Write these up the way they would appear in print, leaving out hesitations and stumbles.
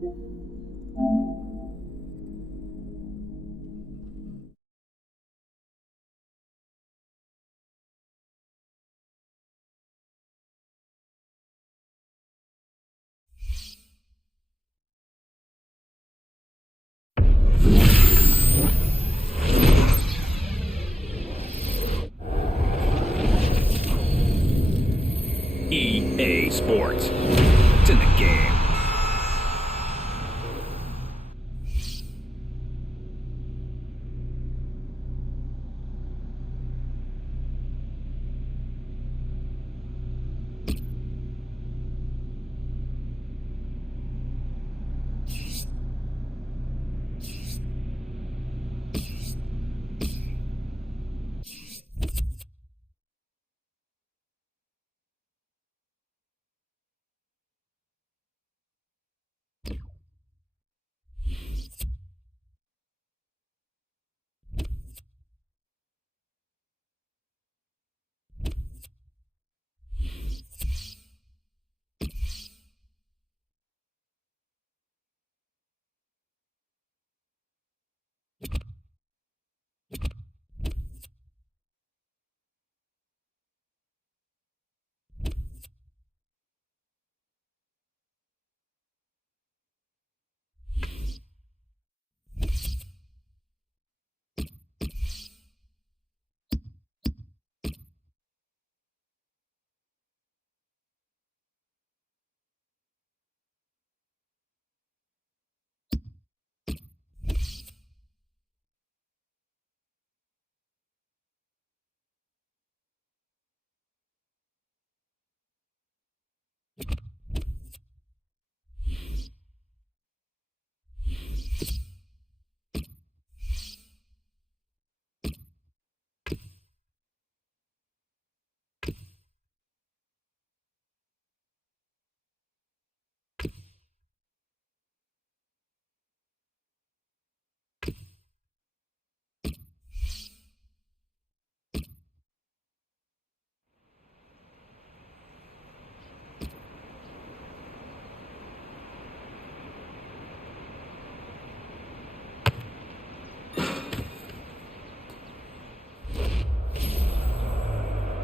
EA Sports. It's in the game.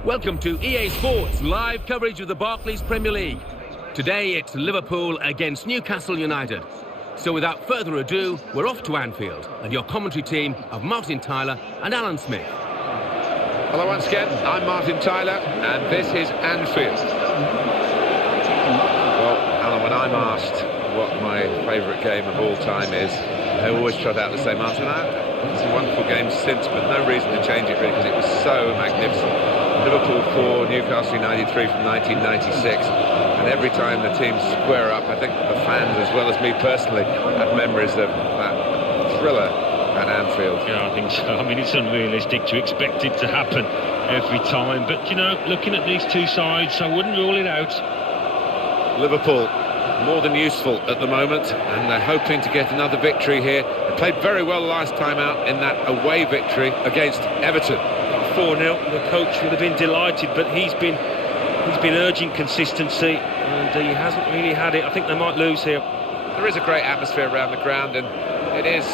Welcome to EA Sports live coverage of the Barclays Premier League. Today it's Liverpool against Newcastle United. So without further ado, we're off to Anfield and your commentary team of Martin Tyler and Alan Smith. Hello once again, I'm Martin Tyler and this is Anfield. Well, Alan, when I'm asked what my favourite game of all time is, I always trot out the same answer. It's a wonderful game since, but no reason to change it really because it was so magnificent. Liverpool 4, Newcastle United 3 from 1996, and every time the teams square up, I think the fans as well as me personally have memories of that thriller at Anfield. Yeah, I think so. I mean, it's unrealistic to expect it to happen every time, but you know, looking at these two sides, I wouldn't rule it out. Liverpool more than useful at the moment, and they're hoping to get another victory here. They played very well last time out in that away victory against Everton. 4-0, the coach would have been delighted, but he's been urging consistency and he hasn't really had it. I think they might lose here. There is a great atmosphere around the ground and it is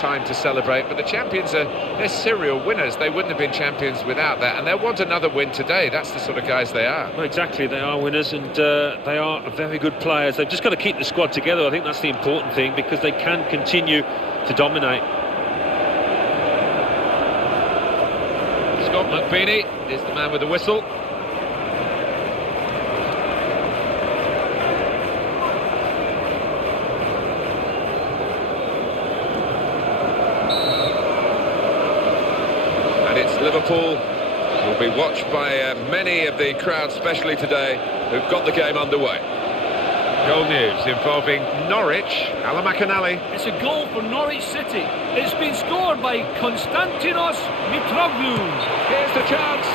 time to celebrate, but the champions they're serial winners. They wouldn't have been champions without that, and they'll want another win today. That's the sort of guys they are. Well, exactly, they are winners and they are very good players. They've just got to keep the squad together. I think that's the important thing because they can continue to dominate. Scott McBeanie is the man with the whistle. And it's Liverpool will be watched by many of the crowd, especially today, who've got the game underway. Goal news involving Norwich. Alan McAnally. It's a goal for Norwich City. It's been scored by Konstantinos Mitroglou. Here's the chance.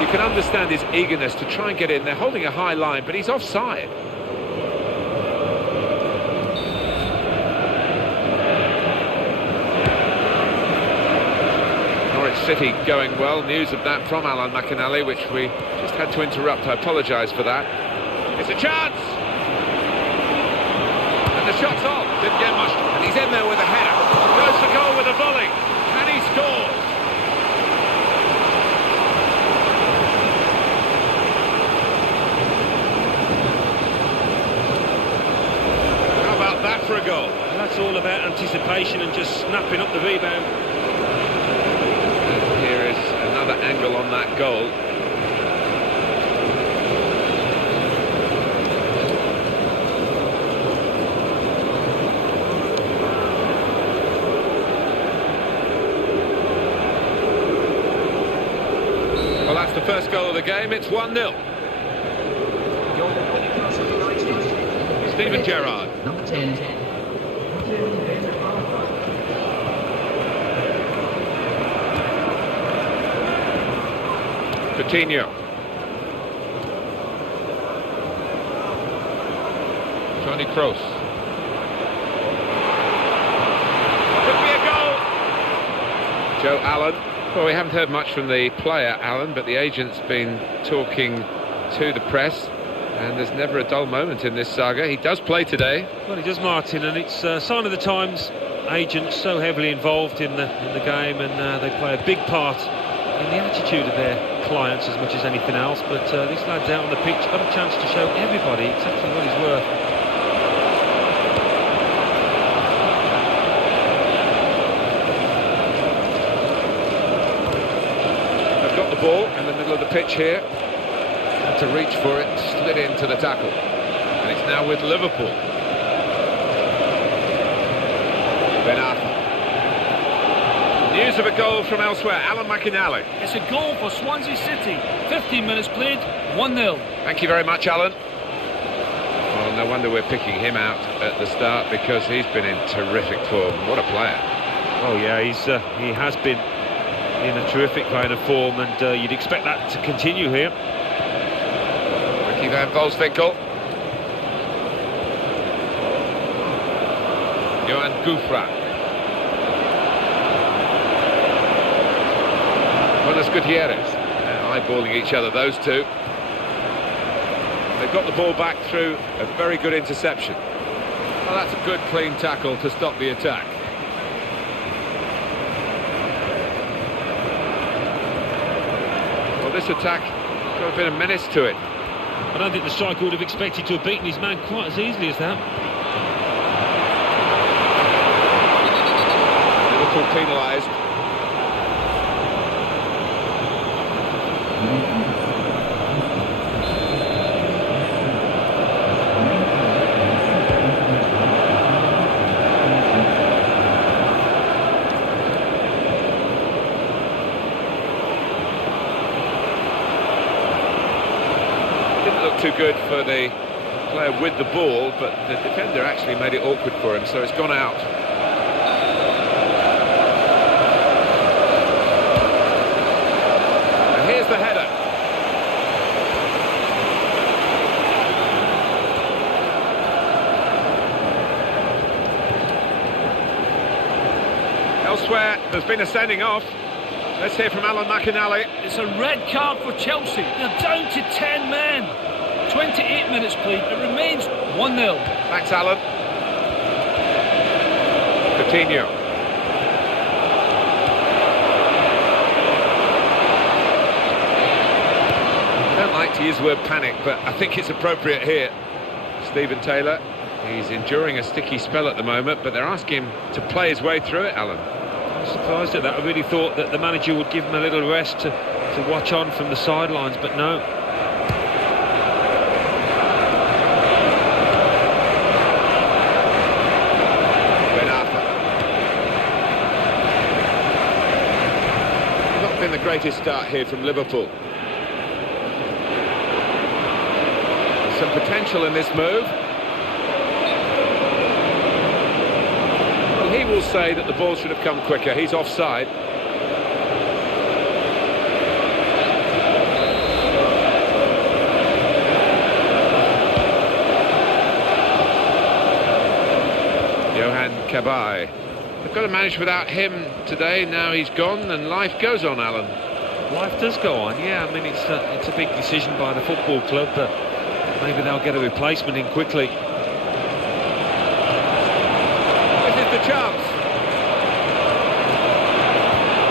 You can understand his eagerness to try and get in. They're holding a high line, but he's offside. Norwich City going well. News of that from Alan McAnally, which we just had to interrupt. I apologise for that. It's a chance! shot's off. Didn't get much. And he's in there with a header. Goes for goal with a volley. And he scores. How about that for a goal? And that's all about anticipation and just snapping up the rebound. And here is another angle on that goal. Well, that's the first goal of the game. It's 1-0. Steven Gerrard. Number 10. Coutinho. Toni Kroos. Could be a goal. Joe Allen. Well, we haven't heard much from the player, Allen, but the agent's been talking to the press, and there's never a dull moment in this saga. He does play today. Well, he does, Martin, and it's a sign of the times. Agents so heavily involved in the game, and they play a big part in the attitude of their clients as much as anything else. But this lad's out on the pitch, got a chance to show everybody exactly what he's worth. Ball in the middle of the pitch here. Had to reach for it, slid into the tackle. And it's now with Liverpool. Ben Arthur. News of a goal from elsewhere. Alan McInally. It's a goal for Swansea City. 15 minutes played, 1-0. Thank you very much, Alan. Well, no wonder we're picking him out at the start, because he's been in terrific form. What a player. Oh yeah, he has been in a terrific kind of form, and you'd expect that to continue here. Ricky van Volswinkel. Johan Gouffra. Buenos Gutierrez. Eyeballing each other, those two. They've got the ball back through a very good interception. Well, that's a good, clean tackle to stop the attack. This attack got a bit of menace to it. I don't think the striker would have expected to have beaten his man quite as easily as that. Liverpool penalised. Too good for the player with the ball, but the defender actually made it awkward for him, so it's gone out. And here's the header. Elsewhere, there's been a sending off. Let's hear from Alan McInally. It's a red card for Chelsea. They're down to 10 men. 28 minutes played. It remains 1-0. Thanks, Alan. Coutinho. I don't like to use the word panic, but I think it's appropriate here. Stephen Taylor, he's enduring a sticky spell at the moment, but they're asking him to play his way through it, Alan. I'm surprised at that. I really thought that the manager would give him a little rest to watch on from the sidelines, but no. The greatest start here from Liverpool. Some potential in this move. Well, he will say that the ball should have come quicker. He's offside. Johan Cabaye. They've got to manage without him today. Now he's gone and life goes on, Alan. Life does go on, yeah. I mean, it's a big decision by the football club, but maybe they'll get a replacement in quickly. chance.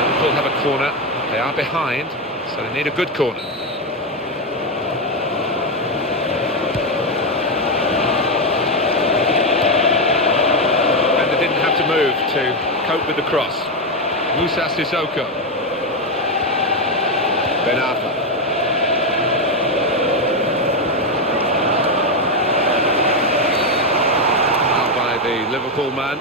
Liverpool have a corner. They are behind, so they need a good corner. And they didn't have to move to cope with the cross. Musa Sissoko. Ben Arfa. The Liverpool man.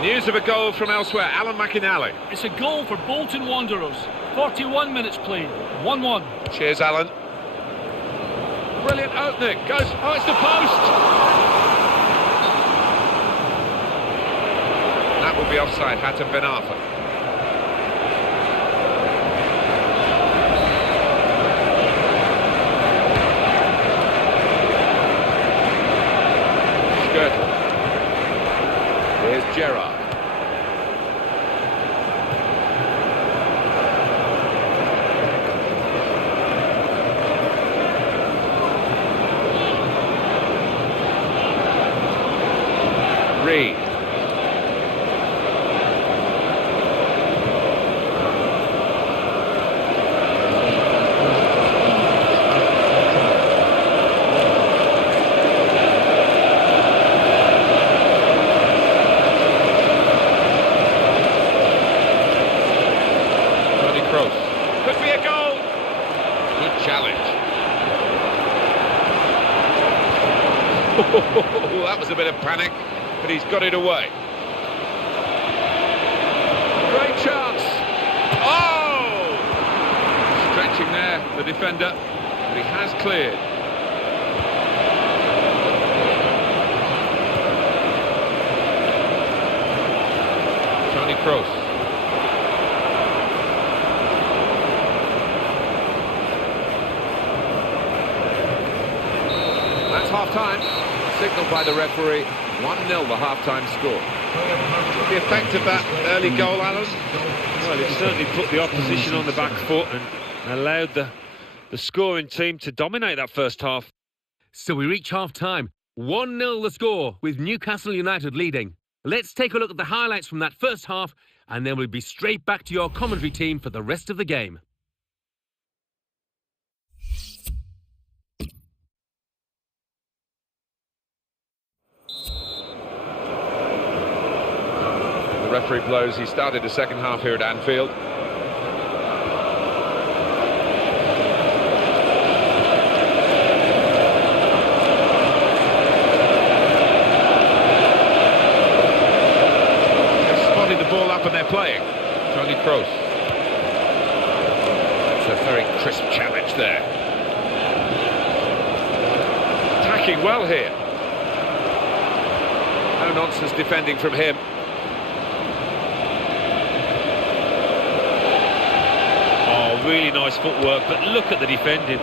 News of a goal from elsewhere. Alan McInally. It's a goal for Bolton Wanderers. 41 minutes played. 1-1. Cheers, Alan. Brilliant opening. Goes. Oh, it's the post. That will be offside. Hatem Ben Arfa. Good. Here's Gerrard. Reed. Could be a goal. Good challenge. That was a bit of panic, but he's got it away. Great chance. Oh! Stretching there, the defender, but he has cleared. Toni Kroos. Half-time, signalled by the referee, 1-0 the half-time score. The effect of that early goal, Alan? Well, it certainly put the opposition on the back foot and allowed the scoring team to dominate that first half. So we reach half-time. 1-0 the score, with Newcastle United leading. Let's take a look at the highlights from that first half, and then we'll be straight back to your commentary team for the rest of the game. The referee blows. He started the second half here at Anfield. They've spotted the ball up and they're playing. Toni Kroos. It's a very crisp challenge there. Attacking well here. No nonsense defending from him. Really nice footwork, but look at the defending.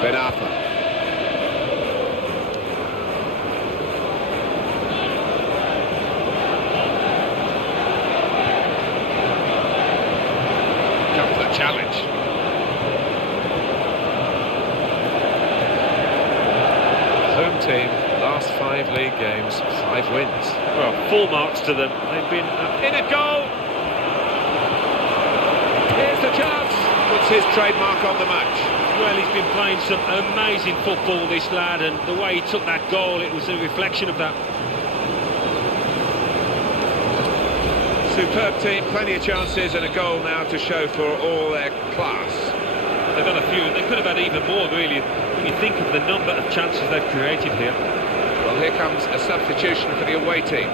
Ben Arfa. Comes the challenge. Home team, last 5 league games, 5 wins. Well, full marks to them. They've been in a goal. Here's the chance. Puts his trademark on the match. Well, he's been playing some amazing football, this lad, and the way he took that goal, it was a reflection of that. Superb team, plenty of chances and a goal now to show for all their class. They've got a few, and they could have had even more, really, when you think of the number of chances they've created here. Well, here comes a substitution for the away team.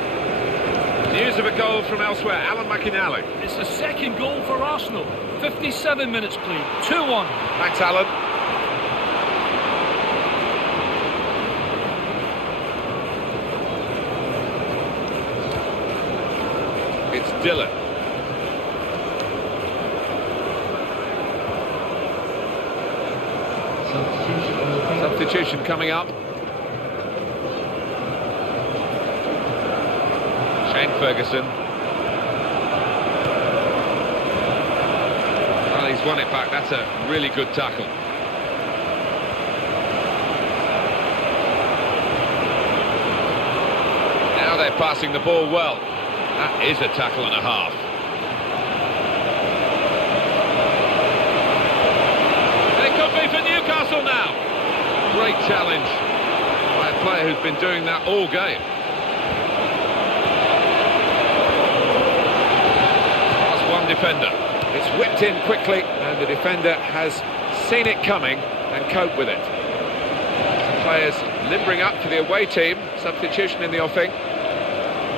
News of a goal from elsewhere, Alan McInally. It's the second goal for Arsenal. 57 minutes played, 2-1. Thanks, Alan. It's Dylan. Substitution coming up. Shane Ferguson. Well, he's won it back. That's a really good tackle. passing the ball well. That is a tackle and a half. And it could be for Newcastle now. Great challenge by a player who's been doing that all game. Past one defender. It's whipped in quickly, and the defender has seen it coming and coped with it. Players limbering up for the away team. Substitution in the offing.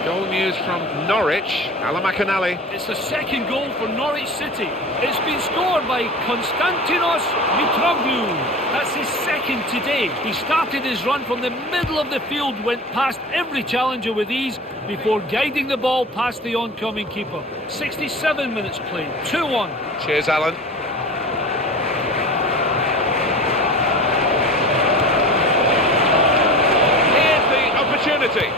Goal news from Norwich. Alan McAnally. It's the second goal for Norwich City. It's been scored by Konstantinos Mitroglou. That's his second today. He started his run from the middle of the field, went past every challenger with ease before guiding the ball past the oncoming keeper. 67 minutes played, 2-1. Cheers, Alan. Here's the opportunity.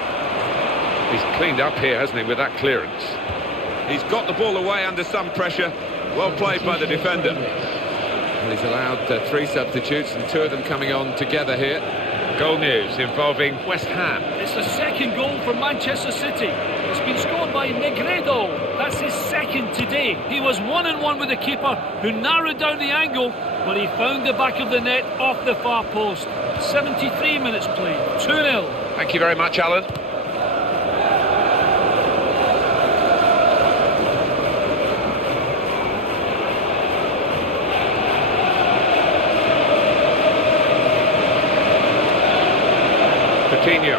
He's cleaned up here, hasn't he, with that clearance. He's got the ball away under some pressure. Well played by the defender. Well, he's allowed 3 substitutes and 2 of them coming on together here. Goal news involving West Ham. It's the second goal for Manchester City. It's been scored by Negredo. That's his second today. He was 1-on-1 with the keeper, who narrowed down the angle, but he found the back of the net off the far post. 73 minutes played, 2-0. Thank you very much, Alan. Coutinho.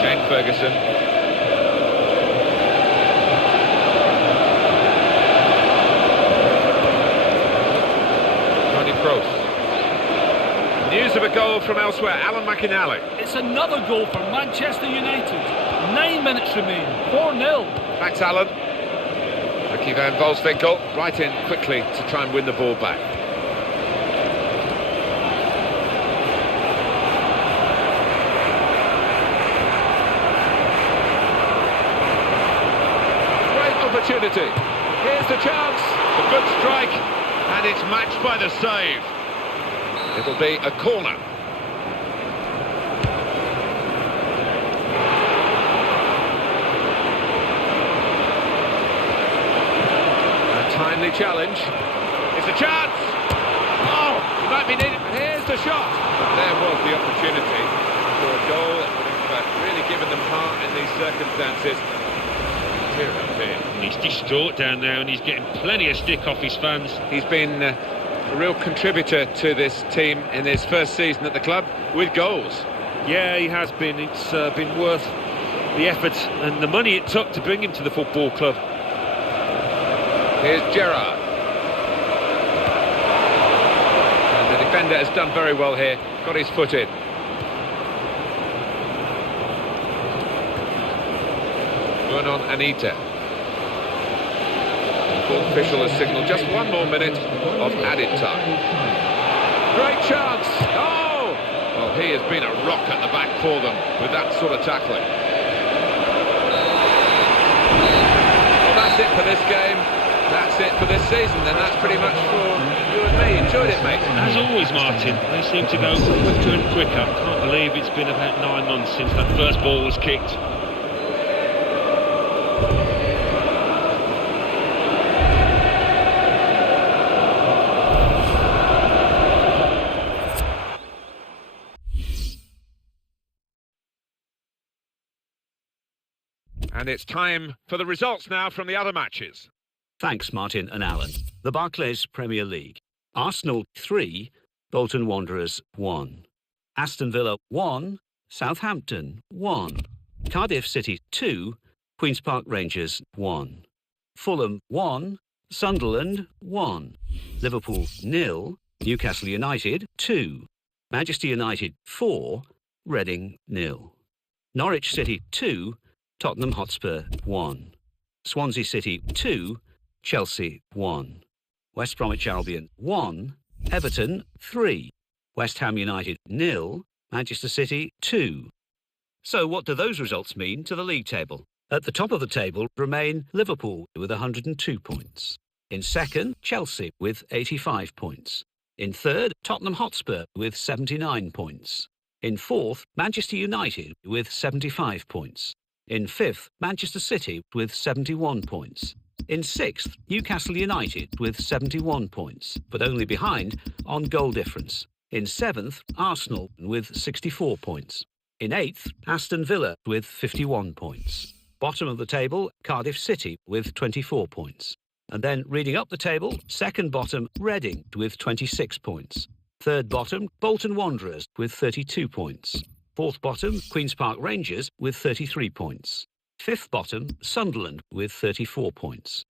Shane Ferguson. Tony Kroos. News of a goal from elsewhere. Alan McAnally. It's another goal for Manchester United. 9 minutes remain, 4-0. Thanks, Alan. Ricky van Volswinkel right in quickly to try and win the ball back. Great opportunity. Here's the chance. A good strike, and it's matched by the save. It'll be a corner. Timely challenge. It's a chance. Oh, he might be needed. Here's the shot. There was the opportunity for a goal that would have really given them heart in these circumstances. Tear up here. And he's distraught down there, and he's getting plenty of stick off his fans. He's been a real contributor to this team in his first season at the club with goals. Yeah, he has been. It's been worth the effort and the money it took to bring him to the football club. Here's Gerrard. And the defender has done very well here. Got his foot in. Vernon Anita. The official has signalled just 1 more minute of added time. Great chance. Oh! Well, he has been a rock at the back for them with that sort of tackling. Well, that's it for this game. That's it for this season, and that's pretty much for you and me. Enjoyed it, mate. As always, Martin, they seem to go quicker and quicker. Can't believe it's been about 9 months since that first ball was kicked. And it's time for the results now from the other matches. Thanks, Martin and Alan. The Barclays Premier League. Arsenal 3, Bolton Wanderers 1. Aston Villa 1, Southampton 1. Cardiff City 2, Queen's Park Rangers 1. Fulham 1, Sunderland 1. Liverpool 0, Newcastle United 2. Manchester United 4, Reading 0. Norwich City 2, Tottenham Hotspur 1. Swansea City 2, Chelsea 1. West Bromwich Albion 1, Everton 3. West Ham United 0, Manchester City 2. So what do those results mean to the league table? At the top of the table remain Liverpool with 102 points. In second, Chelsea with 85 points. In third, Tottenham Hotspur with 79 points. In fourth, Manchester United with 75 points. In fifth, Manchester City with 71 points. In sixth, Newcastle United with 71 points, but only behind on goal difference. In seventh, Arsenal with 64 points. In eighth, Aston Villa with 51 points. Bottom of the table, Cardiff City with 24 points. And then reading up the table, second bottom, Reading with 26 points. Third bottom, Bolton Wanderers with 32 points. Fourth bottom, Queen's Park Rangers with 33 points. Fifth bottom, Sunderland with 34 points.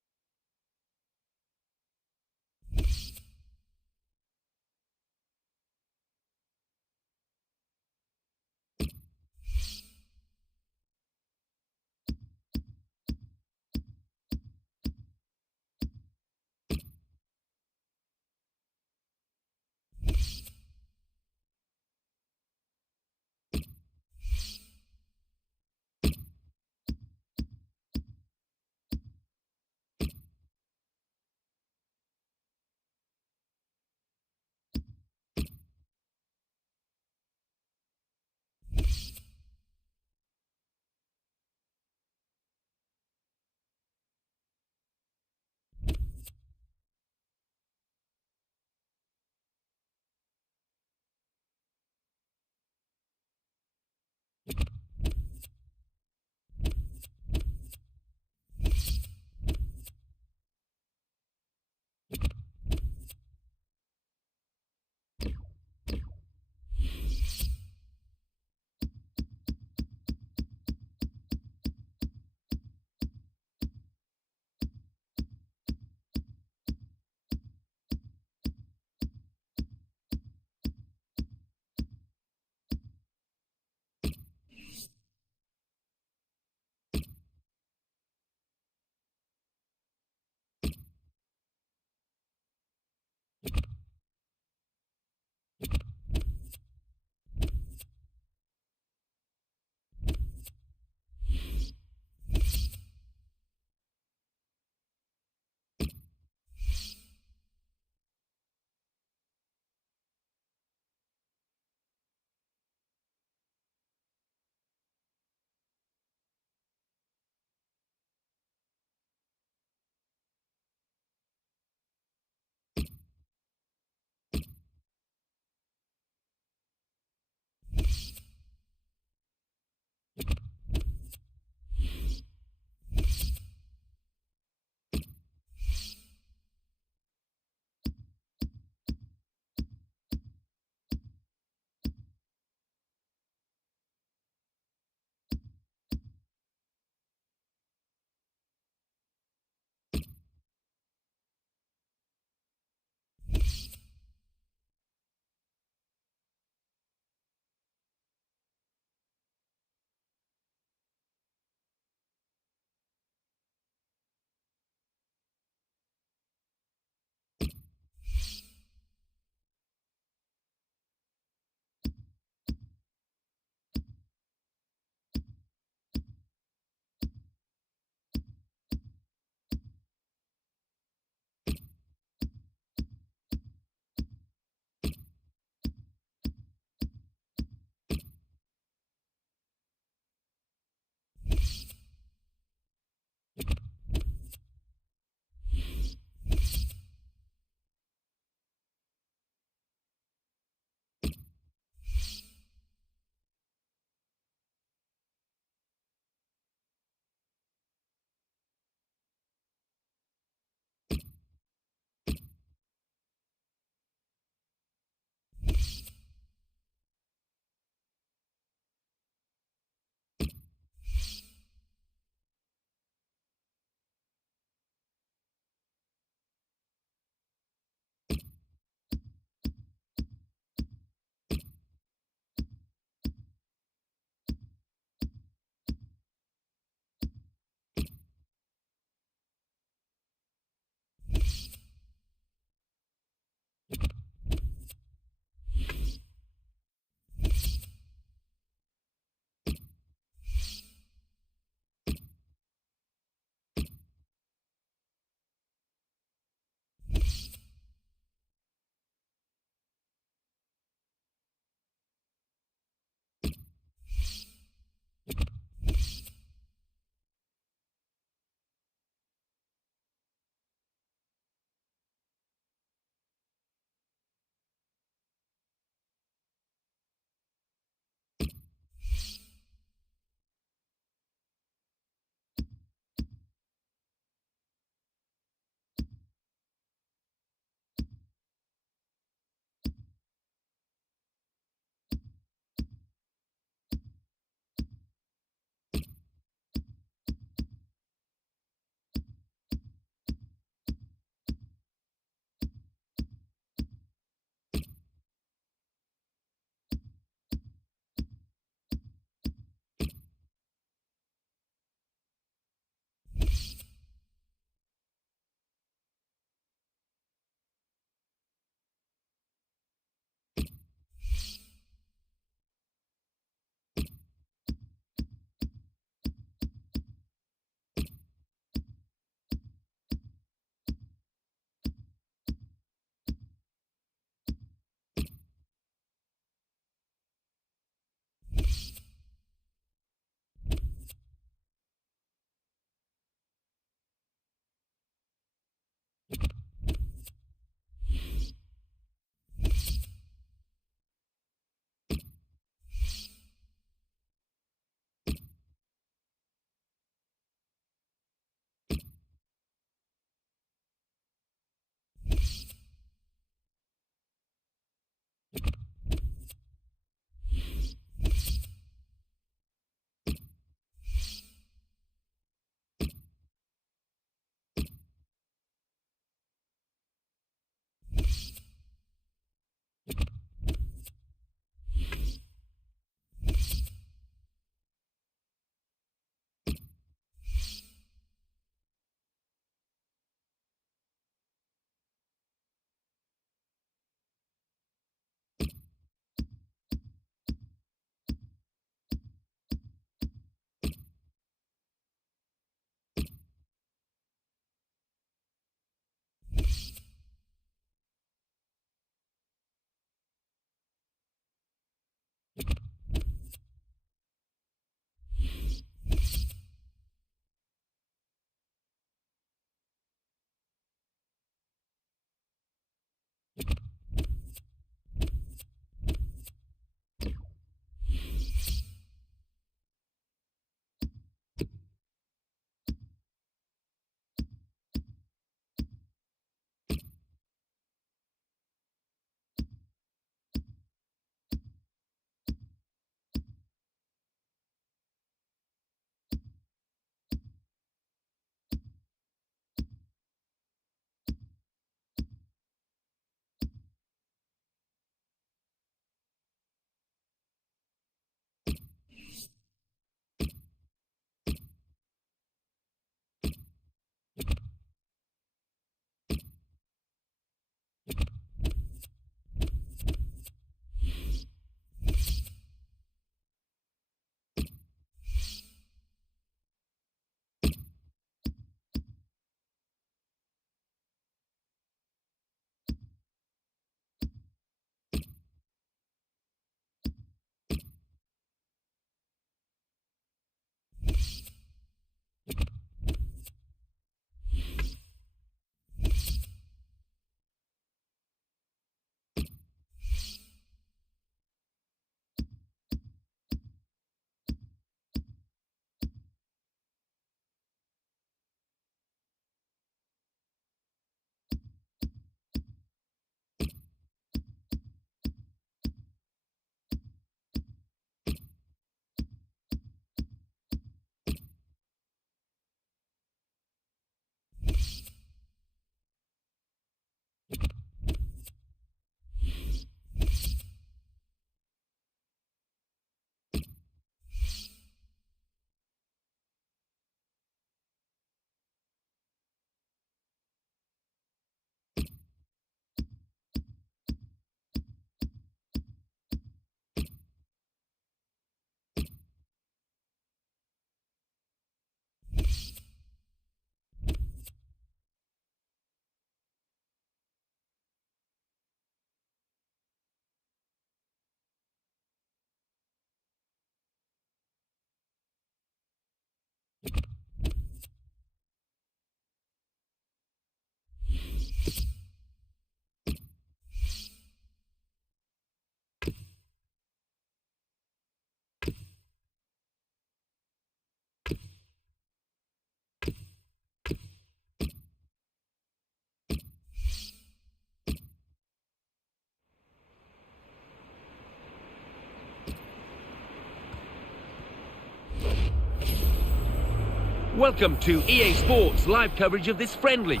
Welcome to EA Sports live coverage of this friendly.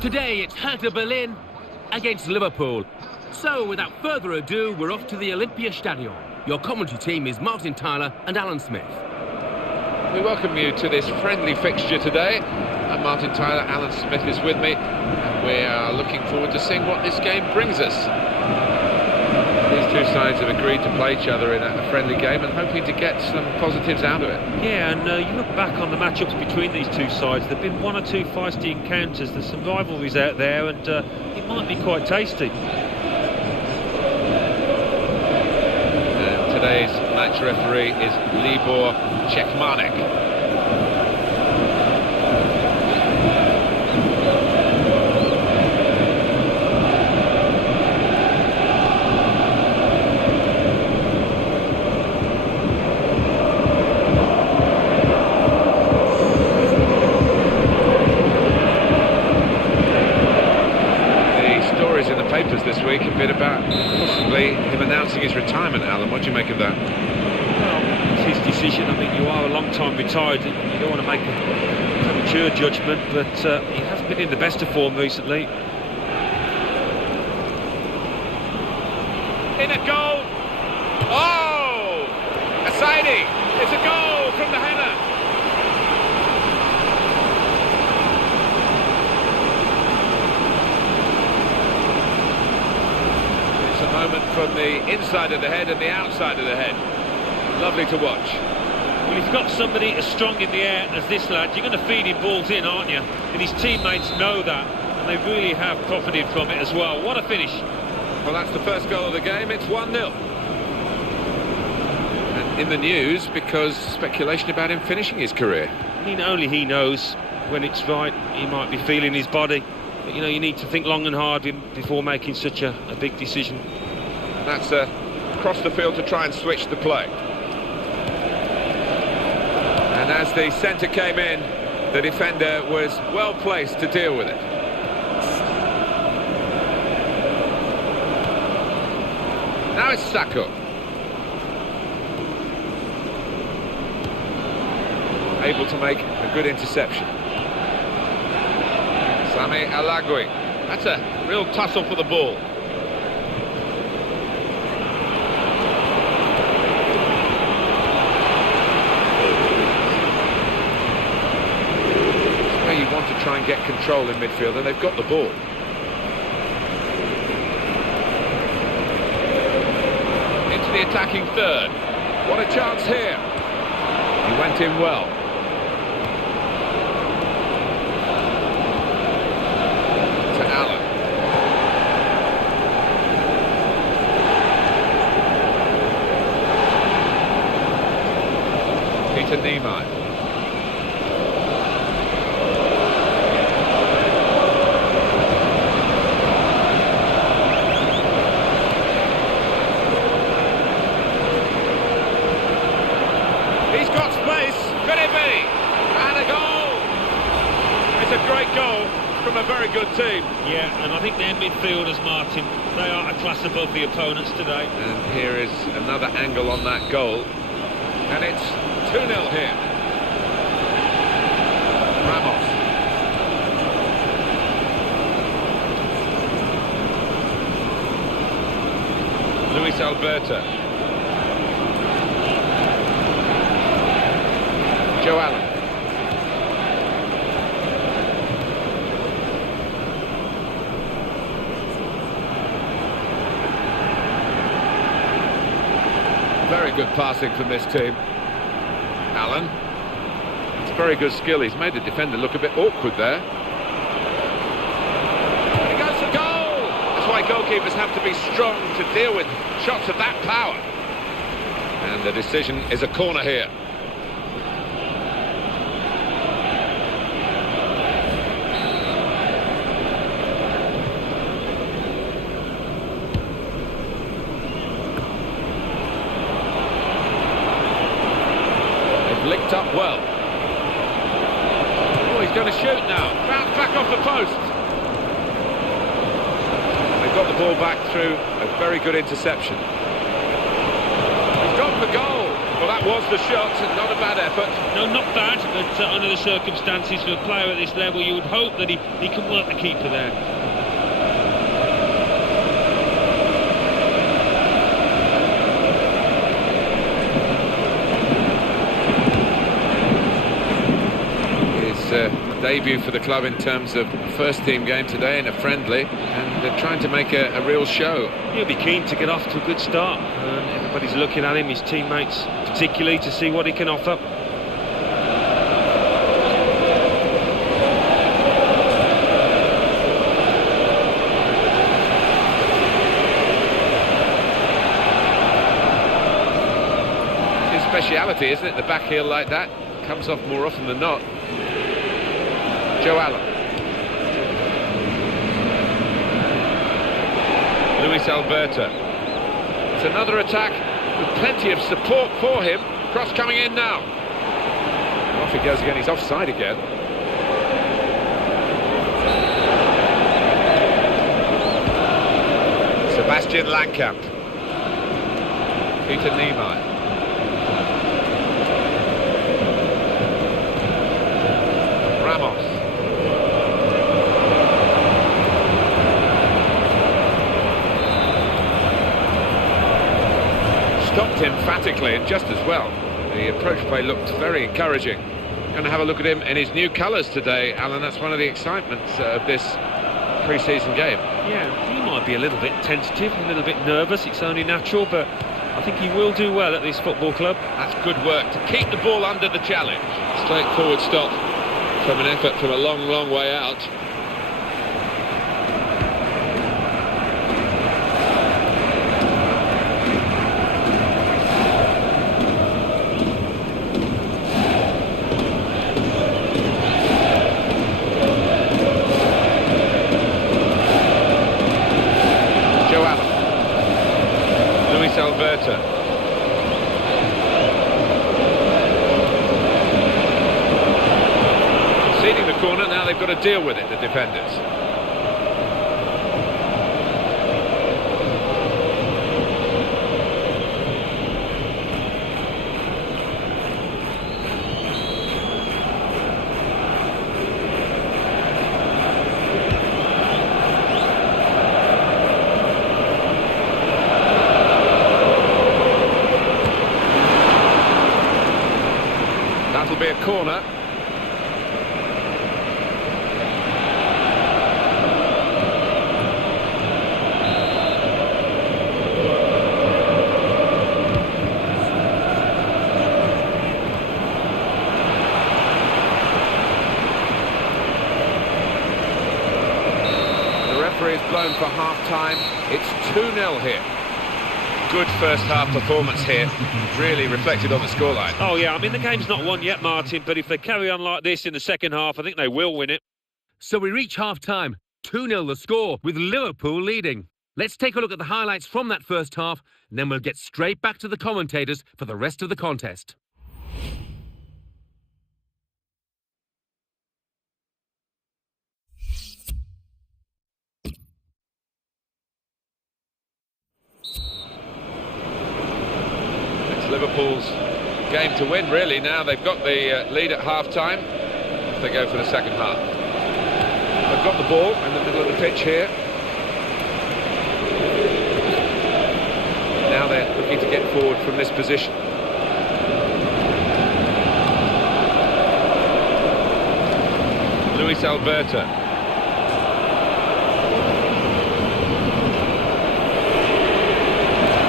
Today it's Hertha Berlin against Liverpool. So without further ado, we're off to the Olympiastadion. Your commentary team is Martin Tyler and Alan Smith. We welcome you to this friendly fixture today. I'm Martin Tyler, Alan Smith is with me, and we are looking forward to seeing what this game brings us. These two sides have agreed to play each other in a friendly game and hoping to get some positives out of it. Yeah, and you look back on the matchups between these two sides, there have been one or two feisty encounters, there's some rivalries out there, and it might be quite tasty. And today's match referee is Libor Czechmanek. This week a bit about possibly him announcing his retirement. Alan, what do you make of that? Well, it's his decision. I mean, you are a long time retired, you don't want to make a premature judgment, but he hasn't been in the best of form recently. In a goal! Oh! Asaidi! It's a goal from the header! Moment from the inside of the head and the outside of the head. Lovely to watch. Well, you've got somebody as strong in the air as this lad, you're going to feed him balls in, aren't you? And his teammates know that, and they really have profited from it as well. What a finish. Well, that's the first goal of the game. It's 1-0. And in the news because speculation about him finishing his career. I mean, only he knows when it's right. He might be feeling his body. But, you know, you need to think long and hard before making such a big decision. That's across the field to try and switch the play. And as the centre came in, the defender was well placed to deal with it. Now it's Sacco. Able to make a good interception. Sami Alagui. That's a real tussle for the ball. It's where you want to try and get control in midfield, and they've got the ball. Into the attacking third. What a chance here. He went in well. To Niemeyer. He's got space. Could it be? And a goal. It's a great goal from a very good team. Yeah, and I think their midfielders, Martin, they are a class above the opponents today. And here is another angle on that goal. And it's 2-0 here. Ramos. Luis Alberto. Joe Allen. Very good passing from this team. Allen. It's very good skill. He's made the defender look a bit awkward there. And he goes for goal! That's why goalkeepers have to be strong to deal with shots of that power. And the decision is a corner here. Linked up well. Oh, he's going to shoot now. Bounce back off the post. They've got the ball back through a very good interception. He's gone for goal. Well, that was the shot, not a bad effort. No, not bad, but under the circumstances for a player at this level, you would hope that he can work the keeper there. Debut for the club in terms of first team game today in a friendly, and they're trying to make a real show. He'll be keen to get off to a good start, and everybody's looking at him, his teammates particularly, to see what he can offer. His speciality, isn't it? The back heel like that comes off more often than not. Joe Allen. Luis Alberto. It's another attack with plenty of support for him. Cross coming in now. Off he goes again, he's offside again. Sebastian Langkamp. Peter Niemeyer. Ramos. Stopped emphatically and just as well. The approach play looked very encouraging. Going to have a look at him in his new colours today, Alan. That's one of the excitements of this pre-season game. Yeah, he might be a little bit tentative, a little bit nervous. It's only natural, but I think he will do well at this football club. That's good work to keep the ball under the challenge. Straightforward stop from an effort from a long, long way out. Alberta. Conceding the corner, now they've got to deal with it, the defenders. That'll be a corner. The referee is blown for half-time. It's 2-0 here. Good first half performance here, really reflected on the scoreline. Oh yeah, I mean the game's not won yet, Martin, but if they carry on like this in the second half, I think they will win it. So we reach half-time, 2-0 the score, with Liverpool leading. Let's take a look at the highlights from that first half, and then we'll get straight back to the commentators for the rest of the contest. Liverpool's game to win, really. Now they've got the lead at half-time. They go for the second half. They've got the ball in the middle of the pitch here. Now they're looking to get forward from this position. Luis Alberta.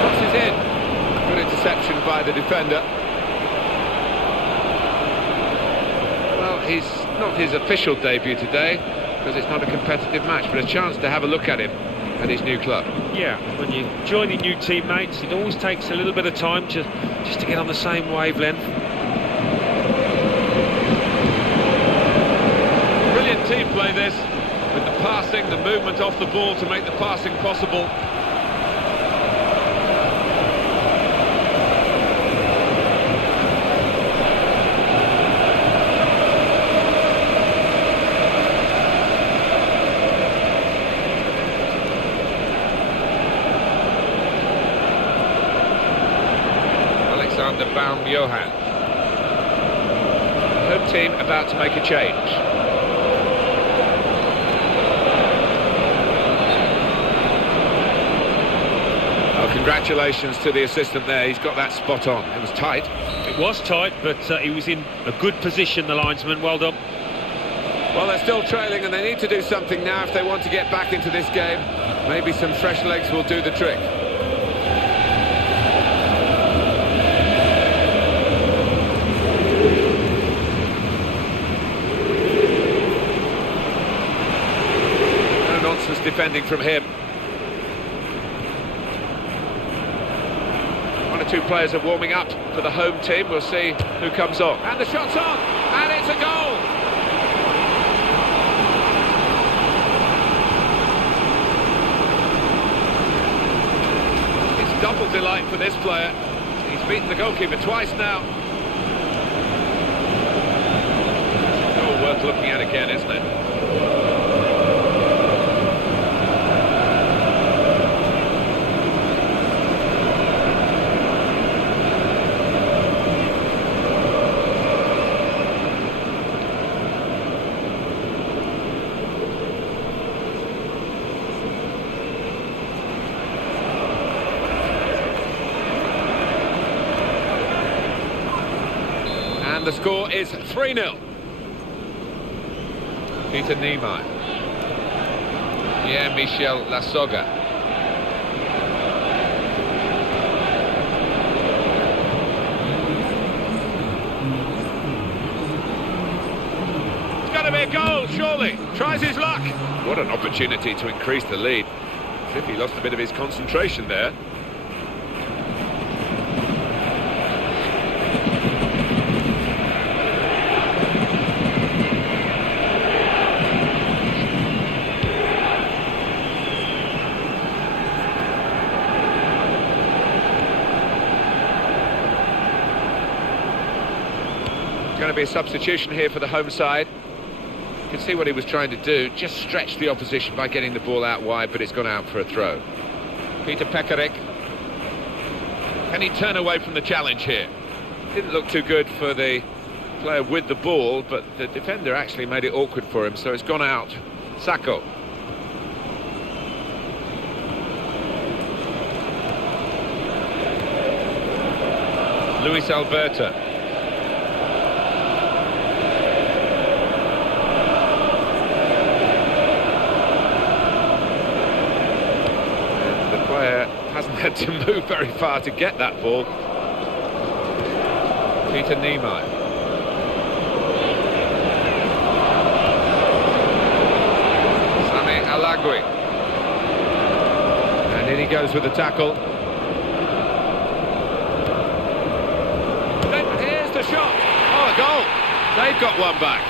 Crosses in. Interception by the defender. Well, he's not his official debut today because it's not a competitive match, but a chance to have a look at him at his new club. Yeah, when you're joining new teammates, it always takes a little bit of time just to get on the same wavelength. Brilliant team play this, with the passing, the movement off the ball to make the passing possible. Alexander Baum-Johann. Home team about to make a change. Oh, congratulations to the assistant there. He's got that spot on. It was tight. It was tight, but he was in a good position, the linesman. Well done. Well, they're still trailing and they need to do something now if they want to get back into this game. Maybe some fresh legs will do the trick. Defending from him. One or two players are warming up for the home team. We'll see who comes on. And the shot's on! And it's a goal! It's double delight for this player. He's beaten the goalkeeper twice now. Oh, worth looking at again, isn't it? The score is 3-0. Peter Niemeyer. Pierre-Michel Lassoga. It's got to be a goal, surely. Tries his luck. What an opportunity to increase the lead. As if he lost a bit of his concentration there. going to be a substitution here for the home side. You can see what he was trying to do, just stretch the opposition by getting the ball out wide, but it's gone out for a throw. Peter Pekarik. Can he turn away from the challenge here? Didn't look too good for the player with the ball, but the defender actually made it awkward for him, so it's gone out. Sacco. Luis Alberto. And the player hasn't had to move very far to get that ball. Peter Niemeyer. Sami Alagui. And in he goes with the tackle. Then here's the shot. Oh, a goal. They've got one back.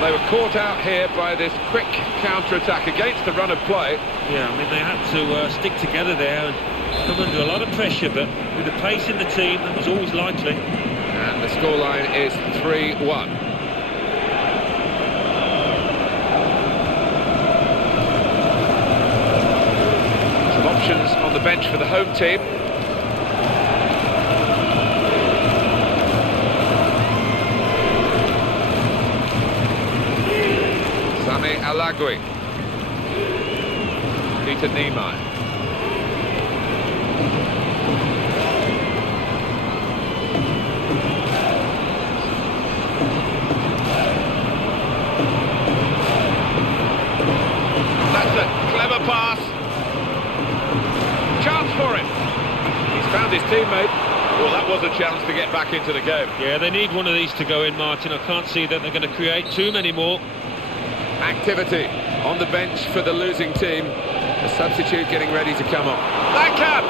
They were caught out here by this quick counter-attack against the run of play. Yeah, I mean, they had to stick together there and come under a lot of pressure, but with the pace in the team, that was always likely. And the scoreline is 3-1. Some options on the bench for the home team. Sami Alagui. Peter Niemeyer. That's a clever pass. Chance for him. He's found his teammate. Well, that was a chance to get back into the game. Yeah, they need one of these to go in, Martin. I can't see that they're going to create too many more. Activity on the bench for the losing team. A substitute getting ready to come on. Backhand!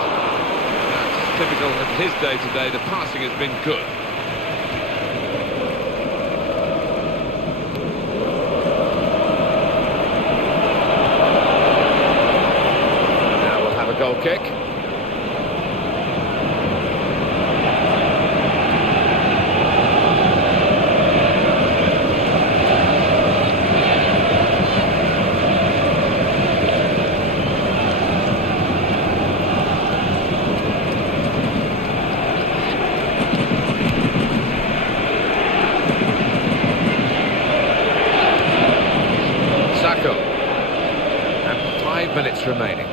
That's typical of his day today. The passing has been good. Now we'll have a goal kick. And 5 minutes remaining.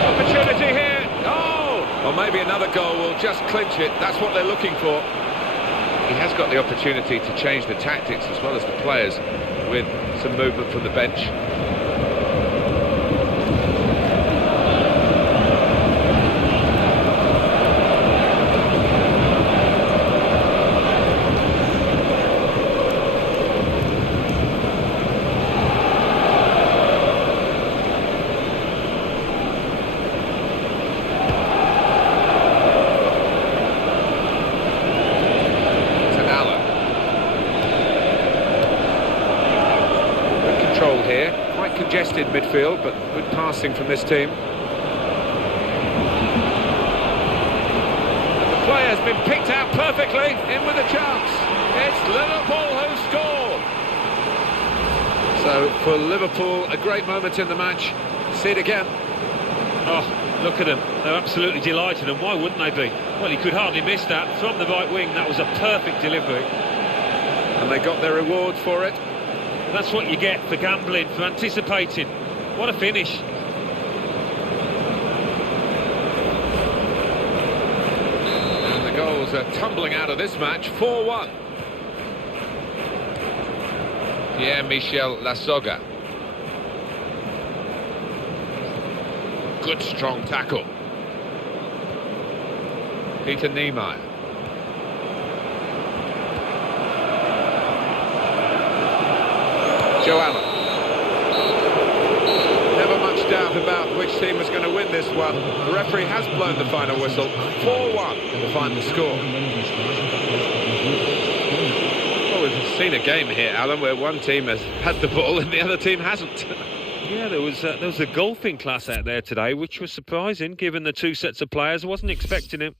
Opportunity here. Oh! Or maybe another goal will just clinch it. That's what they're looking for. He has got the opportunity to change the tactics as well as the players with some movement from the bench. Here, quite congested midfield, but good passing from this team. The play has been picked out perfectly, in with a chance. It's Liverpool who scored. So for Liverpool, a great moment in the match. See it again. Oh, look at them. They're absolutely delighted, and why wouldn't they be? Well, he could hardly miss that. From the right wing, that was a perfect delivery. And they got their reward for it. That's what you get for gambling, for anticipating. What a finish. And the goals are tumbling out of this match. 4-1. Pierre-Michel Lasogga. Good strong tackle. Peter Niemeyer. Joe Allen. Never much doubt about which team is going to win this one. The referee has blown the final whistle. 4-1 the final score. Well, we've seen a game here, Alan, where one team has had the ball and the other team hasn't. Yeah, there was a golfing class out there today, which was surprising given the two sets of players. I wasn't expecting it.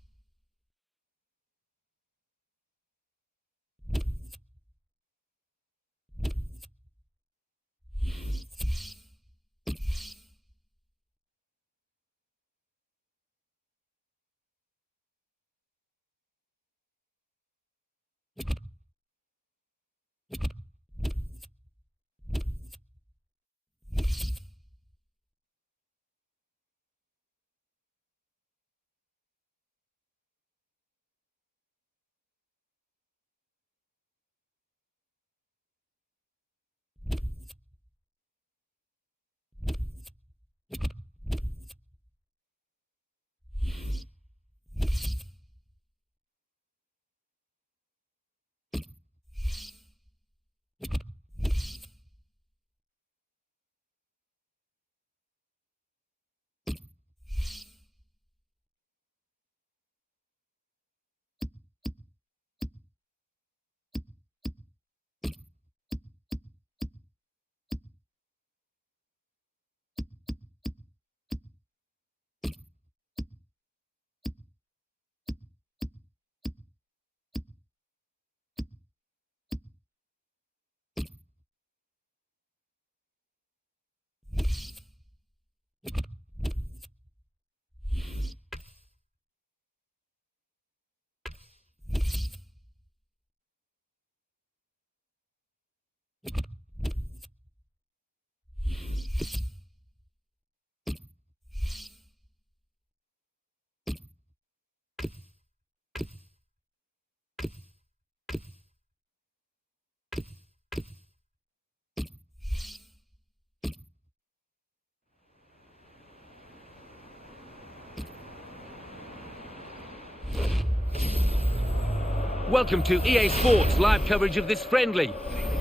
Welcome to EA Sports live coverage of this friendly.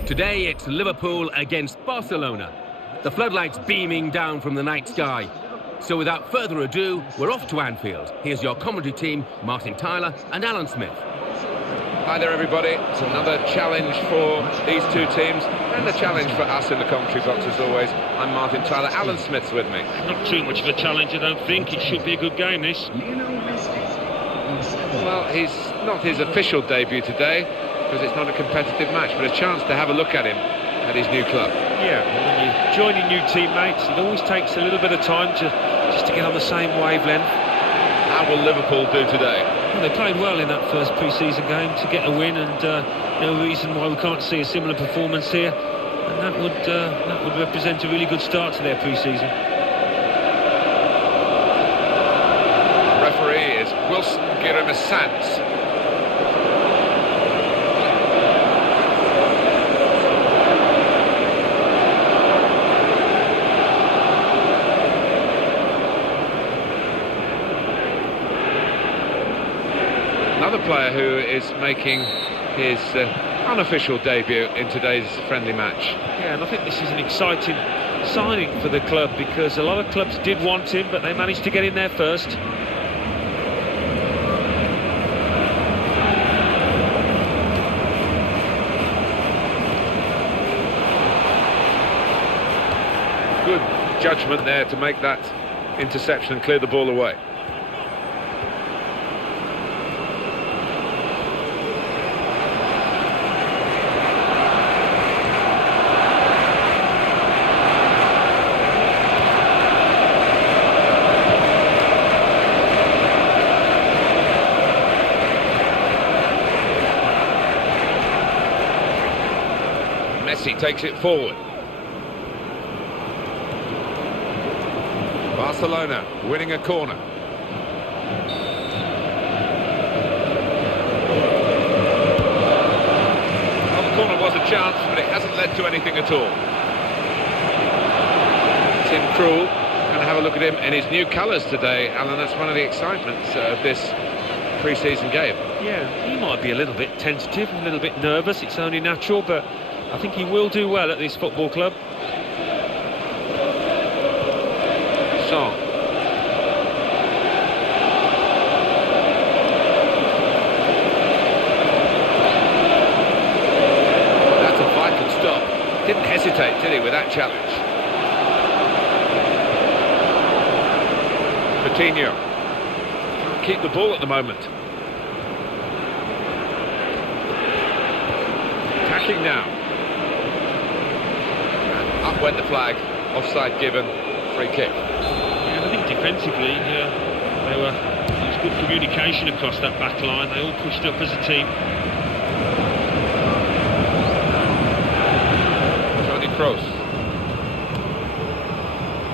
Today it's Liverpool against Barcelona. The floodlights beaming down from the night sky. So without further ado, we're off to Anfield. Here's your commentary team, Martin Tyler and Alan Smith. Hi there, everybody. It's another challenge for these two teams and a challenge for us in the commentary box as always. I'm Martin Tyler. Alan Smith's with me. Not too much of a challenge, I don't think. It should be a good game, this. Well, he's not his official debut today because it's not a competitive match, but a chance to have a look at him at his new club. Yeah, when you're joining new teammates, it always takes a little bit of time just to get on the same wavelength. How will Liverpool do today? Well, they played well in that first pre-season game to get a win, and no reason why we can't see a similar performance here. And that would represent a really good start to their pre-season. Referee is Wilson Giramasans. Another player who is making his unofficial debut in today's friendly match. Yeah, and I think this is an exciting signing for the club because a lot of clubs did want him, but they managed to get in there first. Good judgment there to make that interception and clear the ball away. Messi takes it forward. Barcelona winning a corner. Well, the corner was a chance, but it hasn't led to anything at all. Tim Krul, going to have a look at him in his new colours today, Alan. That's one of the excitements of this pre-season game. Yeah, he might be a little bit tentative, a little bit nervous. It's only natural, but I think he will do well at this football club. Song. that challenge. Coutinho can't keep the ball at the moment. Attacking now. And up went the flag. Offside given. Free kick. Yeah, I think defensively, there was good communication across that back line. They all pushed up as a team. Kroos.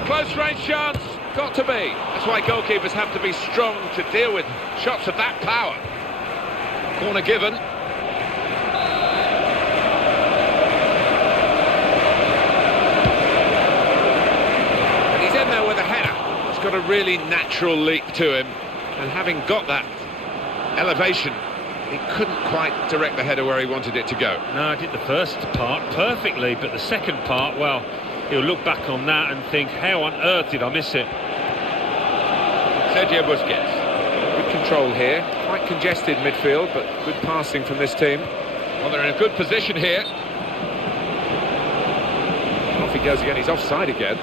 Close range chance, got to be. That's why goalkeepers have to be strong to deal with shots of that power. Corner given. And he's in there with a header. It's got a really natural leap to him, and having got that elevation, he couldn't quite direct the header where he wanted it to go. No, I did the first part perfectly, but the second part, well, he'll look back on that and think, how on earth did I miss it? Sergio Busquets. Good control here. Quite congested midfield, but good passing from this team. Well, they're in a good position here. Off he goes again. He's offside again.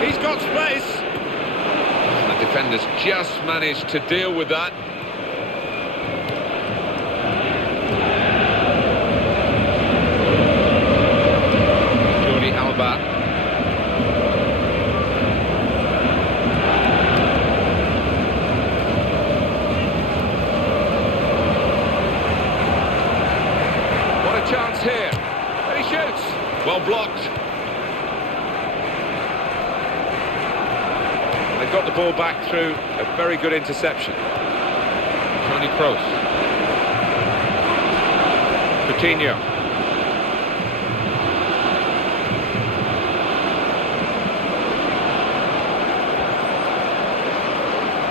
He's got space. And the defenders just managed to deal with that. Jordi Alba. What a chance here. And he shoots. Well blocked. They've got the ball back through a very good interception. Toni Kroos. Coutinho.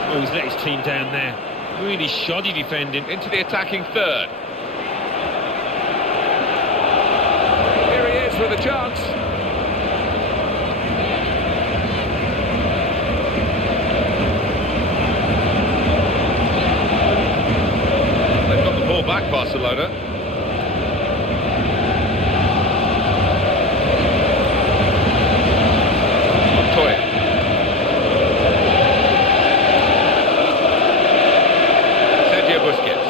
Oh, he's let his team down there. Really shoddy defending. Into the attacking third. Here he is with a chance. Back Barcelona. Montoya. Sergio Busquets.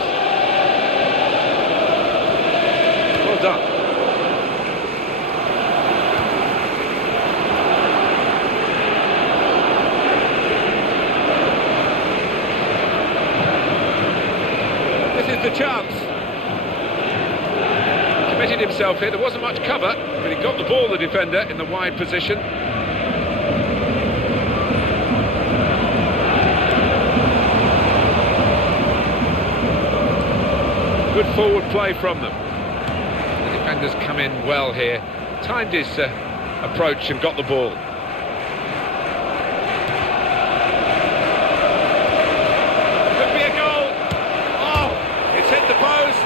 Well done. This is the chance. Committed himself here. There wasn't much cover, but he got the ball, the defender, in the wide position. Good forward play from them. The defenders come in well here. Timed his approach and got the ball. Could be a goal. Oh, it's hit the post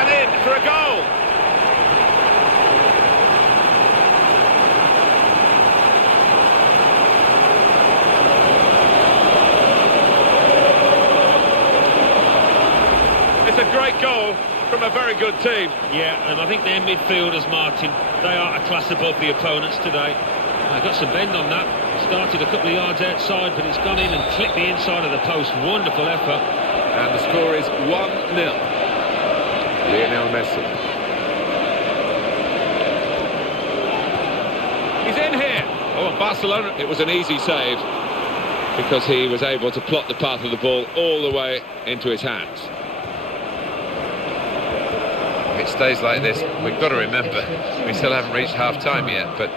and in for a goal. It's a great goal from a very good team. Yeah, and I think their midfielders, Martin, they are a class above the opponents today. I got some bend on that. Started a couple of yards outside, but it's gone in and clipped the inside of the post. Wonderful effort. And the score is 1-0. Lionel Messi. He's in here. Oh, and Barcelona, it was an easy save because he was able to plot the path of the ball all the way into his hands. If it stays like this, we've got to remember, we still haven't reached half-time yet, but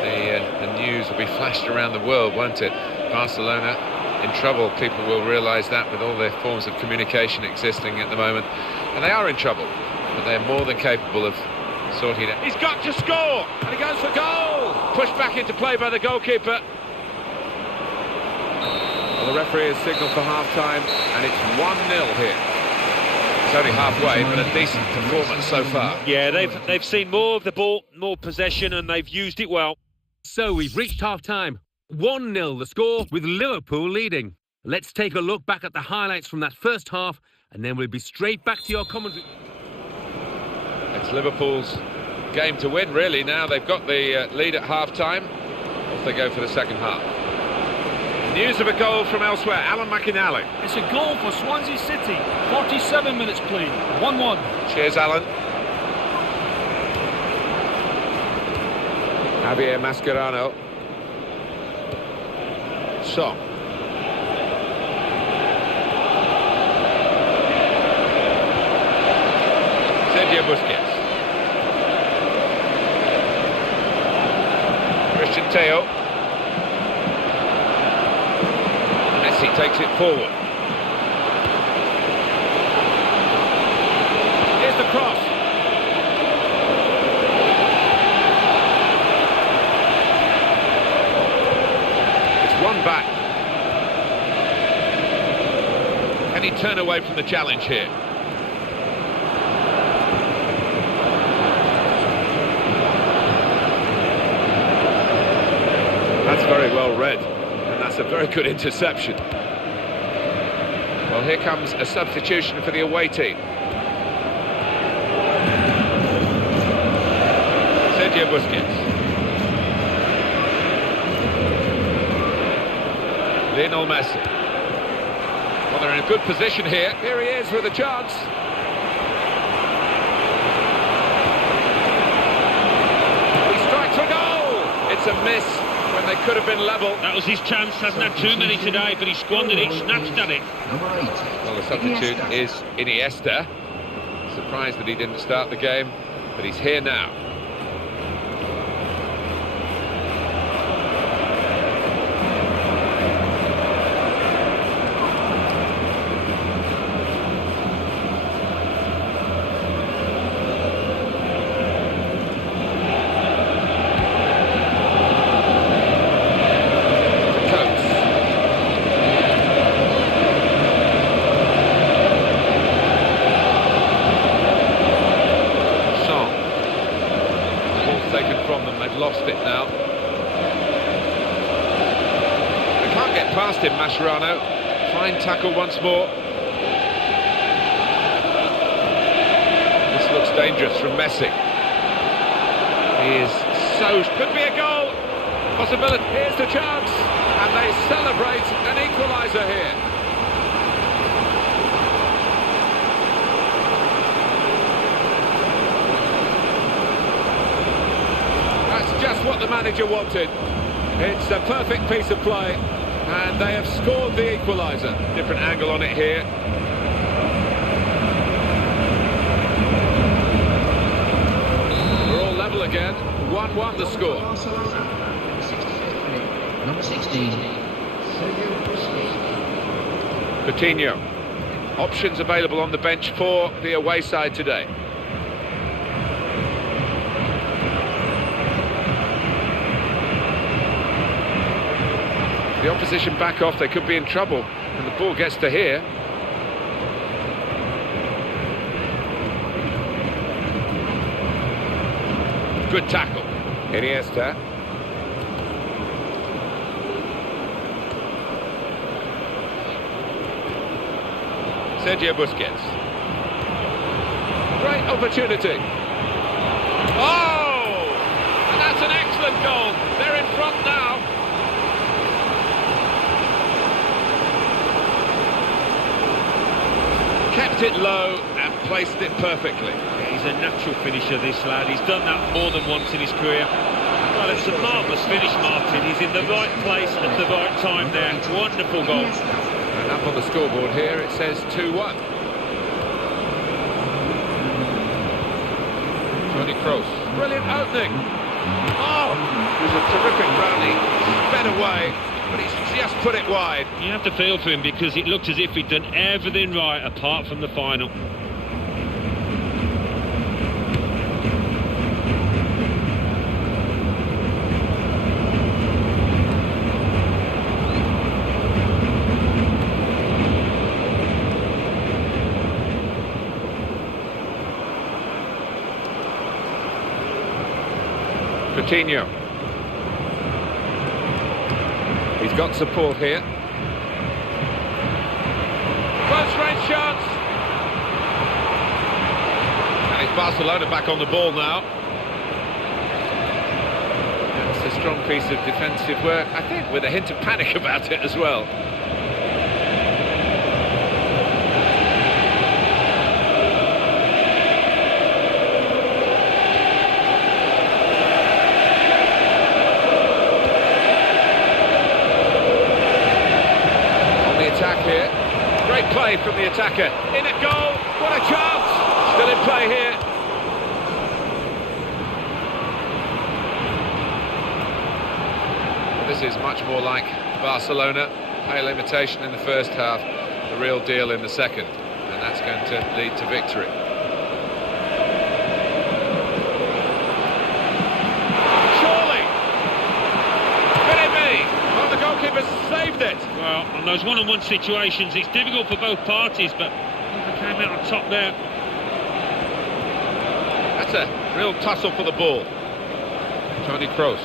the news will be flashed around the world, won't it? Barcelona in trouble. People will realise that with all their forms of communication existing at the moment. And they are in trouble, but they're more than capable of sorting it out. He's got to score! And he goes for goal! Pushed back into play by the goalkeeper. Well, the referee has signalled for half-time, and it's 1-0 here. It's only halfway, but a decent performance so far. Yeah, they've seen more of the ball, more possession, and they've used it well. So we've reached half-time. 1-0 the score, with Liverpool leading. Let's take a look back at the highlights from that first half, and then we'll be straight back to your commentary. It's Liverpool's game to win, really, now. They've got the lead at half-time. Off they go for the second half. News of a goal from elsewhere, Alan McInally. It's a goal for Swansea City. 47 minutes played. 1-1. Cheers, Alan. Javier Mascherano. Song. Sergio Busquets. Christian Teo. Messi takes it forward. Here's the cross. It's one back. Can he turn away from the challenge here? That's very well read, and that's a very good interception. Well, here comes a substitution for the away team. Sergio Busquets. Lionel Messi. Well, they're in a good position here. Here he is with a chance. He strikes a goal! It's a miss when they could have been level. That was his chance. Hasn't had too many today, but he squandered it, snatched at it. Well, the substitute is Iniesta. Surprised that he didn't start the game, but he's here now. Lost it now. They can't get past him, Mascherano. Fine tackle once more. This looks dangerous from Messi. He is so... Could be a goal! Possibility. Here's the chance. And they celebrate an equaliser here. Just what the manager wanted. It's a perfect piece of play, and they have scored the equaliser. Different angle on it here. We're all level again. 1-1 the score. Number 16. Coutinho. Options available on the bench for the away side today. The opposition back off, they could be in trouble, and the ball gets to here. Good tackle. Iniesta. Sergio Busquets. Great opportunity. Oh! And that's an excellent goal. They're in front now. Kept it low and placed it perfectly. He's a natural finisher, this lad. He's done that more than once in his career. Well, it's a marvellous finish, Martin. He's in the right place at the right time there. Wonderful goal. And up on the scoreboard here, it says 2-1. Toni Kroos. Brilliant opening. Oh, it was a terrific rally. Sped away, but he's just put it wide. You have to feel for him because it looked as if he'd done everything right apart from the final. Coutinho. He's got support here. Close range chance. And it's Barcelona back on the ball now. It's a strong piece of defensive work, I think, with a hint of panic about it as well. Attack here. Great play from the attacker. In at goal. What a chance. Still in play here. This is much more like Barcelona. Pale imitation in the first half. The real deal in the second. And that's going to lead to victory. Surely. Could it be? Well, the goalkeeper saved it. Well, on those one-on-one situations, it's difficult for both parties, but he came out on top there. That's a real tussle for the ball. Toni Kroos.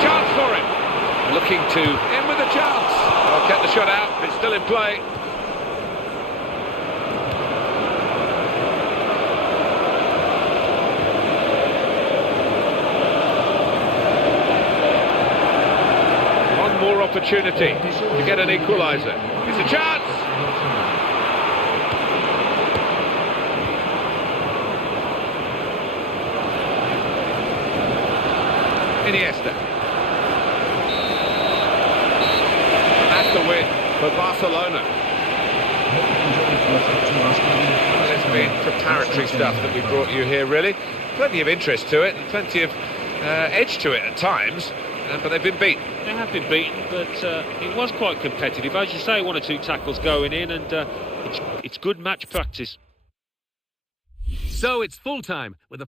Chance for him. Looking to in with a chance. Oh, kept the shot out. It's still in play. More opportunity to get an equaliser. It's a chance! Iniesta. That's the win for Barcelona. There's been preparatory stuff that we brought you here, really. Plenty of interest to it and plenty of edge to it at times. But they've been beaten. They have been beaten, but it was quite competitive. As you say, 1 or 2 tackles going in, and it's good match practice. So it's full time with a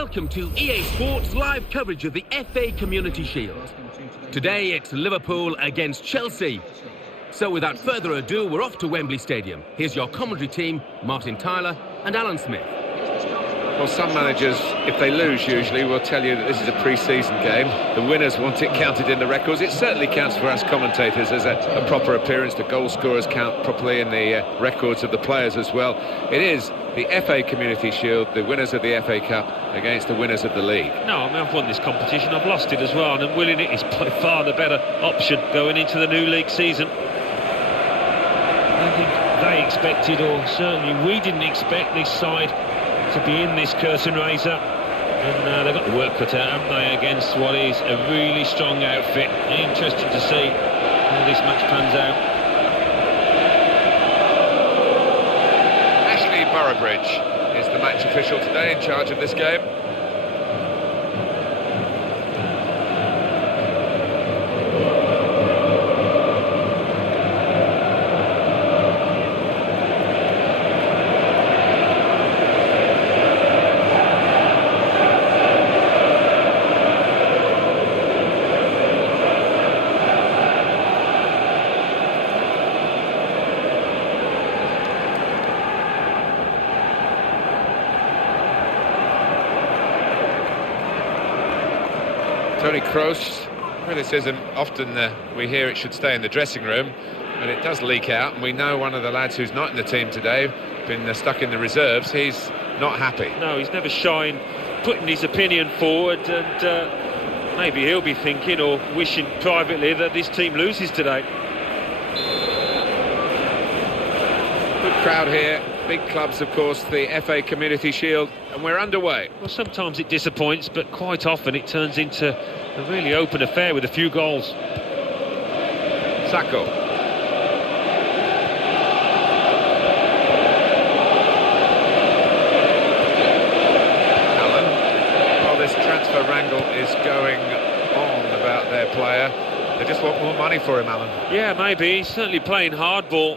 Welcome to EA Sports live coverage of the FA Community Shield. Today it's Liverpool against Chelsea. So without further ado, we're off to Wembley Stadium. Here's your commentary team, Martin Tyler and Alan Smith. Well, some managers, if they lose usually, will tell you that this is a pre-season game. The winners want it counted in the records. It certainly counts for us commentators as a proper appearance. The goal scorers count properly in the records of the players as well. It is the FA Community Shield, the winners of the FA Cup against the winners of the league. No, I mean, I've won this competition, I've lost it as well, and winning it is by far the better option going into the new league season. I think they expected, or certainly we didn't expect this side to be in this curtain raiser, and they've got the work cut out, haven't they, against what is a really strong outfit. Interesting to see how this match pans out. Ashley Burrowbridge is the match official today in charge of this game. Tony Kroos, criticism often we hear it should stay in the dressing room, but it does leak out, and we know one of the lads who's not in the team today, been stuck in the reserves, he's not happy. No, he's never shy in putting his opinion forward, and maybe he'll be thinking or wishing privately that this team loses today. Good crowd here, big clubs of course, the FA Community Shield, and we're underway. Well, sometimes it disappoints, but quite often it turns into a really open affair with a few goals. Sacco. Allen. Well, this transfer wrangle is going on about their player. They just want more money for him, Alan. Yeah, maybe. He's certainly playing hardball,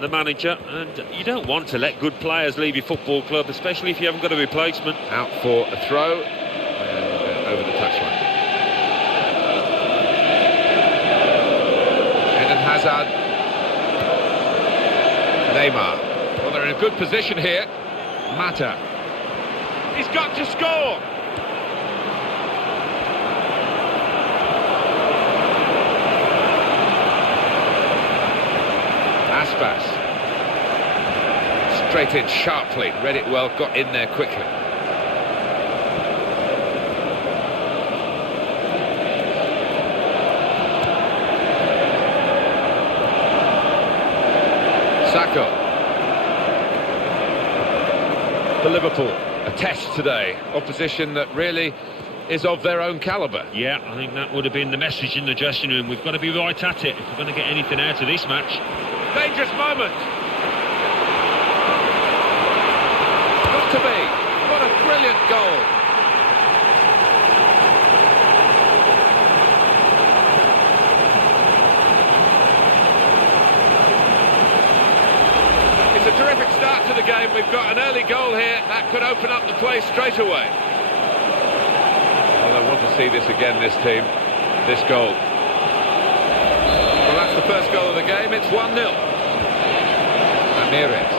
the manager, and you don't want to let good players leave your football club, especially if you haven't got a replacement. Out for a throw, and over the touchline. Eden Hazard. Neymar. Well, they're in a good position here. Mata. He's got to score! Aspas. Straight in sharply, read it well, got in there quickly. Sacco. For Liverpool, a test today. Opposition that really is of their own calibre. Yeah, I think that would have been the message in the dressing room. We've got to be right at it if we're going to get anything out of this match. Dangerous moment. Got to be. What a brilliant goal. It's a terrific start to the game. We've got an early goal here. That could open up the play straight away. Well, I want to see this again, this team. This goal. Well, that's the first goal of the game. It's 1-0. Ramirez.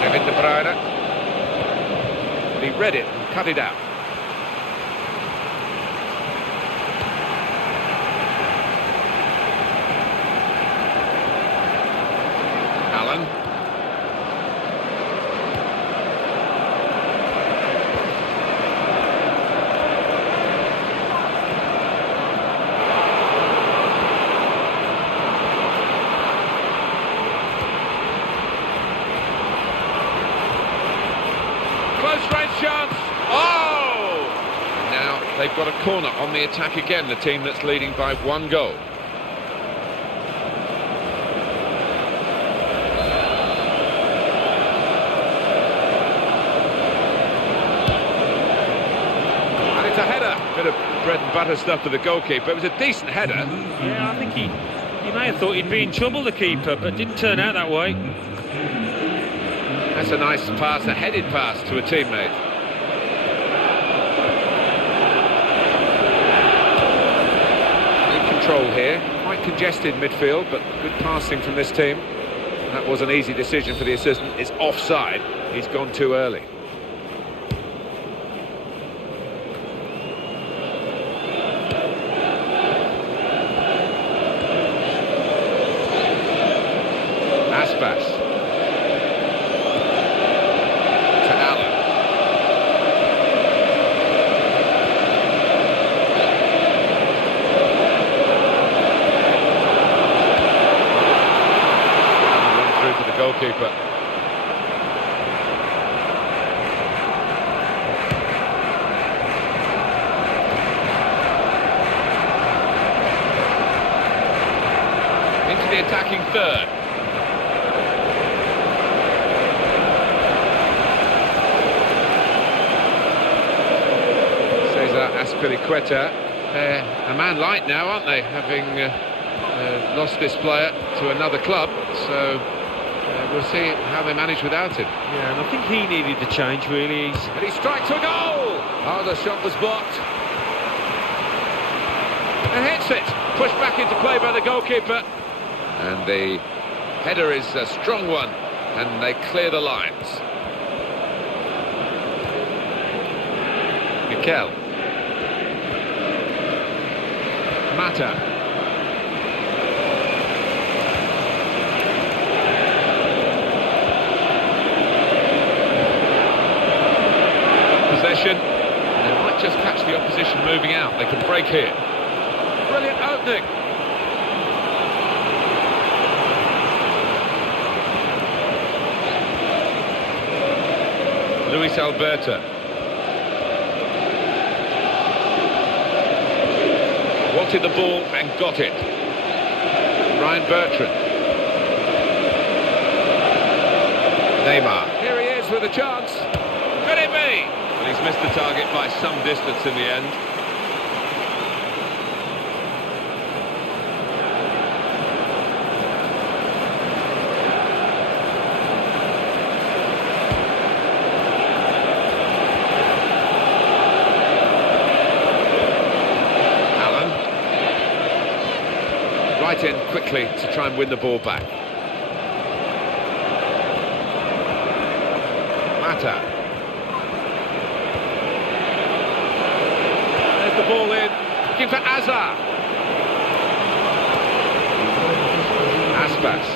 Kevin De Bruyne. He read it and cut it out. Allen. Close-range chance. Oh! Now they've got a corner on the attack again, the team that's leading by 1 goal. And it's a header. Bit of bread and butter stuff for the goalkeeper. It was a decent header. Yeah, I think he may have thought he'd be in trouble, the keeper, but it didn't turn out that way. That's a nice pass, a headed pass to a teammate. Good control here, quite congested midfield, but good passing from this team. That was an easy decision for the assistant. It's offside. He's gone too early. Aspas. To Allen. Run through to the goalkeeper. Into the attacking third. Aspilicueta, a man light now, aren't they, having lost this player to another club, so we'll see how they manage without him. Yeah, and I think he needed the change, really. And he strikes a goal! Oh, the shot was blocked. And hits it! Pushed back into play by the goalkeeper. And the header is a strong one, and they clear the lines. Mikel. Mata. Possession. They might just catch the opposition moving out. They can break here. Brilliant opening. Luis Alberto. Wanted the ball and got it. Ryan Bertrand. Neymar. Here he is with a chance. Could it be? And he's missed the target by some distance in the end. Right in quickly to try and win the ball back. Mata. There's the ball in. Looking for Azar. Aspas.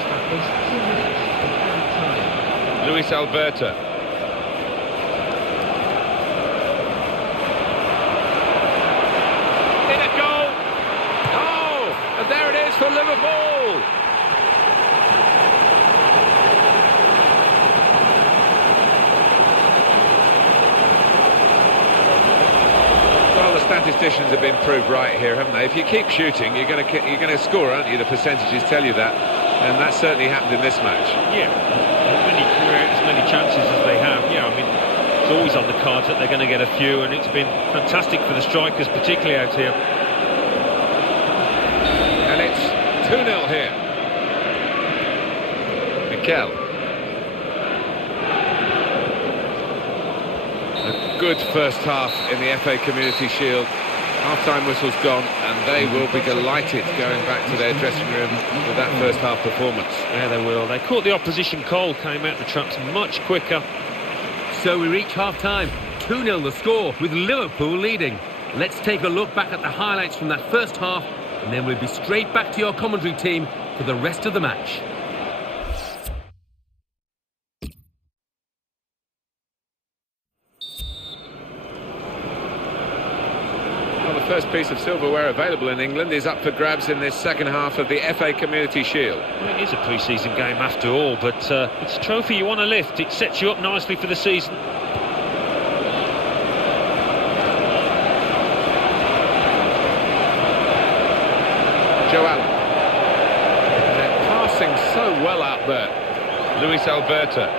Luis Alberto. In a goal. Oh, and there it is for Liverpool. Well, the statisticians have been proved right here, haven't they? If you keep shooting, you're going to score, aren't you? The percentages tell you that, and that certainly happened in this match. Yeah, as many chances as they have. Yeah, I mean, it's always on the cards that they're going to get a few, and it's been fantastic for the strikers, particularly out here. And it's 2-0 here. Mikel. A good first half in the FA Community Shield. Half-time whistle's gone, and they will be delighted going back to their dressing room with that first half performance. Yeah, they will. They caught the opposition cold, came out the traps much quicker. So we reach half-time. 2-0 the score, with Liverpool leading. Let's take a look back at the highlights from that first half, and then we'll be straight back to your commentary team for the rest of the match. Well, the first piece of silverware available in England is up for grabs in this second half of the FA Community Shield. Well, it is a pre-season game after all, but it's a trophy you want to lift. It sets you up nicely for the season. Joe Allen. They're passing so well out there. Luis Alberto.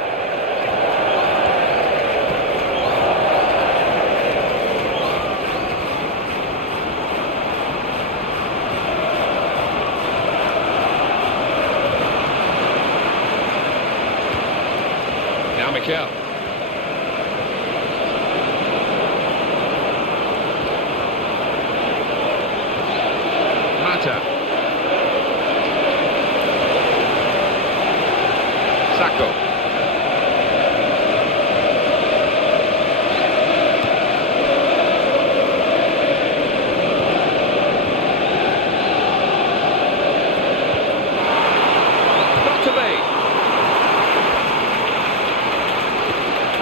Now Mikel. Mikel. Mata. Sacco. Got to be.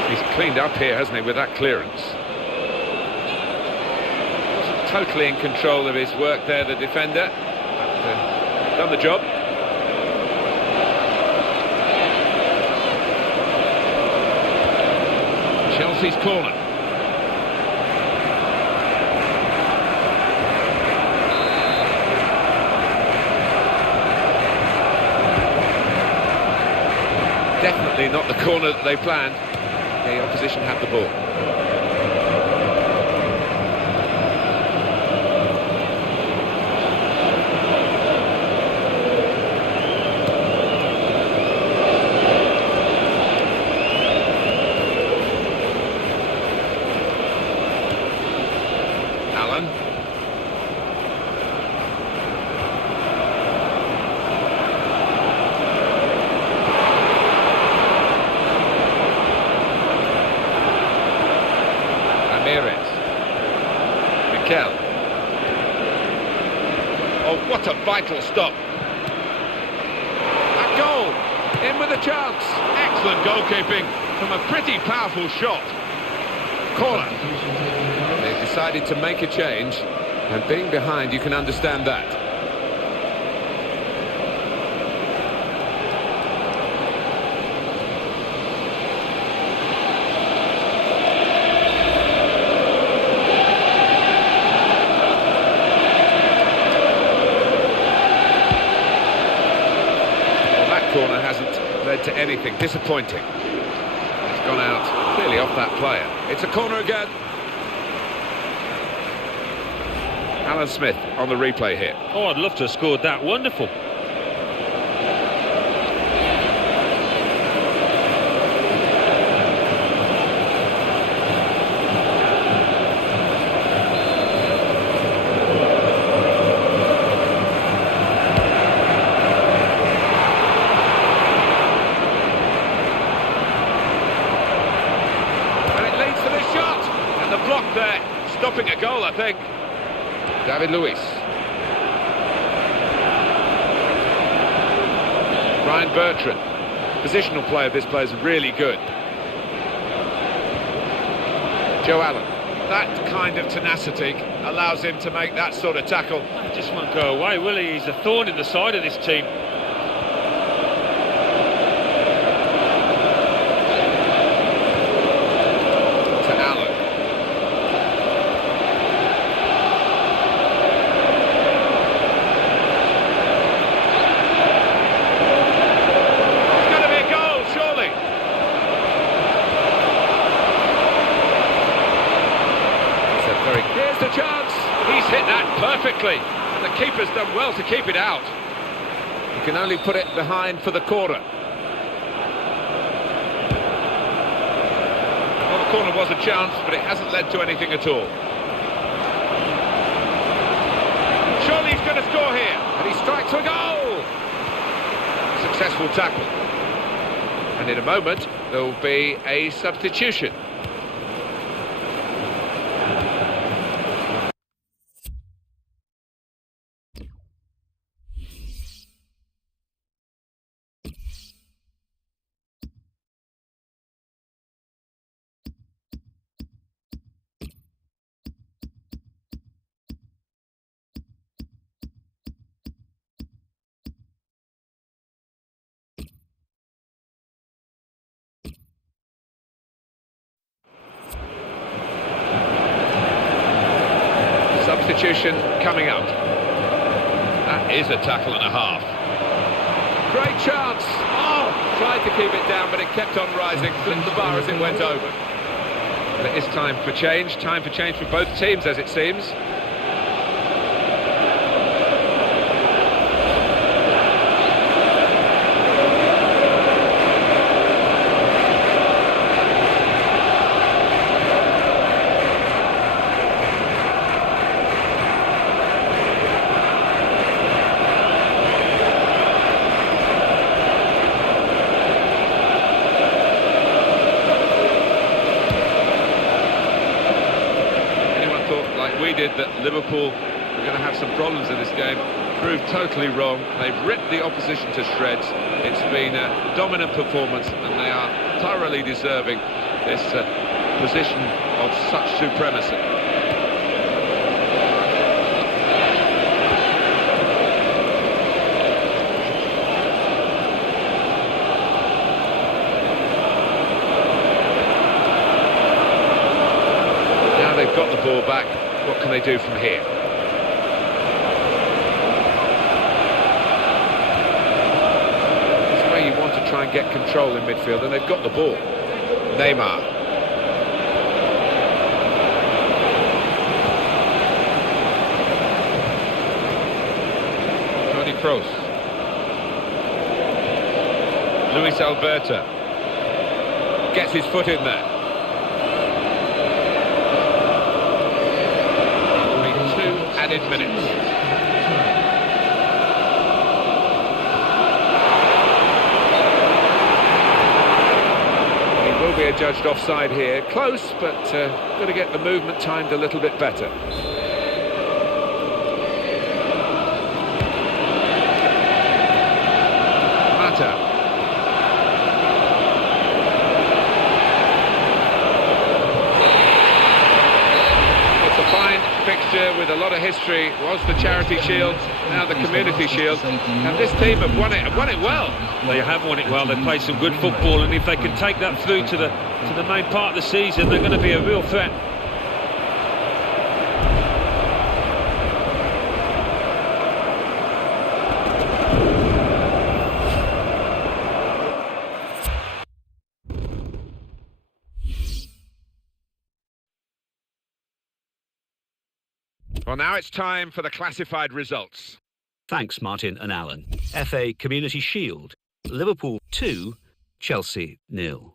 He's cleaned up here, hasn't he, with that clearance? Wasn't totally in control of his work there, the defender. But, done the job. Chelsea's corner. Definitely not the corner that they planned. The opposition had the ball. Allen. Mikel. Oh, what a vital stop. A goal. In with a chance. Excellent goalkeeping from a pretty powerful shot. Corner. They've decided to make a change, and being behind, you can understand that. Corner hasn't led to anything. Disappointing. It's gone out clearly off that player. It's a corner again. Alan Smith on the replay here. Oh, I'd love to have scored that. Wonderful. Block there, stopping a goal, I think. David Luiz. Ryan Bertrand. Positional play of this player is really good. Joe Allen. That kind of tenacity allows him to make that sort of tackle. He just won't go away, will he? He's a thorn in the side of this team. Here's the chance. He's hit that perfectly, and the keeper's done well to keep it out. He can only put it behind for the corner. Well, the corner was a chance, but it hasn't led to anything at all. Surely he's going to score here, and he strikes a goal. Successful tackle. And in a moment, there will be a substitution. Substitution coming up. That is a tackle and a half. Great chance. Oh, tried to keep it down, but it kept on rising. Flipped the bar as it went over. But it is time for change. Time for change for both teams, as it seems. like we did that Liverpool were going to have some problems in this game. Proved totally wrong. They've ripped the opposition to shreds. It's been a dominant performance, and they are thoroughly deserving this position of such supremacy. Now they've got the ball back. What can they do from here? You want to try and get control in midfield, and they've got the ball. Neymar. Toni Kroos. Luis Alberto. Gets his foot in there. Only 2 added minutes. Will be adjudged offside here. Close, but got to get the movement timed a little bit better. Mata. It's a fine fixture with a lot of history. It was the Charity Shield, now the Community Shield, and this team have won it well. They have won it well. They've played some good football, and if they can take that through to the main part of the season, they're going to be a real threat. Well, now it's time for the classified results. Thanks, Martin and Alan. FA Community Shield. Liverpool 2, Chelsea 0.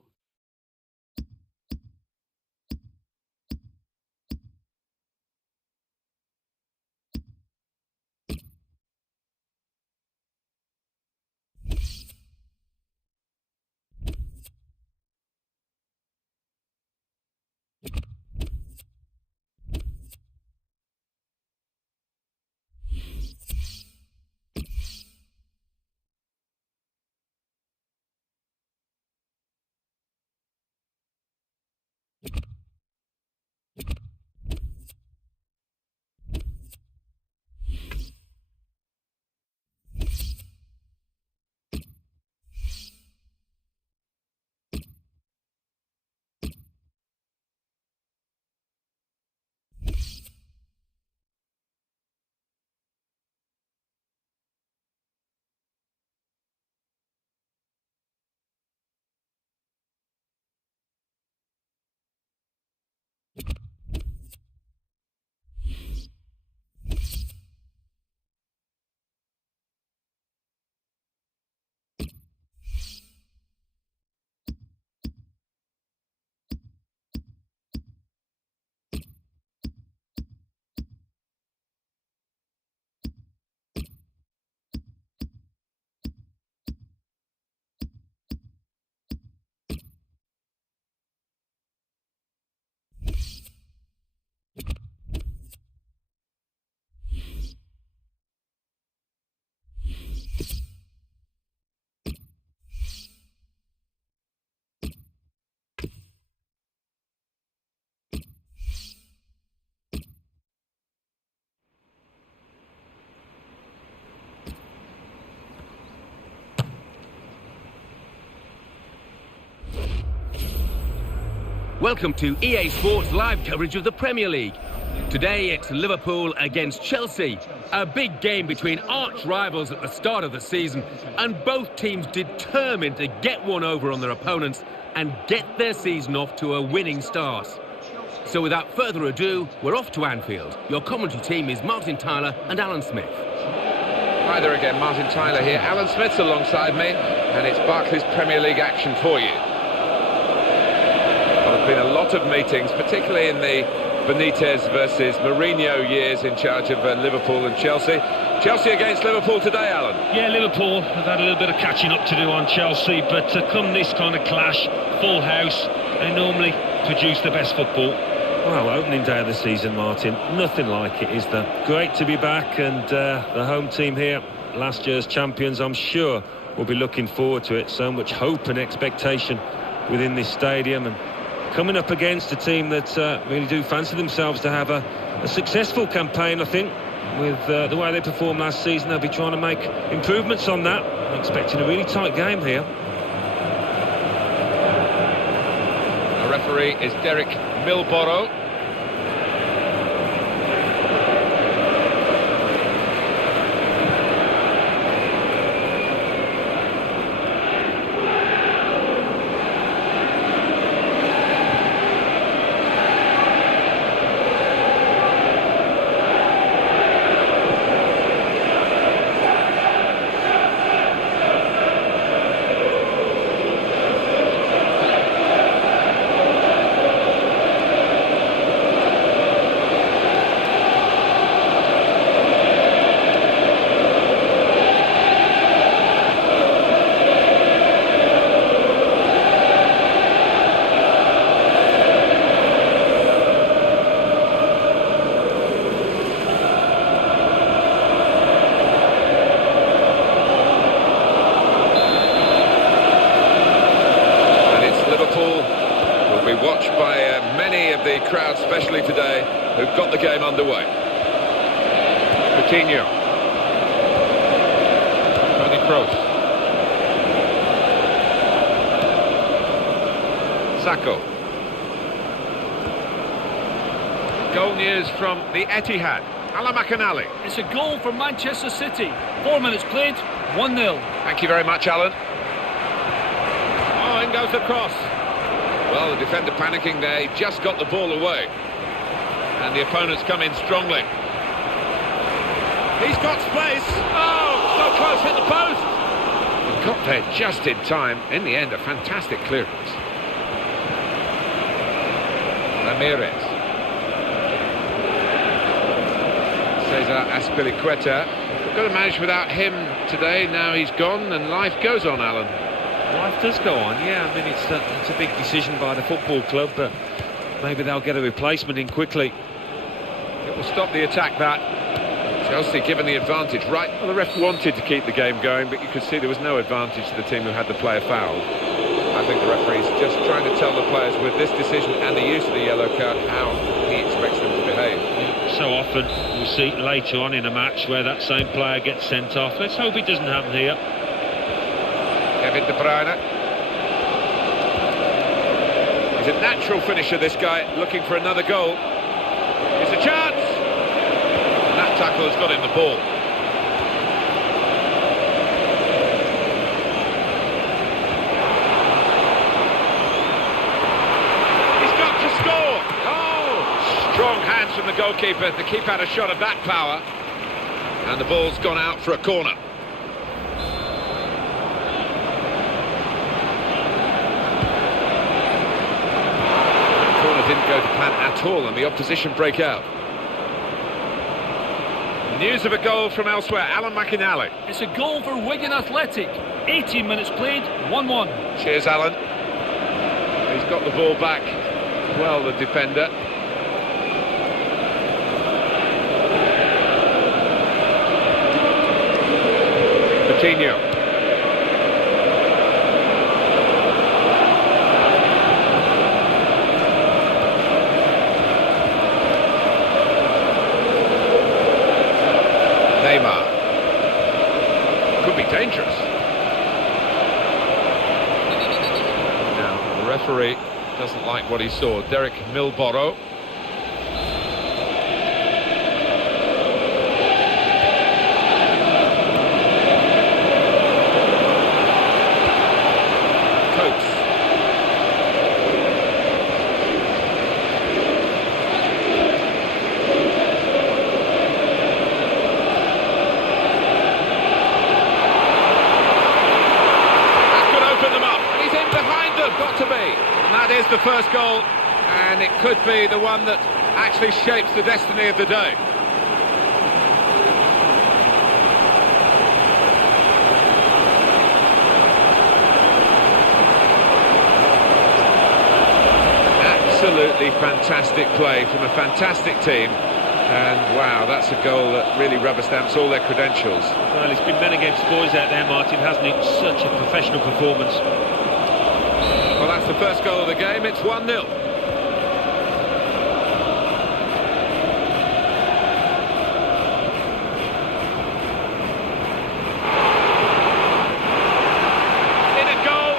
Welcome to EA Sports live coverage of the Premier League. Today it's Liverpool against Chelsea, a big game between arch rivals at the start of the season, and both teams determined to get one over on their opponents and get their season off to a winning start. So without further ado, we're off to Anfield. Your commentary team is Martin Tyler and Alan Smith. Hi there again, Martin Tyler here. Alan Smith's alongside me, and it's Barclays Premier League action for you. There's been a lot of meetings, particularly in the Benitez versus Mourinho years in charge of Liverpool and Chelsea. Chelsea against Liverpool today, Alan. Yeah, Liverpool have had a little bit of catching up to do on Chelsea, but come this kind of clash, full house, they normally produce the best football. Well, opening day of the season, Martin, nothing like it, is there? Great to be back, and the home team here, last year's champions, I'm sure will be looking forward to it. So much hope and expectation within this stadium, and coming up against a team that really do fancy themselves to have a successful campaign. I think with the way they performed last season, they'll be trying to make improvements on that. I'm expecting a really tight game here. The referee is Derek Milborough. Watched by many of the crowd, especially today, who've got the game underway. Coutinho. Toni Kroos. Sacco. Goal news from the Etihad. Alan McInally. It's a goal for Manchester City. 4 minutes played, 1-0. Thank you very much, Alan. Oh, in goes the cross. Well, the defender panicking there, he just got the ball away. And the opponents come in strongly. He's got space. Oh, so close, hit the post. He got there just in time. In the end, a fantastic clearance. Ramirez. Cesar Azpilicueta. We've got to manage without him today. Now he's gone and life goes on, Alan. Life does go on, yeah. I mean, it's a big decision by the football club, but maybe they'll get a replacement in quickly. It will stop the attack, that. Chelsea given the advantage, right? Well, the ref wanted to keep the game going, but you could see there was no advantage to the team who had the player fouled. I think the referee's just trying to tell the players with this decision and the use of the yellow card how he expects them to behave. Yeah, so often we'll see later on in a match where that same player gets sent off. Let's hope it doesn't happen here. Kevin De Bruyne. He's a natural finisher, this guy, looking for another goal. It's a chance! And that tackle has got him the ball. He's got to score! Oh! Strong hands from the goalkeeper to keep out a shot of that power. And the ball's gone out for a corner. Didn't go to plan at all, and the opposition break out. News of a goal from elsewhere, Alan McInally. It's a goal for Wigan Athletic. 18 minutes played, 1-1. Cheers, Alan. He's got the ball back. Well, the defender. Coutinho. Neymar. Could be dangerous. Now, the referee doesn't like what he saw. Derek Milborough. That is the first goal, and it could be the one that actually shapes the destiny of the day. Absolutely fantastic play from a fantastic team. And wow, that's a goal that really rubber stamps all their credentials. Well, it's been men against boys out there, Martin, hasn't it? Such a professional performance. Well, that's the first goal of the game. It's 1-0. In a goal.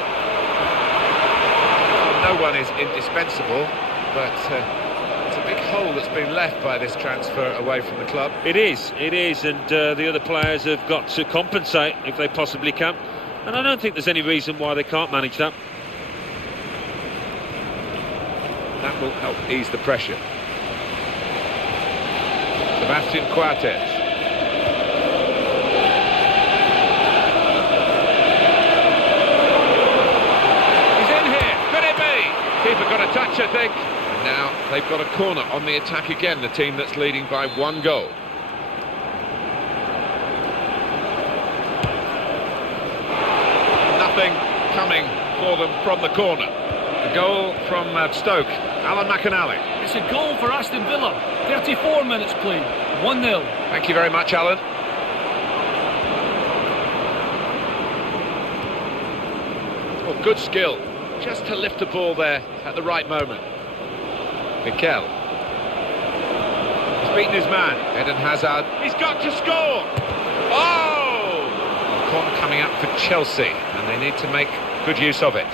No one is indispensable, but it's a big hole that's been left by this transfer away from the club. It is, and the other players have got to compensate if they possibly can. And I don't think there's any reason why they can't manage that. That will help ease the pressure. Sebastian Coates. He's in here. Could it be? Keeper got a touch, I think. And now they've got a corner on the attack again, the team that's leading by 1 goal. Nothing coming for them from the corner. A goal from Stoke, Alan McAnally. It's a goal for Aston Villa. 34 minutes played. 1-0. Thank you very much, Alan. Oh, good skill. Just to lift the ball there at the right moment. Mikel. He's beaten his man. Eden Hazard. He's got to score! Oh! Corner coming up for Chelsea, and they need to make good use of it.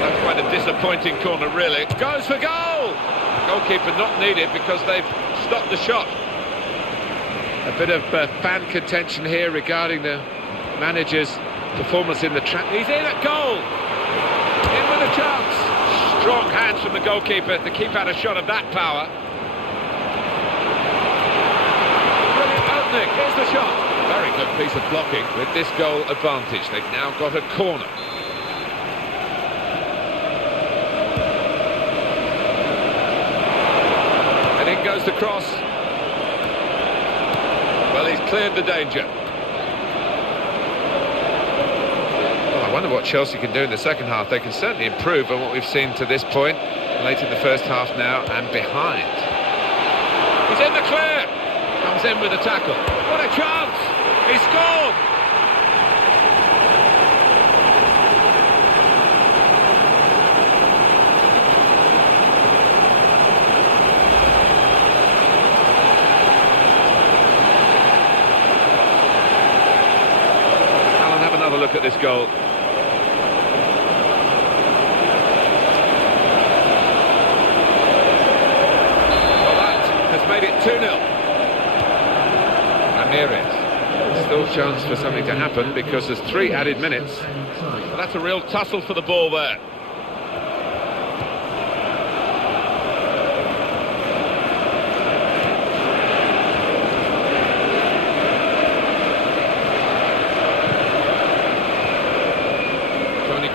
That's quite a disappointing corner, really. Goes for goal! Goalkeeper not needed because they've stopped the shot. A bit of fan contention here regarding the manager's performance in the trap. He's in at goal! In with a chance! Strong hands from the goalkeeper to keep out a shot of that power. Brilliant opening, here's the shot. Very good piece of blocking with this goal advantage. They've now got a corner. And in goes the cross. Well, he's cleared the danger. Well, I wonder what Chelsea can do in the second half. They can certainly improve on what we've seen to this point. Late in the first half now and behind. He's in the clear. Comes in with a tackle. What a chance! He scored! Look at this goal. Well, that has made it 2-0. Ramirez. Still a chance for something to happen because there's 3 added minutes. But that's a real tussle for the ball there.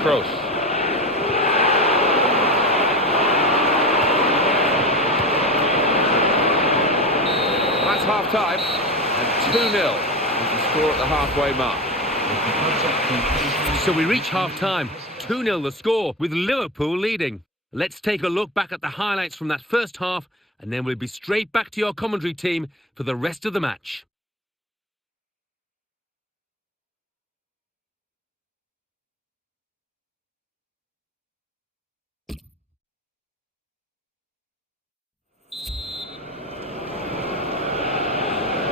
Kroos. That's half-time, and 2-0. We can score at the halfway mark. So we reach half-time. 2-0 the score, with Liverpool leading. Let's take a look back at the highlights from that first half, and then we'll be straight back to your commentary team for the rest of the match.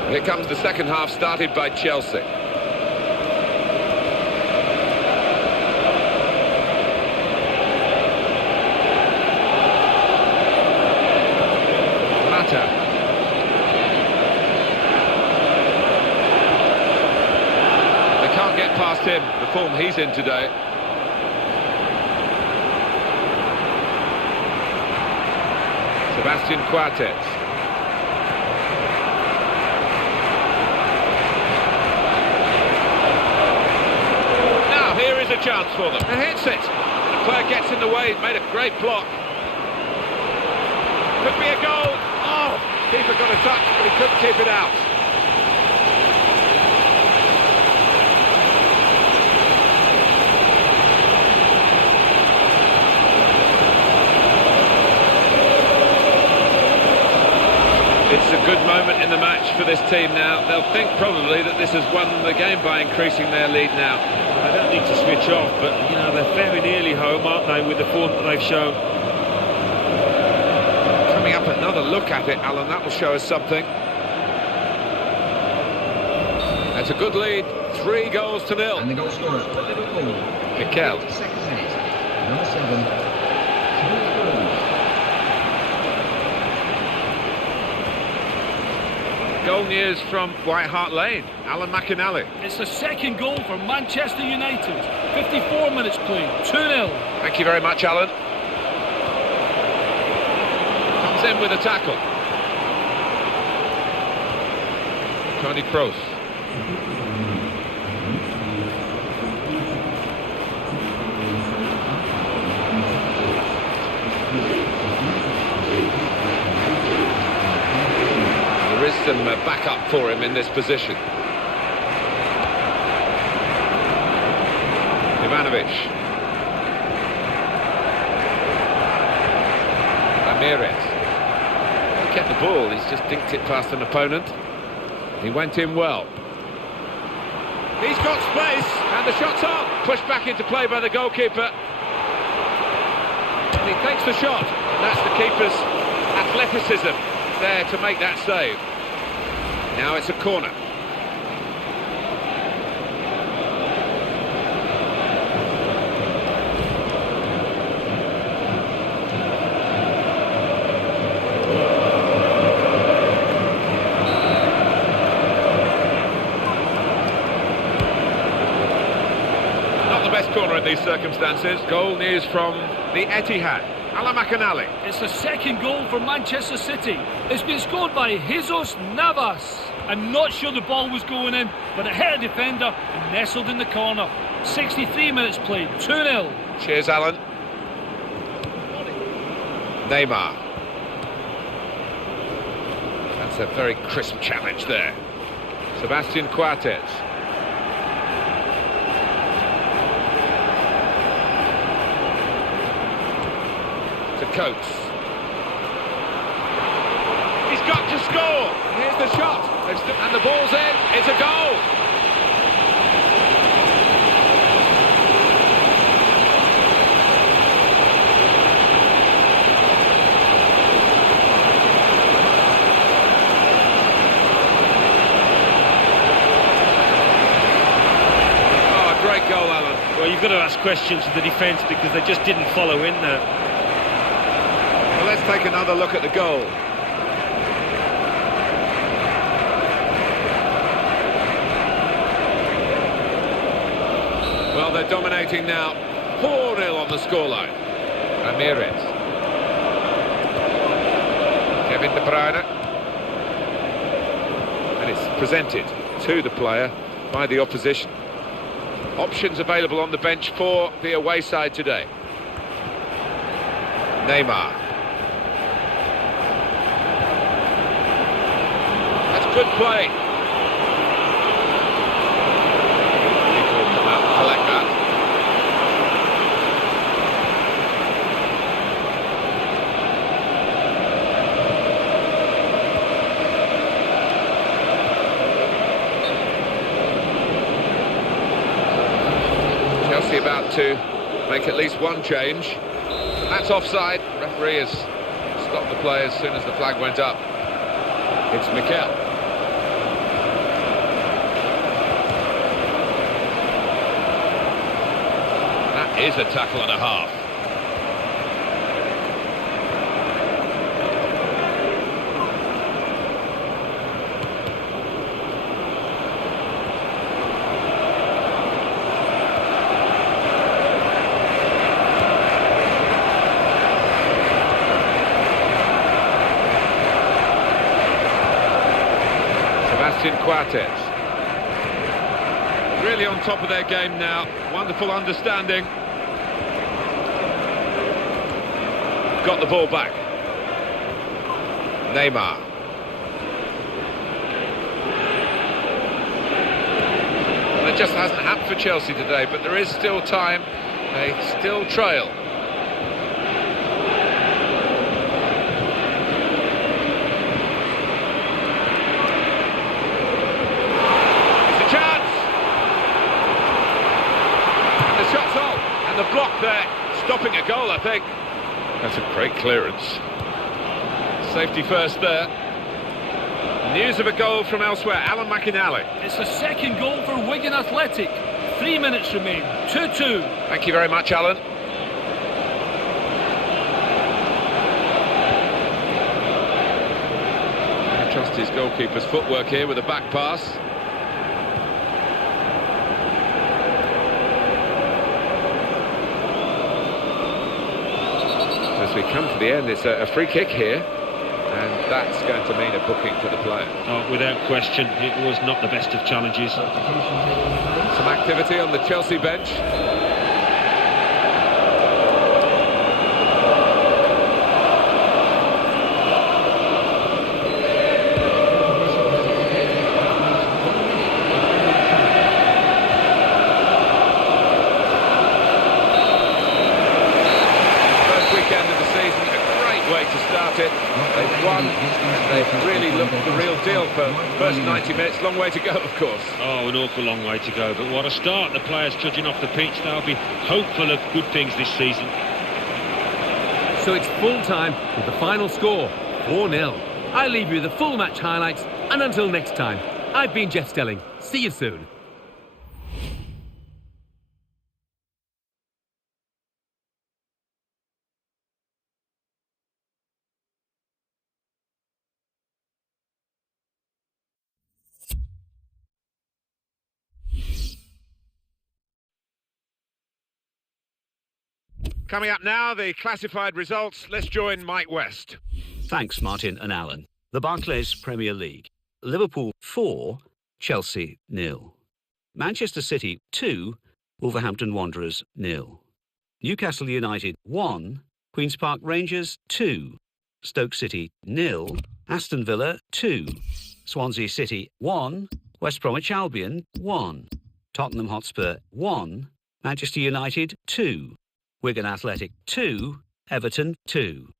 Here comes the second half, started by Chelsea. Mata. They can't get past him, the form he's in today. Sebastian Coates. A chance for them, and hits it. The player gets in the way, made a great block. Could be a goal. Oh, keeper got a touch, but he couldn't keep it out. It's a good moment in the match for this team now. They'll think probably that this has won the game by increasing their lead now. They don't need to switch off, but you know, they're very nearly home, aren't they, with the form that they've shown. Coming up, another look at it, Alan. That will show us something. That's a good lead. 3 goals to 0. And the goal scorer for Liverpool. Mikel. Second minute. Number 7. Goal news from White Hart Lane. Alan McInally. It's the second goal for Manchester United. 54 minutes played, 2-0. Thank you very much, Alan. Comes in with a tackle. Tony Kroos. There is some backup for him in this position. Ivanovic. Ramirez. He kept the ball, he's just dinked it past an opponent. He went in well. He's got space, and the shot's on. Pushed back into play by the goalkeeper. And he takes the shot. That's the keeper's athleticism there to make that save. Now it's a corner. Not the best corner in these circumstances. Goal news from the Etihad. Alan McInally. It's the second goal for Manchester City. It's been scored by Jesus Navas. I'm not sure the ball was going in, but it hit a defender and nestled in the corner. 63 minutes played, 2-0. Cheers, Alan. Neymar. That's a very crisp challenge there. Sebastian Coates. To Coates. He's got to score. Here's the shot. And the ball's in. It's a goal. Oh, a great goal, Alan. Well, you've got to ask questions of the defence because they just didn't follow in there. Well, let's take another look at the goal. Well, they're dominating now. 4-0 on the scoreline. Ramirez. Kevin De Bruyne. And it's presented to the player by the opposition. Options available on the bench for the away side today. Neymar. That's good play. People will come out and collect that. Chelsea about to make at least one change. That's offside. Referee has stopped the play as soon as the flag went up. It's Mikel. That is a tackle and a half. Coates. Really on top of their game now. Wonderful understanding. Got the ball back. Neymar. Well, it just hasn't happened for Chelsea today, but there is still time. They still trail. shot's on, and the block there, stopping a goal, I think. That's a great clearance. Safety first there. News of a goal from elsewhere, Alan McInally. It's a second goal for Wigan Athletic. 3 minutes remain, 2-2. Thank you very much, Alan. I trust his goalkeeper's footwork here with a back pass. As we come to the end, it's a free kick here, and that's going to mean a booking for the player. Oh, without question, it was not the best of challenges. Some activity on the Chelsea bench. To start it, they've won, and they've really looked the real deal for the first 90 minutes. Long way to go, of course. Oh, an awful long way to go, but what a start. The players judging off the pitch, they'll be hopeful of good things this season. So it's full time with the final score, 4-0. I leave you the full match highlights, and until next time, I've been Jeff Stelling. See you soon. Coming up now, the classified results. Let's join Mike West. Thanks, Martin and Alan. The Barclays Premier League. Liverpool 4, Chelsea 0. Manchester City 2, Wolverhampton Wanderers 0. Newcastle United 1, Queen's Park Rangers 2. Stoke City 0, Aston Villa 2. Swansea City 1, West Bromwich Albion 1. Tottenham Hotspur 1, Manchester United 2. Wigan Athletic 2, Everton 2.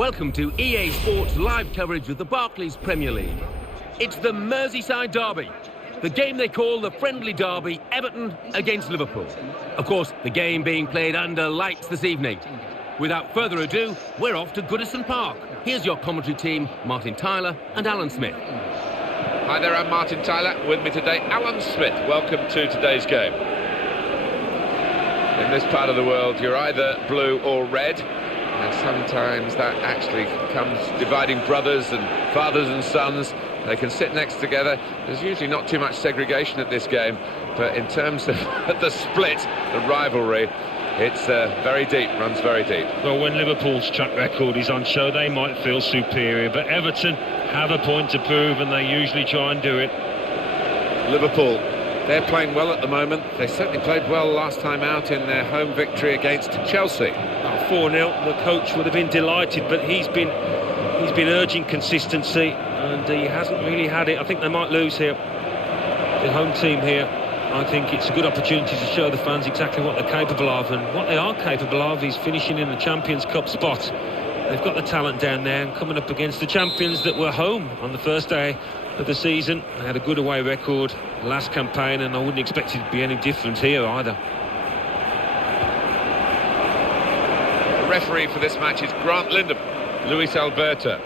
Welcome to EA Sports live coverage of the Barclays Premier League. It's the Merseyside derby, the game they call the friendly derby, Everton against Liverpool. Of course, the game being played under lights this evening. Without further ado, we're off to Goodison Park. Here's your commentary team, Martin Tyler and Alan Smith. Hi there, I'm Martin Tyler. With me today, Alan Smith. Welcome to today's game. In this part of the world, you're either blue or red. And sometimes that actually comes dividing brothers and fathers and sons. They can sit next together. There's usually not too much segregation at this game, but in terms of the split, the rivalry, it's very deep, runs very deep. Well, when Liverpool's track record is on show, they might feel superior, but Everton have a point to prove, and they usually try and do it. Liverpool, they're playing well at the moment. They certainly played well last time out in their home victory against Chelsea. 4-0, the coach would have been delighted, but he's been urging consistency, and he hasn't really had it. I think they might lose here, the home team here. I think it's a good opportunity to show the fans exactly what they're capable of, and what they are capable of is finishing in the Champions Cup spot. They've got the talent down there, and coming up against the champions that were home on the first day of the season. They had a good away record last campaign, and I wouldn't expect it to be any different here either. The referee for this match is Grant Lindham, Luis Alberto.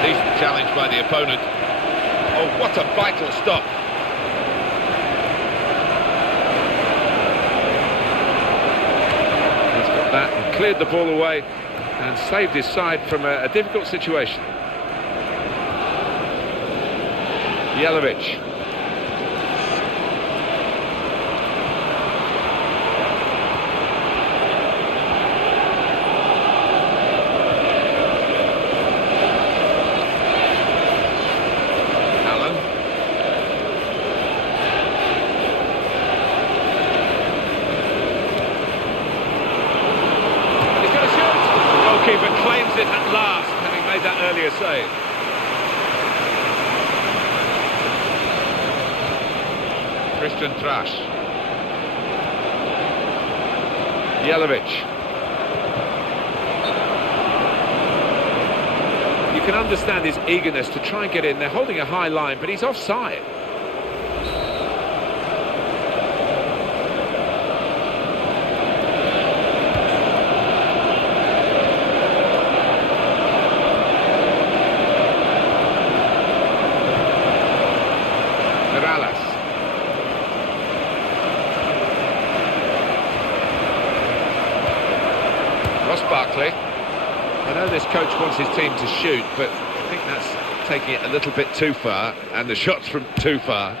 Decent challenge by the opponent. Oh, what a vital stop. He's got that and cleared the ball away and saved his side from a difficult situation. Jelavic. Allen. He's going to shoot. The goalkeeper claims it at last, having made that earlier save. Christian Trash. Jelavic. You can understand his eagerness to try and get in. They're holding a high line, but he's offside. Barkley. I know this coach wants his team to shoot, but I think that's taking it a little bit too far, and the shot's from too far.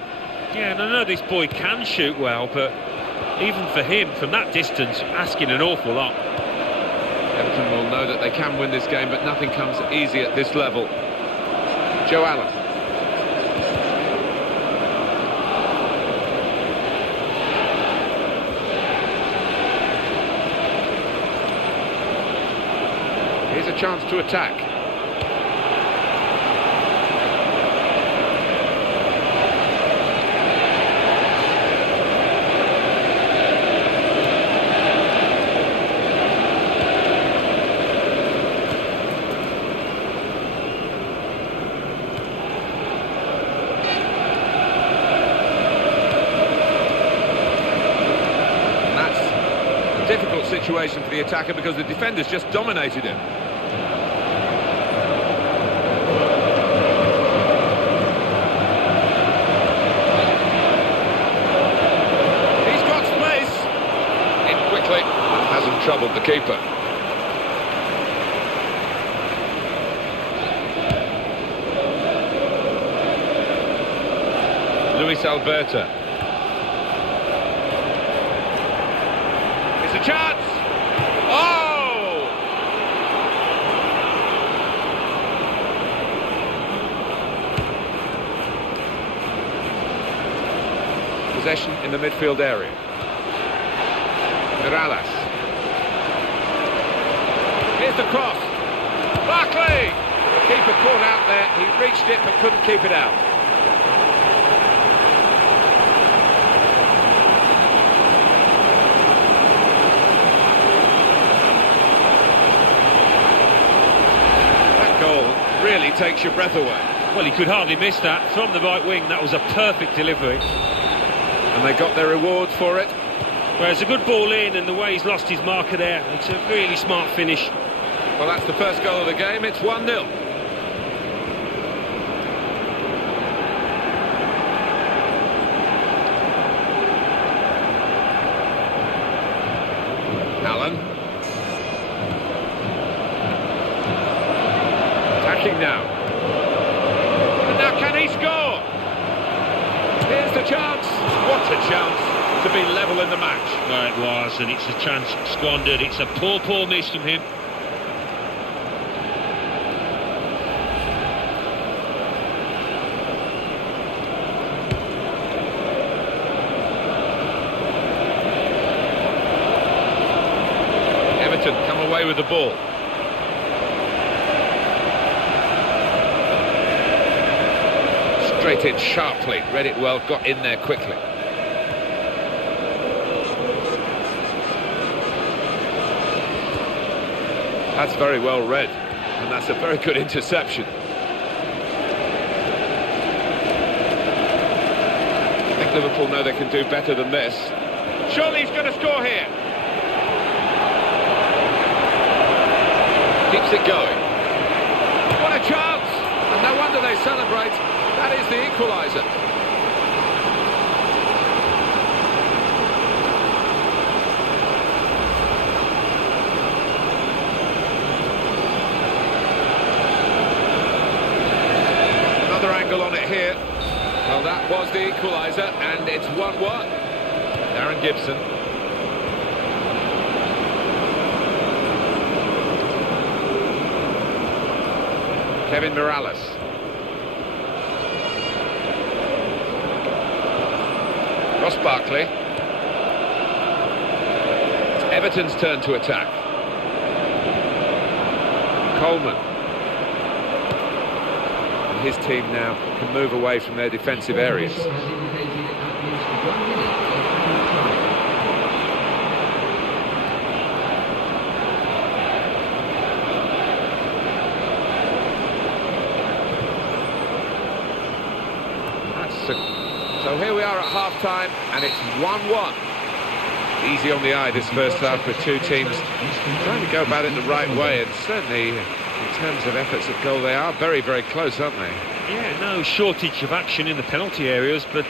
Yeah, and I know this boy can shoot well, but even for him, from that distance, asking an awful lot. Everton will know that they can win this game, but nothing comes easy at this level. Joe Allen. Here's a chance to attack. And that's a difficult situation for the attacker because the defenders just dominated him. Hasn't troubled the keeper. Luis Alberto. It's a chance! Oh! Possession in the midfield area. Mirallas. Here's the cross. Barkley! Keeper caught out there, he reached it but couldn't keep it out. That goal really takes your breath away. Well, he could hardly miss that. From the right wing, that was a perfect delivery. And they got their reward for it. Well, it's a good ball in, and the way he's lost his marker there, it's a really smart finish. Well, that's the first goal of the game, it's 1-0. Allen. Attacking now. And now can he score? Here's the chance. What a chance to be level in the match. Well, it was, and it's a chance squandered. It's a poor miss from him. Everton come away with the ball. Straight in sharply, read it well, got in there quickly. That's very well read, and that's a very good interception. I think Liverpool know they can do better than this. Surely he's going to score here. Keeps it going. What a chance! And no wonder they celebrate. That is the equaliser. Another angle on it here. Well, that was the equaliser, and it's 1-1. Darren Gibson. Kevin Morales. Ross Barkley. It's Everton's turn to attack. Coleman. And his team now can move away from their defensive areas. So here we are at half-time, and it's 1-1. Easy on the eye this first half with two teams trying to go about it the right way, and certainly in terms of efforts at goal they are very, very close, aren't they? Yeah, no shortage of action in the penalty areas, but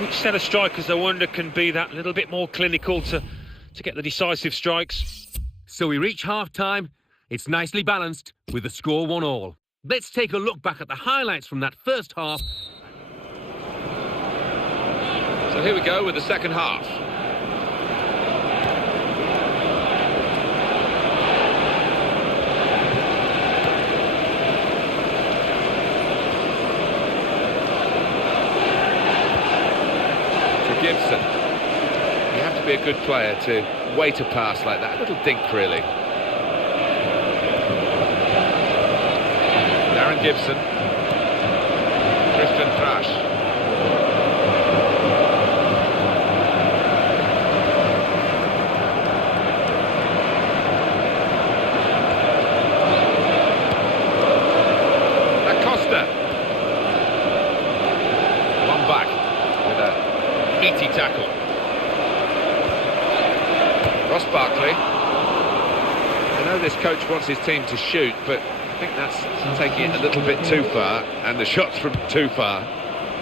which set of strikers, I wonder, can be that little bit more clinical to get the decisive strikes. So we reach half-time. It's nicely balanced with the score 1-1. Let's take a look back at the highlights from that first half. So here we go with the second half. To Gibson. You have to be a good player to wait a pass like that. A little dink, really. Darren Gibson. Christian Thrash. One back with a meaty tackle. Ross Barkley. I know this coach wants his team to shoot, but I think that's taking it a little bit too far, and the shot's from too far.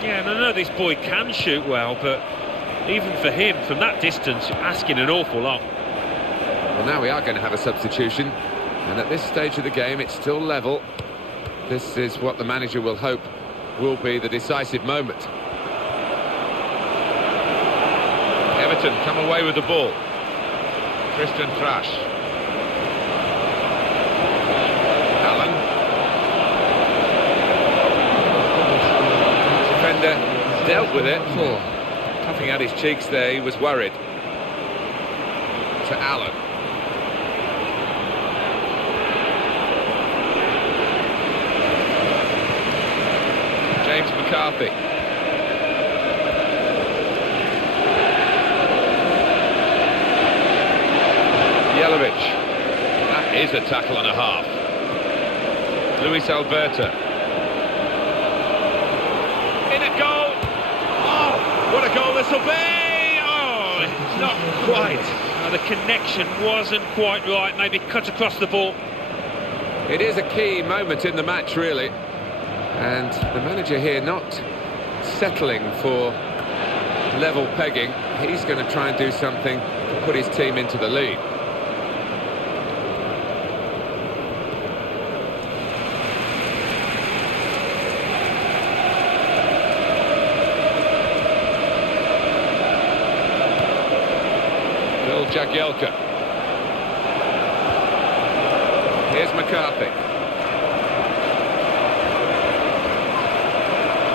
Yeah, and I know this boy can shoot well, but even for him, from that distance, you're asking an awful lot. Well, now we are going to have a substitution, and at this stage of the game, it's still level. This is what the manager will hope will be the decisive moment. Everton come away with the ball. Christian Thrash. Allen. Defender dealt with it. Puffing at his cheeks there, he was worried. To Allen. James McCarthy. Yelovich. That is a tackle and a half. Luis Alberto. In a goal. Oh, what a goal this will be. Oh, not quite. The connection wasn't quite right, maybe cut across the ball. It is a key moment in the match, really. And the manager here not settling for level pegging. He's going to try and do something to put his team into the lead. Jagielka. Here's McCarthy.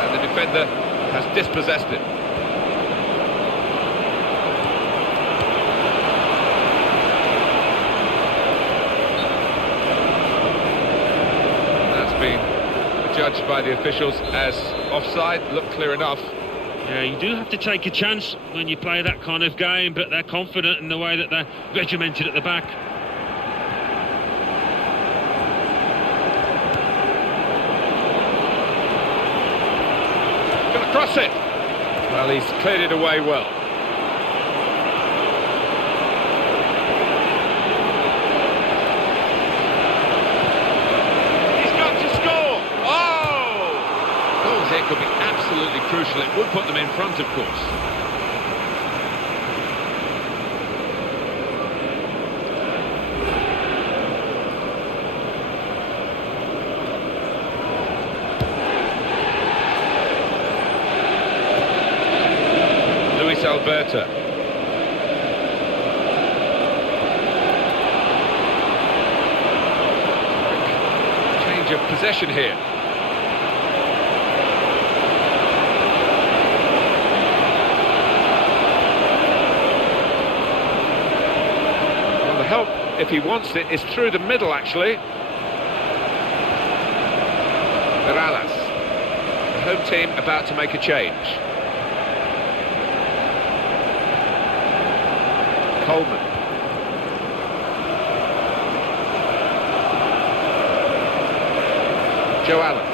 And the defender has dispossessed it. That's been judged by the officials as offside. Looked clear enough. Yeah, you do have to take a chance when you play that kind of game, but they're confident in the way that they're regimented at the back. Gonna cross it. Well, he's cleared it away well. He's got to score. Oh! Goals here could be absolutely crucial. It would put them in front, of course. Luis Alberto. Change of possession here. Help, if he wants it, is through the middle, actually. Morales. The home team about to make a change. Coleman. Joe Allen.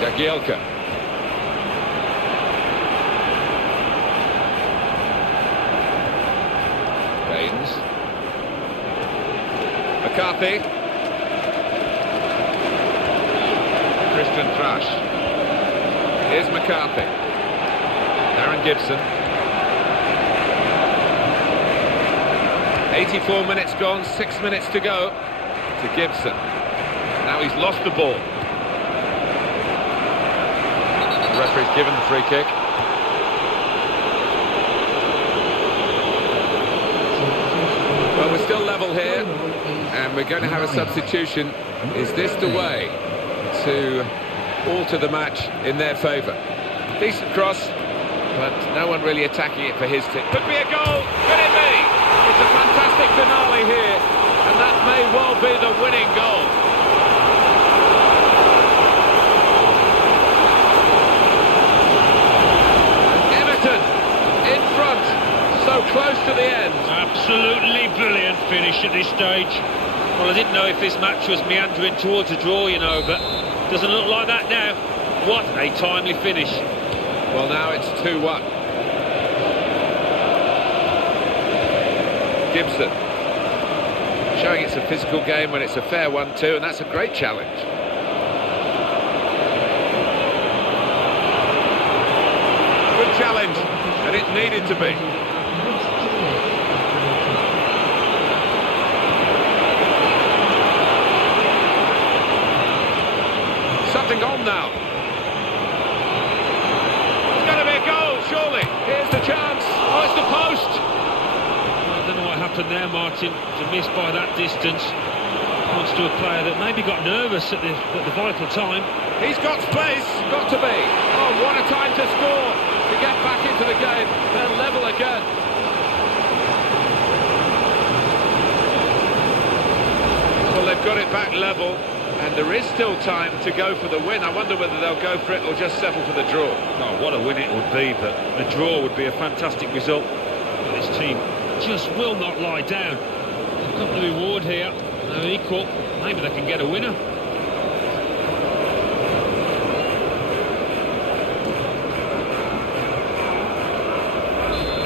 Jagielka. McCarthy. Christian Thrash. Here's McCarthy. Aaron Gibson. 84 minutes gone, 6 minutes to go to Gibson. Now he's lost the ball. The referee's given the free kick. Well, we're still level here, and we're going to have a substitution. Is this the way to alter the match in their favour? Decent cross, but no one really attacking it for his team. Could be a goal, could it be? It's a fantastic finale here, and that may well be the winning goal. Everton in front, so close to the end. Absolutely brilliant finish at this stage. Well, I didn't know if this match was meandering towards a draw, you know, but doesn't look like that now. What a timely finish. Well, now it's 2-1. Gibson. Showing it's a physical game when it's a fair one too, and that's a great challenge. Good challenge, and it needed to be. Something on now. It's going to be a goal, surely. Here's the chance. Oh, it's the post. I don't know what happened there, Martin, to miss by that distance. Points to a player that maybe got nervous at the vital time. He's got space, got to be. Oh, what a time to score, to get back into the game. They're level again. they've got it back level, and there is still time to go for the win. I wonder whether they'll go for it or just settle for the draw. Oh, what a win it would be, but the draw would be a fantastic result. But this team just will not lie down. They've got the reward here. They're equal. Maybe they can get a winner.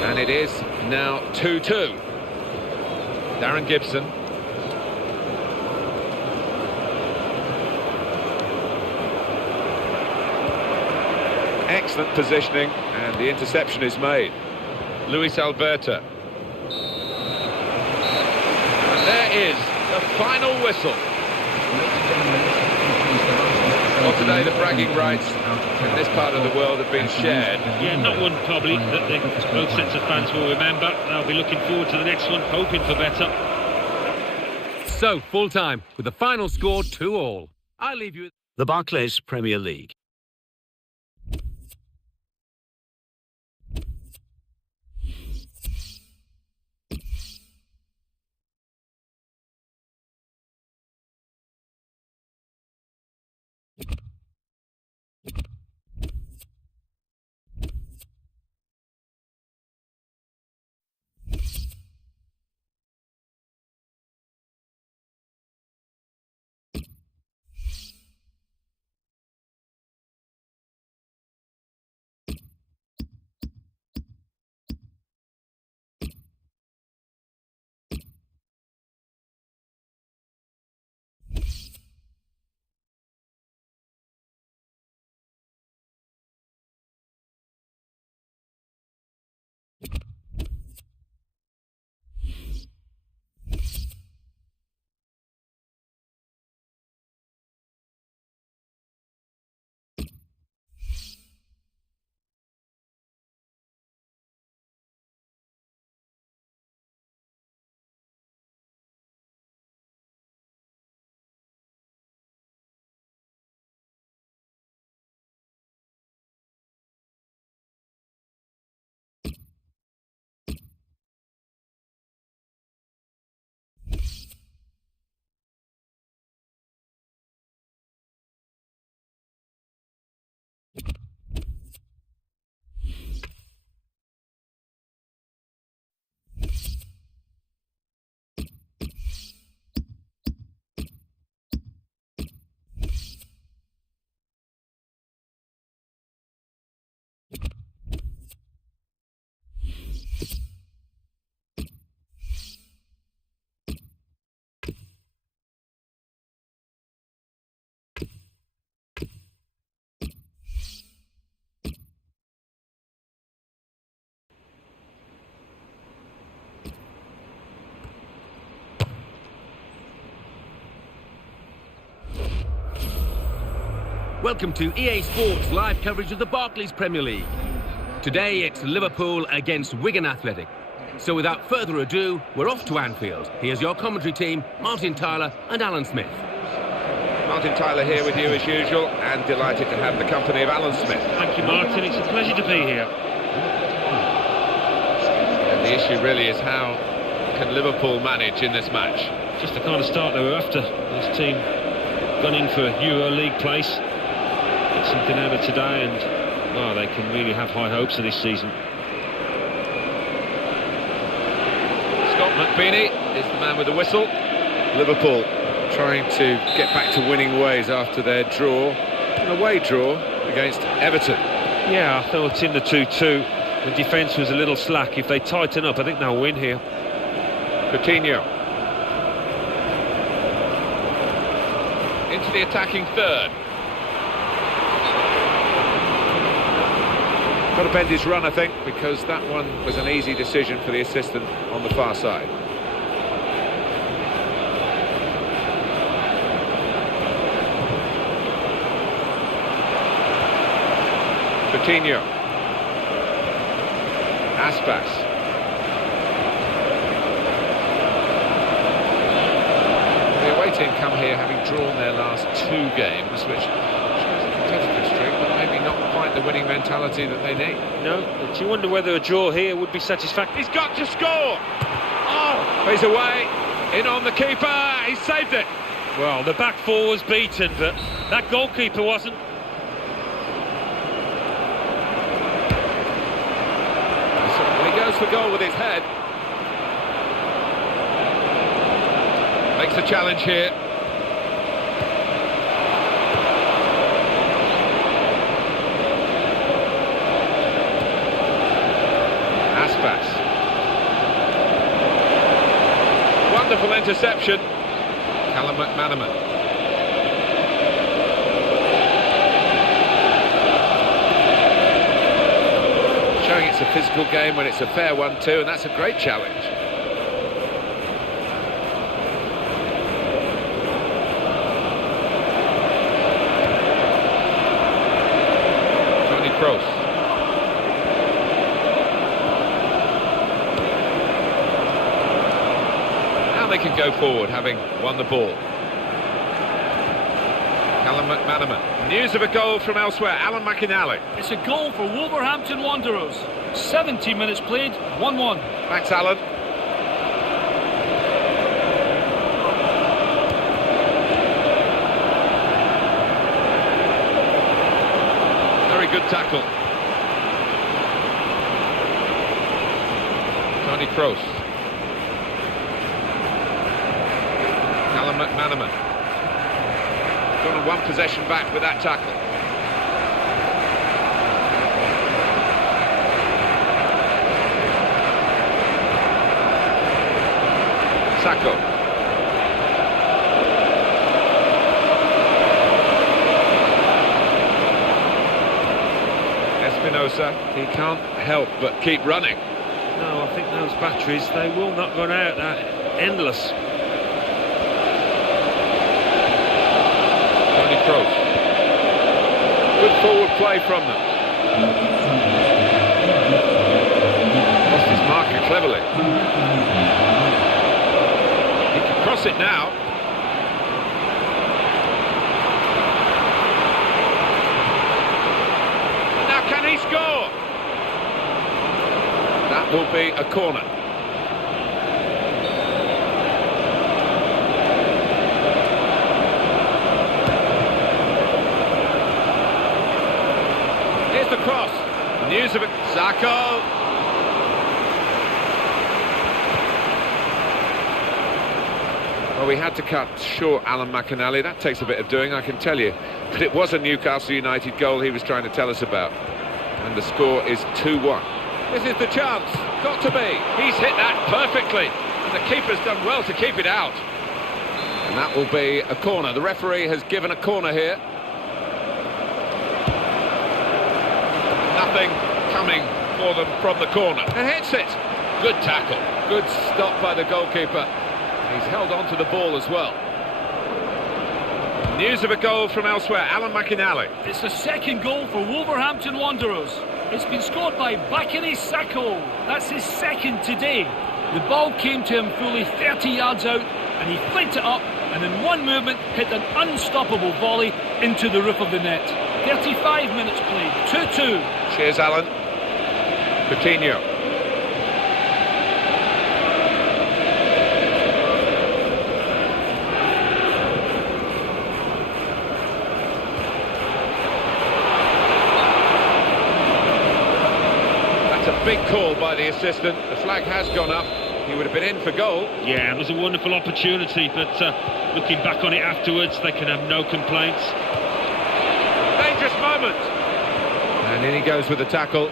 And it is now 2-2. Darren Gibson. Excellent positioning, and the interception is made. Luis Alberto. And there is the final whistle. Well, today the bragging rights in this part of the world have been shared. Yeah, not one probably that both sets of fans will remember. They'll be looking forward to the next one, hoping for better. So, full time, with the final score 2-2. I leave you... The Barclays Premier League. Welcome to EA Sports live coverage of the Barclays Premier League. Today it's Liverpool against Wigan Athletic. So without further ado, we're off to Anfield. Here's your commentary team, Martin Tyler and Alan Smith. Martin Tyler here with you as usual, and delighted to have the company of Alan Smith. Thank you, Martin. It's a pleasure to be here. And the issue really is how can Liverpool manage in this match? Just the kind of start they were after. This team gone in for a Euro League place. Get something out of today, and well, they can really have high hopes of this season. Scott McBeanie is the man with the whistle. Liverpool trying to get back to winning ways after their draw, an away draw against Everton. Yeah, I thought in the 2-2 the defence was a little slack. If they tighten up, I think they'll win here. Coutinho into the attacking third. Got to bend his run, I think, because that one was an easy decision for the assistant on the far side. Coutinho. Aspas. The away team come here having drawn their last 2 games, which shows a competitive streak, but maybe not quite the winning mentality that they need. No, but you wonder whether a draw here would be satisfactory. He's got to score! Oh, he's away, in on the keeper, he saved it. Well, the back four was beaten, but that goalkeeper wasn't. He goes for goal with his head. Makes a challenge here. Aspas. Wonderful interception. Callum McManaman. Showing it's a physical game when it's a fair one too, and that's a great challenge. Tony Kroos. Now they can go forward, having won the ball. Callum McManaman. News of a goal from elsewhere. Alan McInally. It's a goal for Wolverhampton Wanderers. 70 minutes played, 1-1. Thanks, Alan. Very good tackle. Tony Kroos. Callum McManaman. Gone on one possession back with that tackle. Sacco. Espinosa, he can't help but keep running. No, I think those batteries, they will not run out. They're endless. Tony Kroos. Good forward play from them. Lost his marker cleverly. He can cross it now. Now can he score? That will be a corner. Here's the cross. News of it. Sacco. Well, we had to cut short Alan McInally. That takes a bit of doing, I can tell you. But it was a Newcastle United goal he was trying to tell us about. And the score is 2-1. This is the chance. Got to be. He's hit that perfectly. And the keeper's done well to keep it out. And that will be a corner. The referee has given a corner here. Nothing coming for them from the corner. And hits it. Good tackle. Good stop by the goalkeeper. He's held on to the ball as well. News of a goal from elsewhere. Alan McInally. It's the second goal for Wolverhampton Wanderers. It's been scored by Bakary Sacco. That's his second today. The ball came to him fully 30 yards out and he flicked it up and in one movement hit an unstoppable volley into the roof of the net. 35 minutes played, 2-2. Cheers, Alan. Coutinho. That's a big call by the assistant. The flag has gone up. He would have been in for goal. Yeah, it was a wonderful opportunity, but looking back on it afterwards, they can have no complaints. Dangerous moment. And in he goes with the tackle.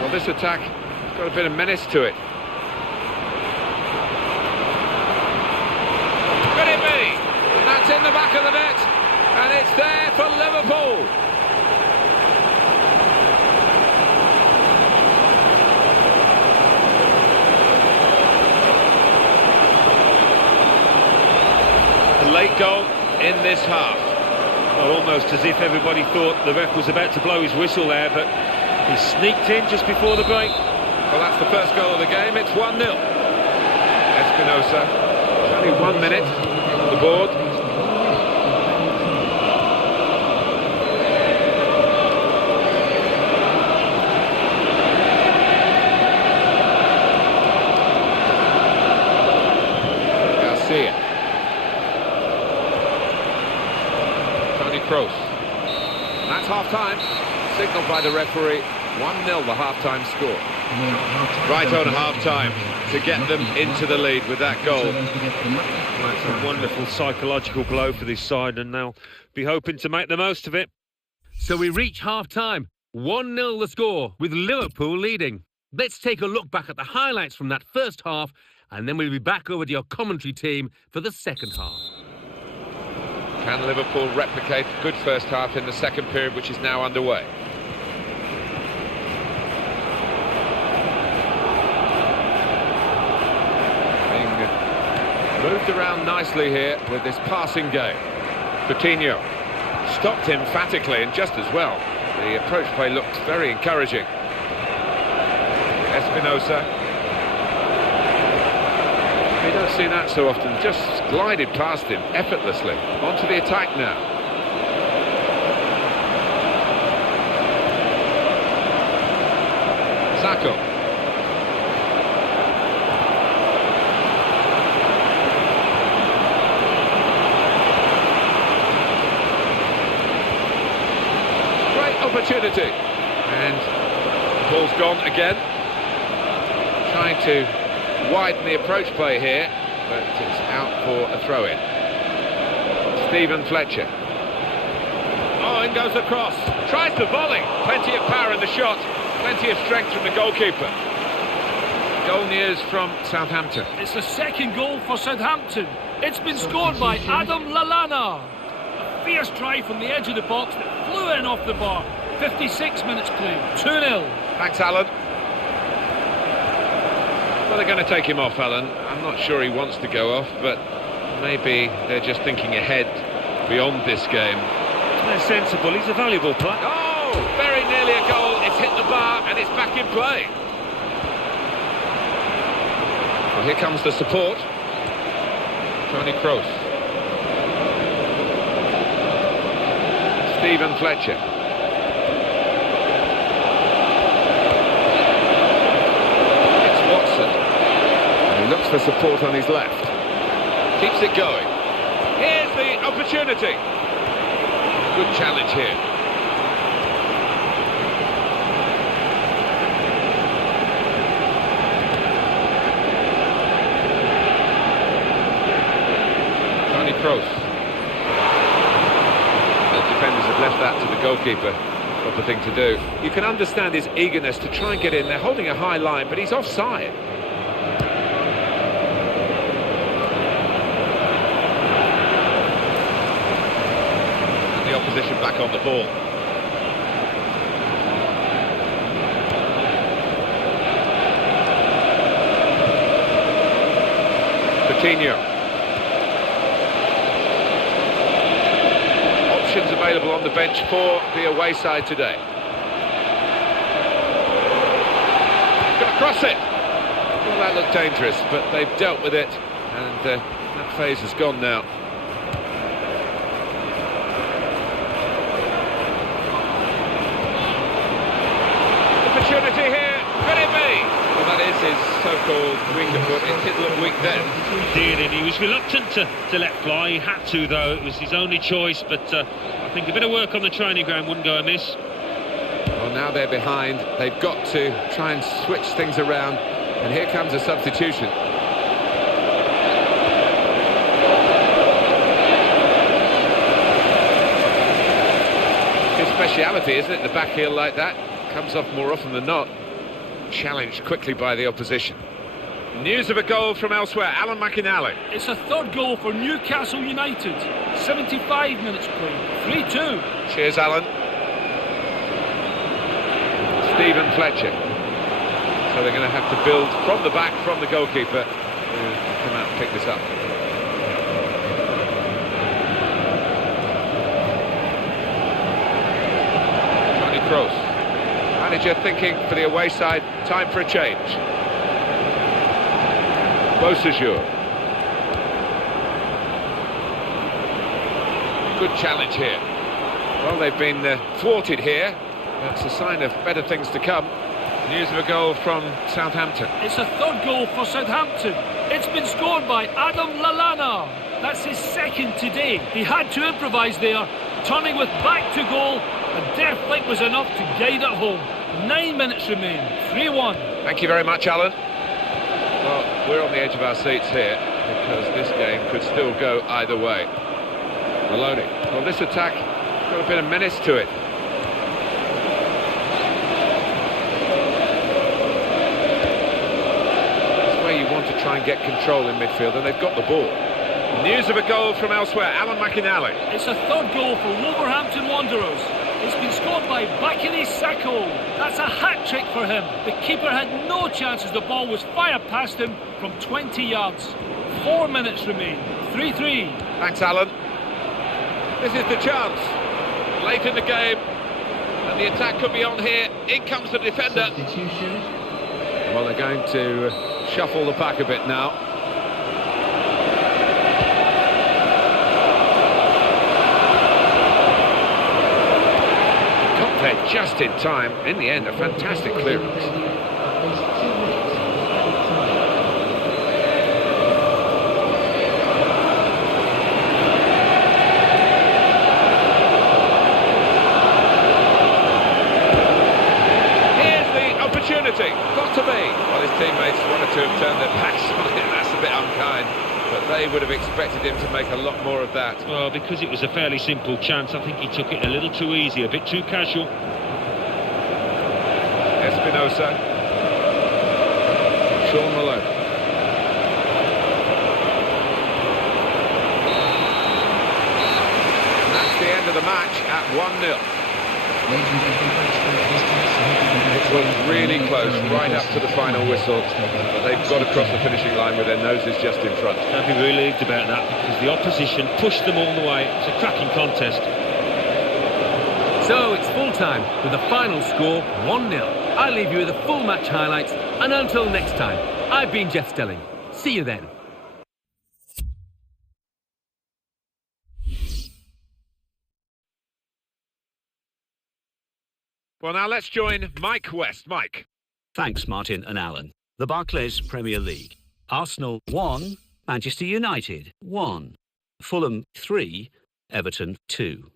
Well, this attack has got a bit of menace to it. Could it be? And that's in the back of the net. And it's there for Liverpool. A late goal in this half. Well, almost as if everybody thought the ref was about to blow his whistle there, but he sneaked in just before the break. Well, that's the first goal of the game. It's 1-0. Espinosa Only 1 minute on the board. Garcia. Tony Kroos. That's half-time. Signalled by the referee. 1-0 the half-time score. Right on half-time to get them into the lead with that goal. That's a wonderful psychological blow for this side, and they'll be hoping to make the most of it. So we reach half-time. 1-0 the score, with Liverpool leading. Let's take a look back at the highlights from that first half, and then we'll be back over to your commentary team for the second half. Can Liverpool replicate a good first half in the second period, which is now underway? Moved around nicely here with this passing game. Coutinho stopped him emphatically and just as well. The approach play looked very encouraging. Espinosa. You don't see that so often. Just glided past him effortlessly. On to the attack now. Sacco. Opportunity, and the ball's gone again. Trying to widen the approach play here, but it's out for a throw-in. Stephen Fletcher. Oh, in goes the cross. Tries the volley. Plenty of power in the shot. Plenty of strength from the goalkeeper. Goal news from Southampton. It's the second goal for Southampton. It's been scored by Adam Lallana. A fierce drive from the edge of the box that flew in off the bar. 56 minutes played, 2-0. Thanks, Alan. Well, they're going to take him off, Alan. I'm not sure he wants to go off, but maybe they're just thinking ahead beyond this game. They're sensible, he's a valuable player. Oh, very nearly a goal. It's hit the bar and it's back in play. Well, here comes the support. Tony Kroos. Stephen Fletcher. Looks for support on his left. Keeps it going. Here's the opportunity. Good challenge here. Tony Kroos. The defenders have left that to the goalkeeper. Proper thing to do. You can understand his eagerness to try and get in. They're holding a high line, but he's offside. Opposition back on the ball. Coutinho. Options available on the bench for the away side today. Got to cross it. Well, that looked dangerous, but they've dealt with it, and that phase has gone now. Opportunity here, could it be? Well, that is his so-called weaker foot. It did look weak then. He did, and he was reluctant to let fly. He had to, though. It was his only choice, but I think a bit of work on the training ground wouldn't go amiss. Well, now they're behind. They've got to try and switch things around, and here comes a substitution. His speciality, isn't it? The back heel like that. Comes off more often than not. Challenged quickly by the opposition. News of a goal from elsewhere. Alan McInally. It's a third goal for Newcastle United. 75 minutes played. 3-2. Cheers, Alan. Stephen Fletcher. So they're going to have to build from the back, from the goalkeeper, to come out and pick this up. Tony Kroos. Manager thinking for the away side, time for a change. Beausejour. Good challenge here. Well, they've been thwarted here. That's a sign of better things to come. News of a goal from Southampton. It's a third goal for Southampton. It's been scored by Adam Lallana. That's his second today. He had to improvise there, turning with back to goal. A deft flick was enough to guide it home. 9 minutes remain. 3-1. Thank you very much, Alan. Well, we're on the edge of our seats here because this game could still go either way. Maloney. Well, this attack got a bit of menace to it. That's where you want to try and get control in midfield, and they've got the ball. News of a goal from elsewhere, Alan McInally. It's a third goal for Wolverhampton Wanderers. It's been scored by Bakary Sakho. That's a hat-trick for him. The keeper had no chance as the ball was fired past him from 20 yards. 4 minutes remain. 3-3. Thanks, Alan. This is the chance. Late in the game, and the attack could be on here. In comes the defender. Substitution. Well, they're going to shuffle the pack a bit now. Got there just in time. In the end, a fantastic clearance. Got to be. Well, his teammates wanted to have turned their backs on him. That's a bit unkind, but they would have expected him to make a lot more of that. Well, because it was a fairly simple chance, I think he took it a little too easy, a bit too casual. Espinosa. Sean Malone. And that's the end of the match at 1-0. It was really close, right up to the final whistle, but they've got across the finishing line with their noses just in front. I'd be relieved about that because the opposition pushed them all the way. It's a cracking contest. So it's full time with the final score 1-0. I'll leave you with the full match highlights, and until next time, I've been Jeff Stelling. See you then. Well, now let's join Mike West. Mike. Thanks, Martin and Alan. The Barclays Premier League. Arsenal 1, Manchester United 1, Fulham 3, Everton 2,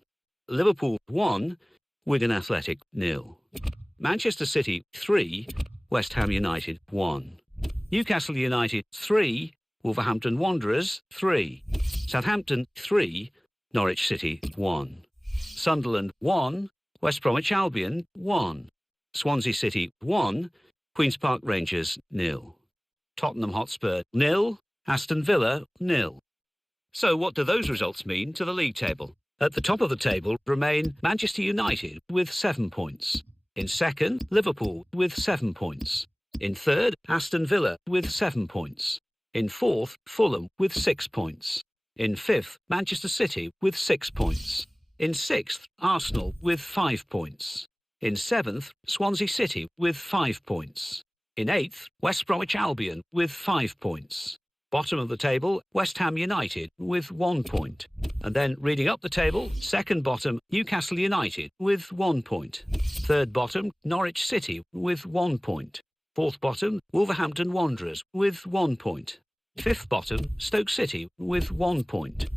Liverpool 1, Wigan Athletic 0, Manchester City 3, West Ham United 1, Newcastle United 3, Wolverhampton Wanderers 3, Southampton 3, Norwich City 1, Sunderland 1, West Bromwich Albion 1, Swansea City 1, Queen's Park Rangers 0, Tottenham Hotspur 0, Aston Villa 0. So what do those results mean to the league table? At the top of the table remain Manchester United with 7 points. In second, Liverpool with 7 points. In third, Aston Villa with 7 points. In fourth, Fulham with 6 points. In fifth, Manchester City with 6 points. In sixth, Arsenal with 5 points. In seventh, Swansea City with 5 points. In eighth, West Bromwich Albion with 5 points. Bottom of the table, West Ham United with 1 point. And then reading up the table, second bottom, Newcastle United with 1 point. Third bottom, Norwich City with 1 point. Fourth bottom, Wolverhampton Wanderers with 1 point. Fifth bottom, Stoke City with 1 point.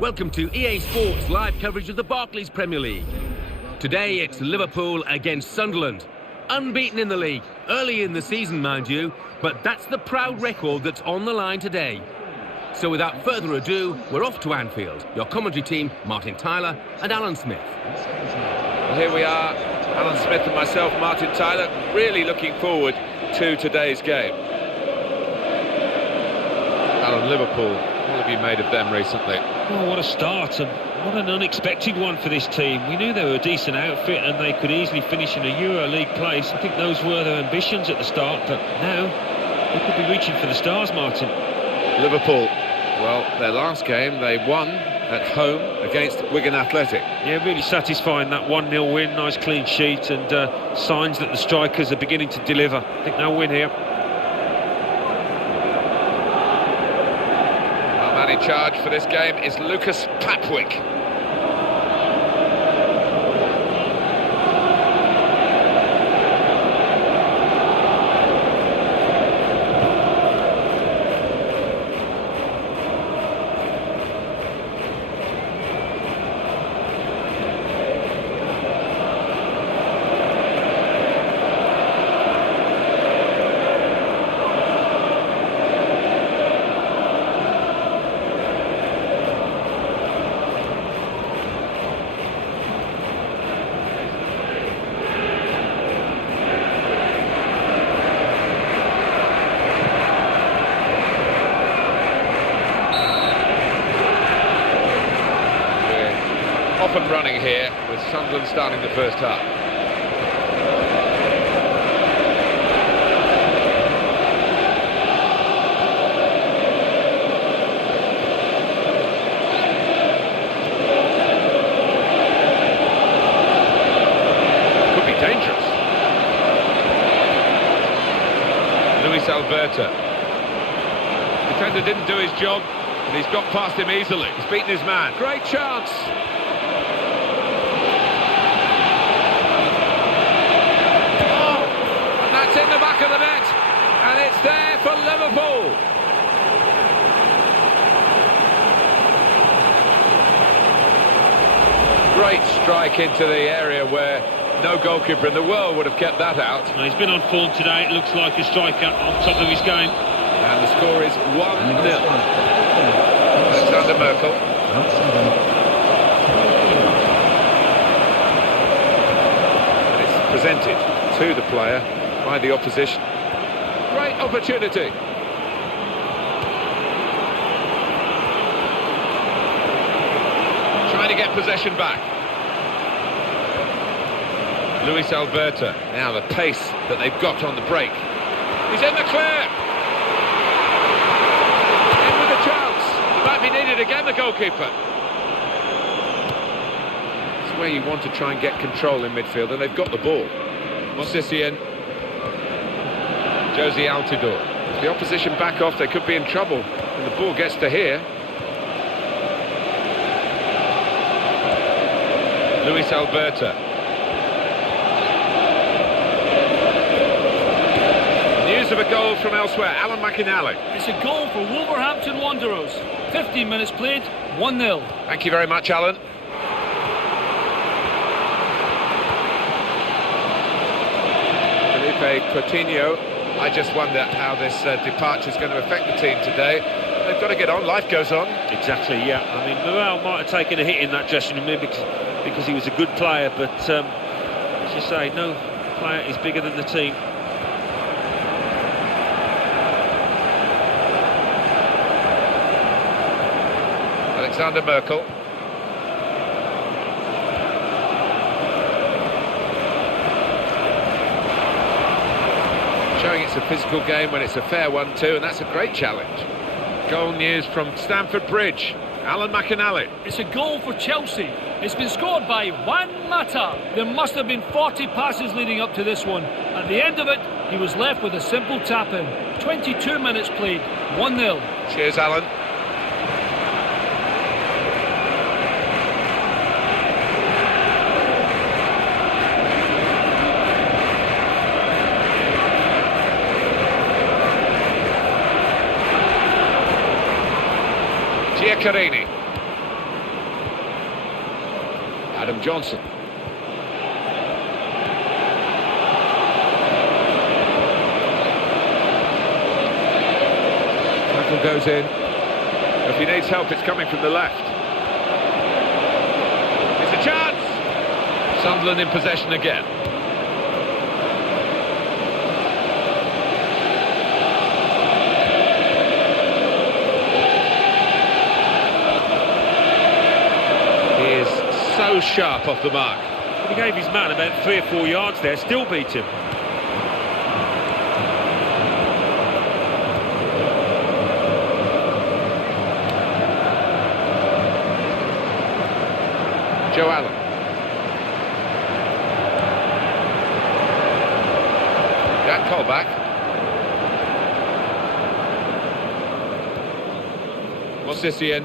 Welcome to EA Sports live coverage of the Barclays Premier League. Today it's Liverpool against Sunderland. Unbeaten in the league, early in the season mind you, but that's the proud record that's on the line today. So without further ado, we're off to Anfield. Your commentary team, Martin Tyler and Alan Smith. Well, here we are, Alan Smith and myself, Martin Tyler, really looking forward to today's game. Alan, Liverpool, what have you made of them recently? Oh, what a start, and what an unexpected one for this team. We knew they were a decent outfit and they could easily finish in a Euro League place. I think those were their ambitions at the start, but now they could be reaching for the stars, Martin. Liverpool, well, their last game they won at home against Wigan Athletic. Yeah, really satisfying, that 1-0 win, nice clean sheet, and signs that the strikers are beginning to deliver. I think they'll win here. Our man in charge for this game is Lucas Papwick. Off and running here with Sunderland starting the first half. Could be dangerous. Luis Alberto. Defender didn't do his job, but he's got past him easily. He's beaten his man. Great chance. It's in the back of the net, and it's there for Liverpool. Great strike into the area where no goalkeeper in the world would have kept that out. Well, he's been on form today. It looks like a striker on top of his game. And the score is 1-0. Alexander Merkel. And it's presented to the player by the opposition. Great opportunity. Trying to get possession back. Luis Alberto. Now the pace that they've got on the break. He's in the clear. In with a chance. It might be needed again, the goalkeeper. It's where you want to try and get control in midfield, and they've got the ball. Mossisian. Josie Altidore. If the opposition back off, they could be in trouble when the ball gets to here. Luis Alberto. News of a goal from elsewhere. Alan McInally. It's a goal for Wolverhampton Wanderers. 15 minutes played, 1-0. Thank you very much, Alan. Felipe Coutinho. I just wonder how this departure is going to affect the team today. They've got to get on, life goes on. Exactly, yeah. I mean, Morel might have taken a hit in that dressing room because he was a good player, but as you say, no player is bigger than the team. Alexander Merkel. Showing it's a physical game when it's a fair one too, and that's a great challenge. Goal news from Stamford Bridge. Alan McInally. It's a goal for Chelsea. It's been scored by Juan Mata. There must have been 40 passes leading up to this one. At the end of it, he was left with a simple tap-in. 22 minutes played, 1-0. Cheers, Alan. Giaccherini. from Johnson. Tackle goes in. If he needs help, it's coming from the left. It's a chance! Sunderland in possession again. He is so sharp off the mark. He gave his man about 3 or 4 yards there, still beat him. Joe Allen. Jack Colback. Mossisian.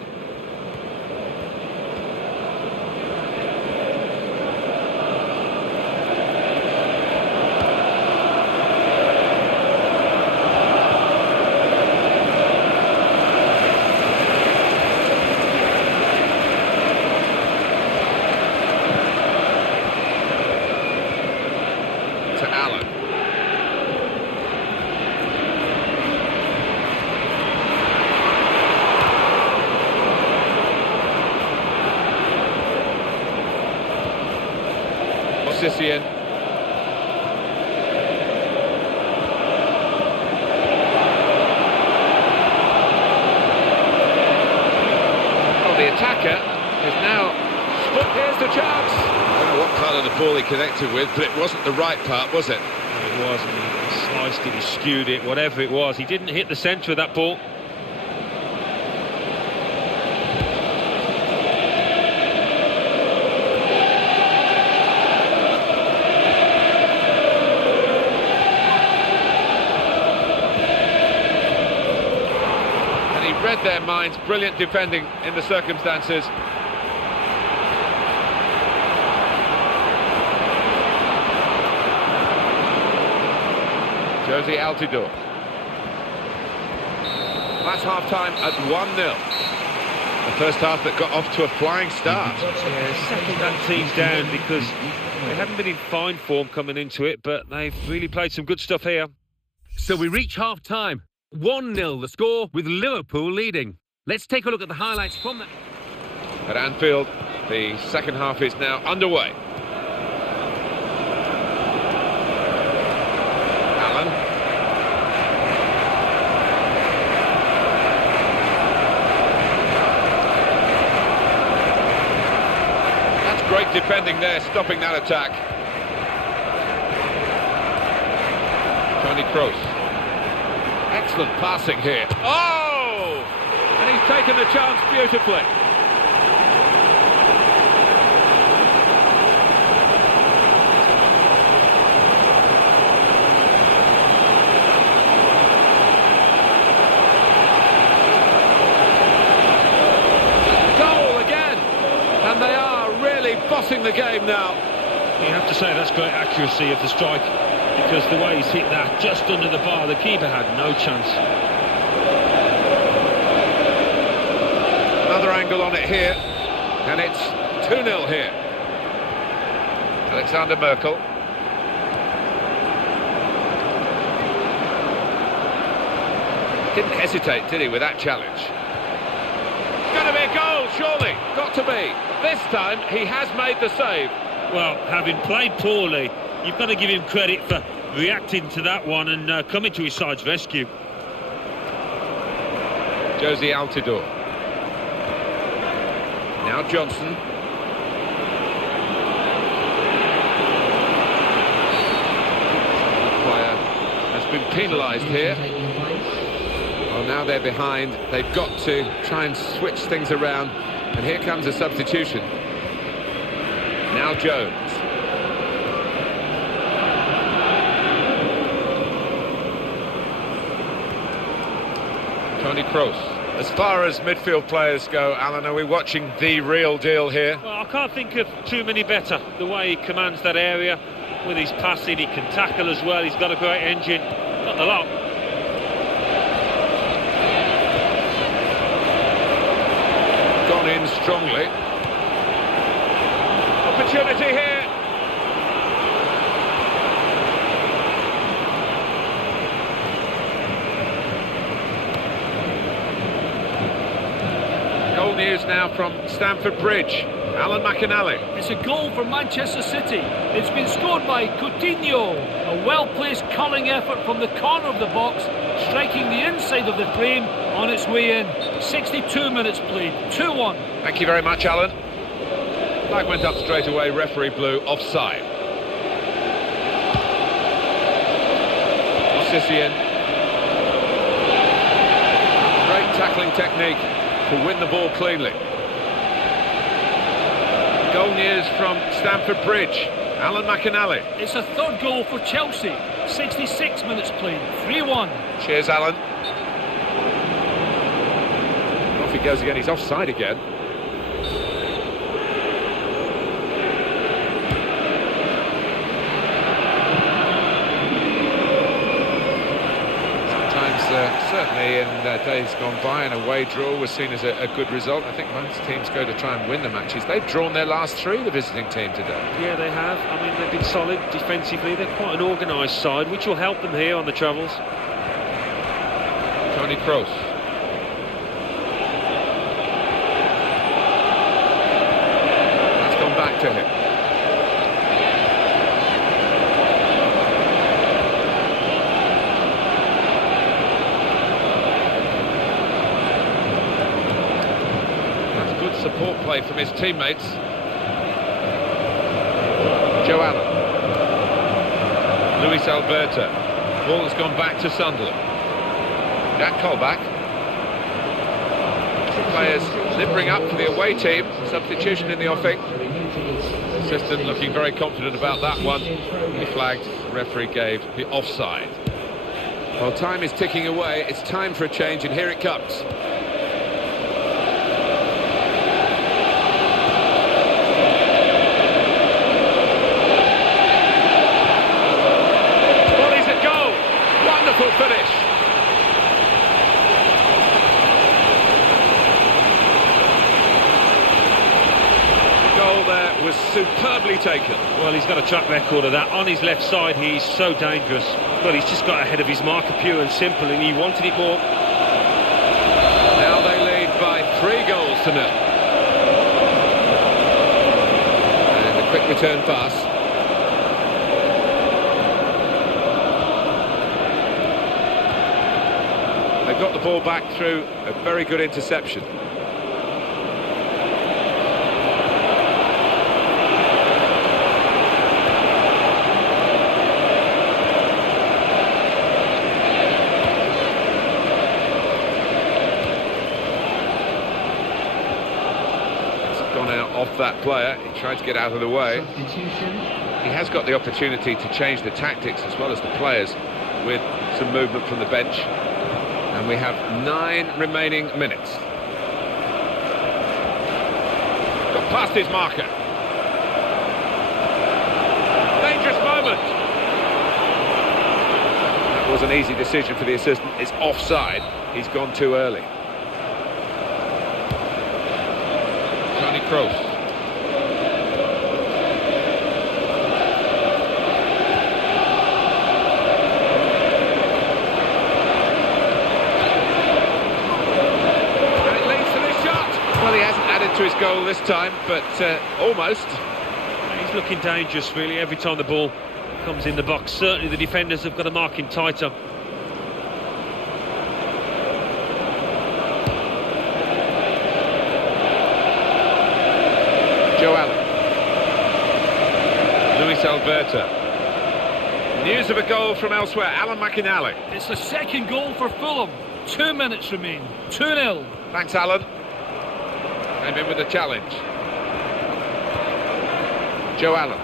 To Allen. Mossisian. Oh, the attacker is now... Here's the chance! I don't know what part of the ball he connected with, but it wasn't the right part, was it? It wasn't. He sliced it, he skewed it, whatever it was. He didn't hit the centre of that ball. And he read their minds. Brilliant defending in the circumstances. Josie Altidore. That's half-time at 1-0. The first half that got off to a flying start. Yeah, settled that team down because they hadn't been in fine form coming into it, but they've really played some good stuff here. So we reach half-time. 1-0 the score, with Liverpool leading. Let's take a look at the highlights from that. At Anfield, the second half is now underway. Great defending there, stopping that attack. Tony Kroos. Excellent passing here. Oh! And he's taken the chance beautifully. Goal again! And they are bossing the game now. You have to say that's great accuracy of the strike, because the way he's hit that just under the bar, the keeper had no chance. Another angle on it here, and it's 2-0 here. Alexander Merkel. Didn't hesitate, did he, with that challenge? It's going to be a goal, surely. Got to be. This time, he has made the save. Well, having played poorly, you've got to give him credit for reacting to that one and coming to his side's rescue. Josie Altidore. Now Johnson. The player has been penalised here. Well, now they're behind. They've got to try and switch things around. And here comes a substitution. Now Jones. Tony Kroos. As far as midfield players go, Alan, are we watching the real deal here? Well, I can't think of too many better. The way he commands that area with his passing, he can tackle as well. He's got a great engine. Not a lot. Gone in strongly. opportunity here. Goal news now from Stamford Bridge. Alan McInally. It's a goal for Manchester City. It's been scored by Coutinho. A well-placed curling effort from the corner of the box, striking the inside of the frame on its way in. 62 minutes played, 2-1. Thank you very much, Alan. Flag went up straight away, referee blew offside. Sissien. Great tackling technique to win the ball cleanly. Goal news from Stamford Bridge. Alan McInally. It's a third goal for Chelsea. 66 minutes played, 3-1. Cheers, Alan. Off he goes again, he's offside again. Certainly in days gone by, an away draw was seen as a good result. I think most teams go to try and win the matches. They've drawn their last three, the visiting team, today. Yeah, they have. I mean, they've been solid defensively. They're quite an organised side, which will help them here on the travels. Tony Kroos. That's gone back to him. Support play from his teammates. Joe Allen. Luis Alberto. Ball has gone back to Sunderland. Jack Colback. Players limbering up for the away team. Substitution in the offing. Assistant looking very confident about that one. He flagged. The referee gave the offside. Well, time is ticking away. It's time for a change, and here it comes. Finish. The goal there was superbly taken. Well, he's got a track record of that. On his left side, he's so dangerous. But he's just got ahead of his marker, pure and simple, and he wanted it more. Now they lead by 3 goals to 0. And a quick return pass. They've got the ball back through a very good interception. It's gone out off that player. He tried to get out of the way. He has got the opportunity to change the tactics as well as the players with some movement from the bench. And we have 9 remaining minutes. Got past his marker. Dangerous moment. That was an easy decision for the assistant. It's offside. He's gone too early. Tony Kroos. To his goal this time, but almost. He's looking dangerous, really, every time the ball comes in the box. Certainly the defenders have got to mark him tighter. Joe Allen. Luis Alberto. News of a goal from elsewhere. Alan McInally. It's the second goal for Fulham. 2 minutes remain. 2-0. Thanks, Alan. Came in with a challenge. Joe Allen.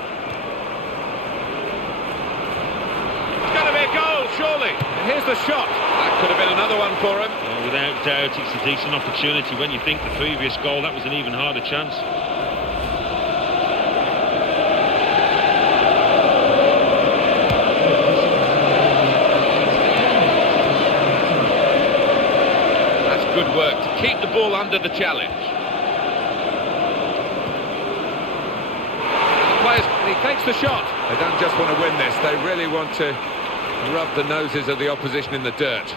It's going to be a goal, surely. And here's the shot. That could have been another one for him. Well, without doubt, it's a decent opportunity. When you think the previous goal, that was an even harder chance. That's good work to keep the ball under the challenge. Takes the shot. They don't just want to win this, they really want to rub the noses of the opposition in the dirt.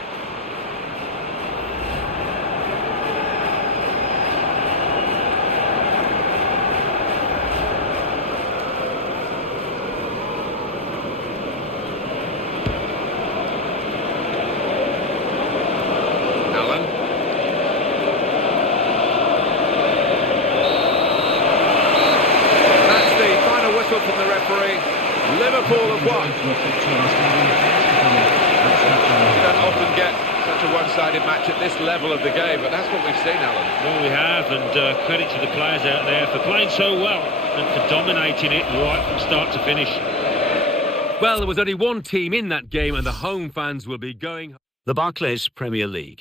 From the referee, Liverpool have won. You don't often get such a one-sided match at this level of the game, but that's what we've seen, Alan. Well, we have, and credit to the players out there for playing so well and for dominating it right from start to finish. Well, there was only one team in that game, and the home fans will be going. The Barclays Premier League.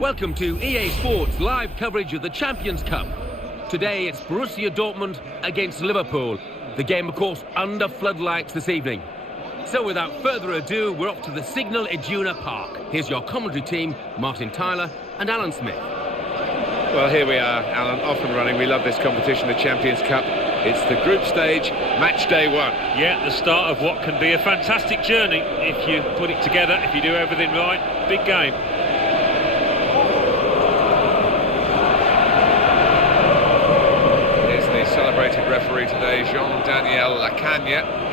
Welcome to EA Sports live coverage of the Champions Cup. Today it's Borussia Dortmund against Liverpool. The game, of course, under floodlights this evening. So without further ado, we're off to the Signal Iduna Park. Here's your commentary team, Martin Tyler and Alan Smith. Well, here we are, Alan, off and running. We love this competition, the Champions Cup. It's the group stage, match day one. Yeah, the start of what can be a fantastic journey if you put it together, if you do everything right. Big game. Here's the celebrated referee today, Jean-Daniel Lacagne.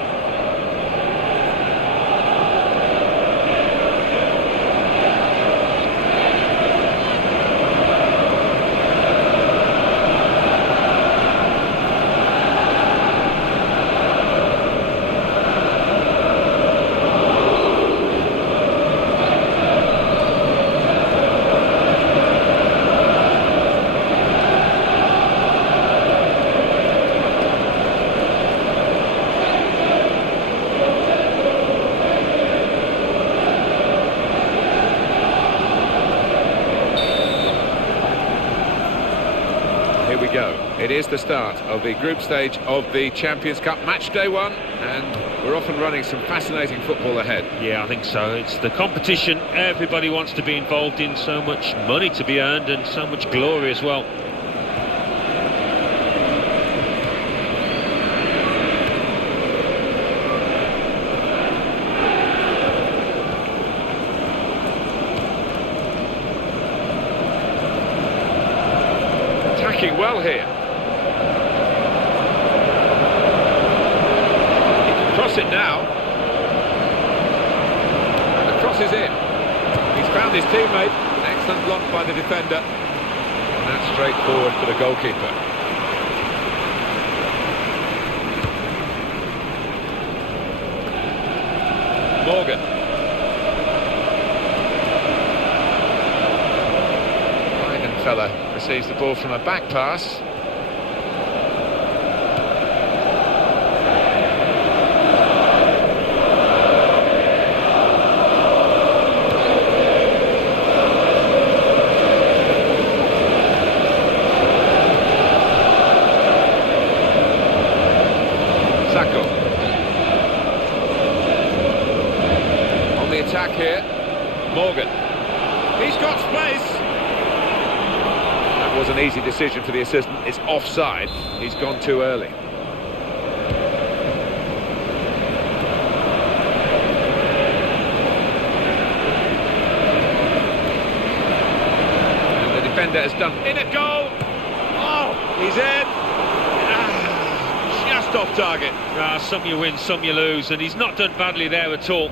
Here we go. It is the start of the group stage of the Champions Cup, match day one, and we're off and running. Some fascinating football ahead. Yeah, I think so. It's the competition everybody wants to be involved in, so much money to be earned and so much glory as well. Attacking well here. He can cross it now. And the cross is in. He's found his teammate. That's unblocked by the defender. And that's straightforward for the goalkeeper. Morgan. Fella receives the ball from a back pass. Sacco. On the attack here, Morgan. He's got space. Was an easy decision for the assistant. It's offside. He's gone too early. And the defender has done in a goal. Oh, he's in. Just off target. Some you win, some you lose, and he's not done badly there at all.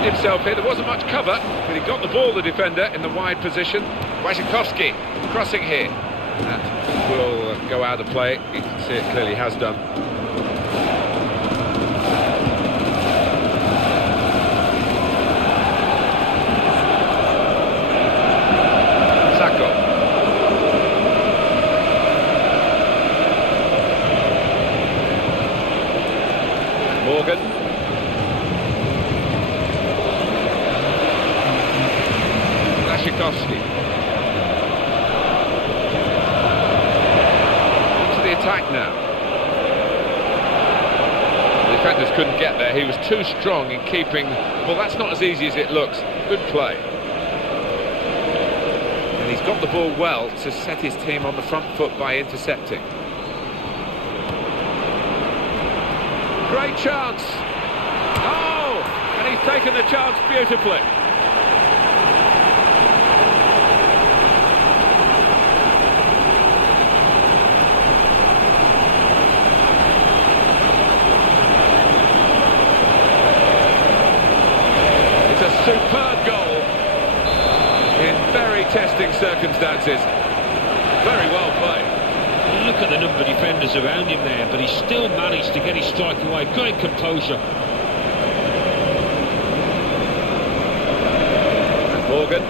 Himself here. There wasn't much cover, but he got the ball, the defender, in the wide position. Wojciechowski crossing here. That will go out of play. You can see it clearly has done. Sacco. Morgan. Wojciechowski. Into the attack now. The defenders couldn't get there. He was too strong in keeping... Well, that's not as easy as it looks. Good play. And he's got the ball well to set his team on the front foot by intercepting. Great chance. Oh! And he's taken the chance beautifully. Superb goal in very testing circumstances. Very well played. Look at the number of defenders around him there, but he still managed to get his strike away. Great composure. And Morgan.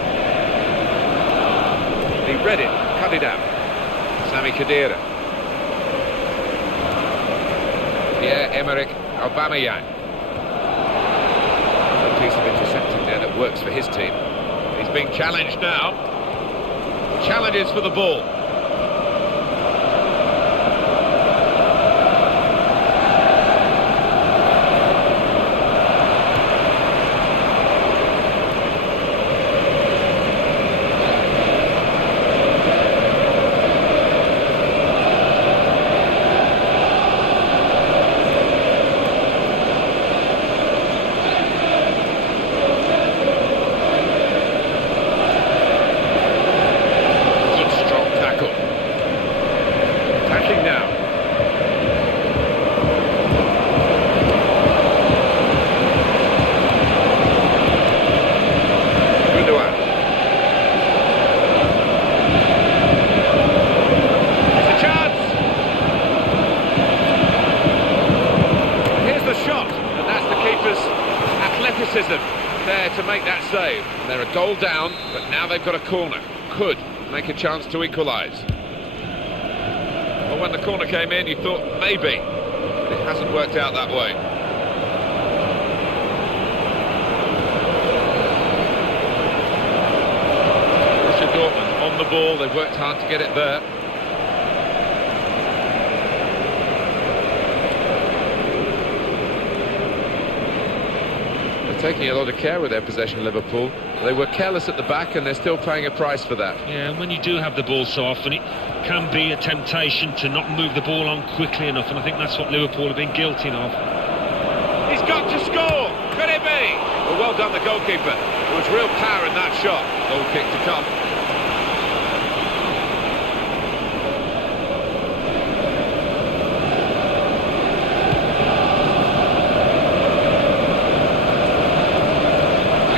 He read it, cut it out. Sami Khedira. Pierre-Emerick Aubameyang. Piece of intercepting there that works for his team. He's being challenged now. Challenges for the ball. There to make that save. They're a goal down, but now they've got a corner. Could make a chance to equalise. Well, when the corner came in, you thought maybe, but it hasn't worked out that way. Borussia Dortmund on the ball. They've worked hard to get it there. Taking a lot of care with their possession, Liverpool. They were careless at the back and they're still paying a price for that. Yeah, and when you do have the ball so often, it can be a temptation to not move the ball on quickly enough, and I think that's what Liverpool have been guilty of. He's got to score! Could it be? Well done, the goalkeeper. There was real power in that shot. Goal kick to come.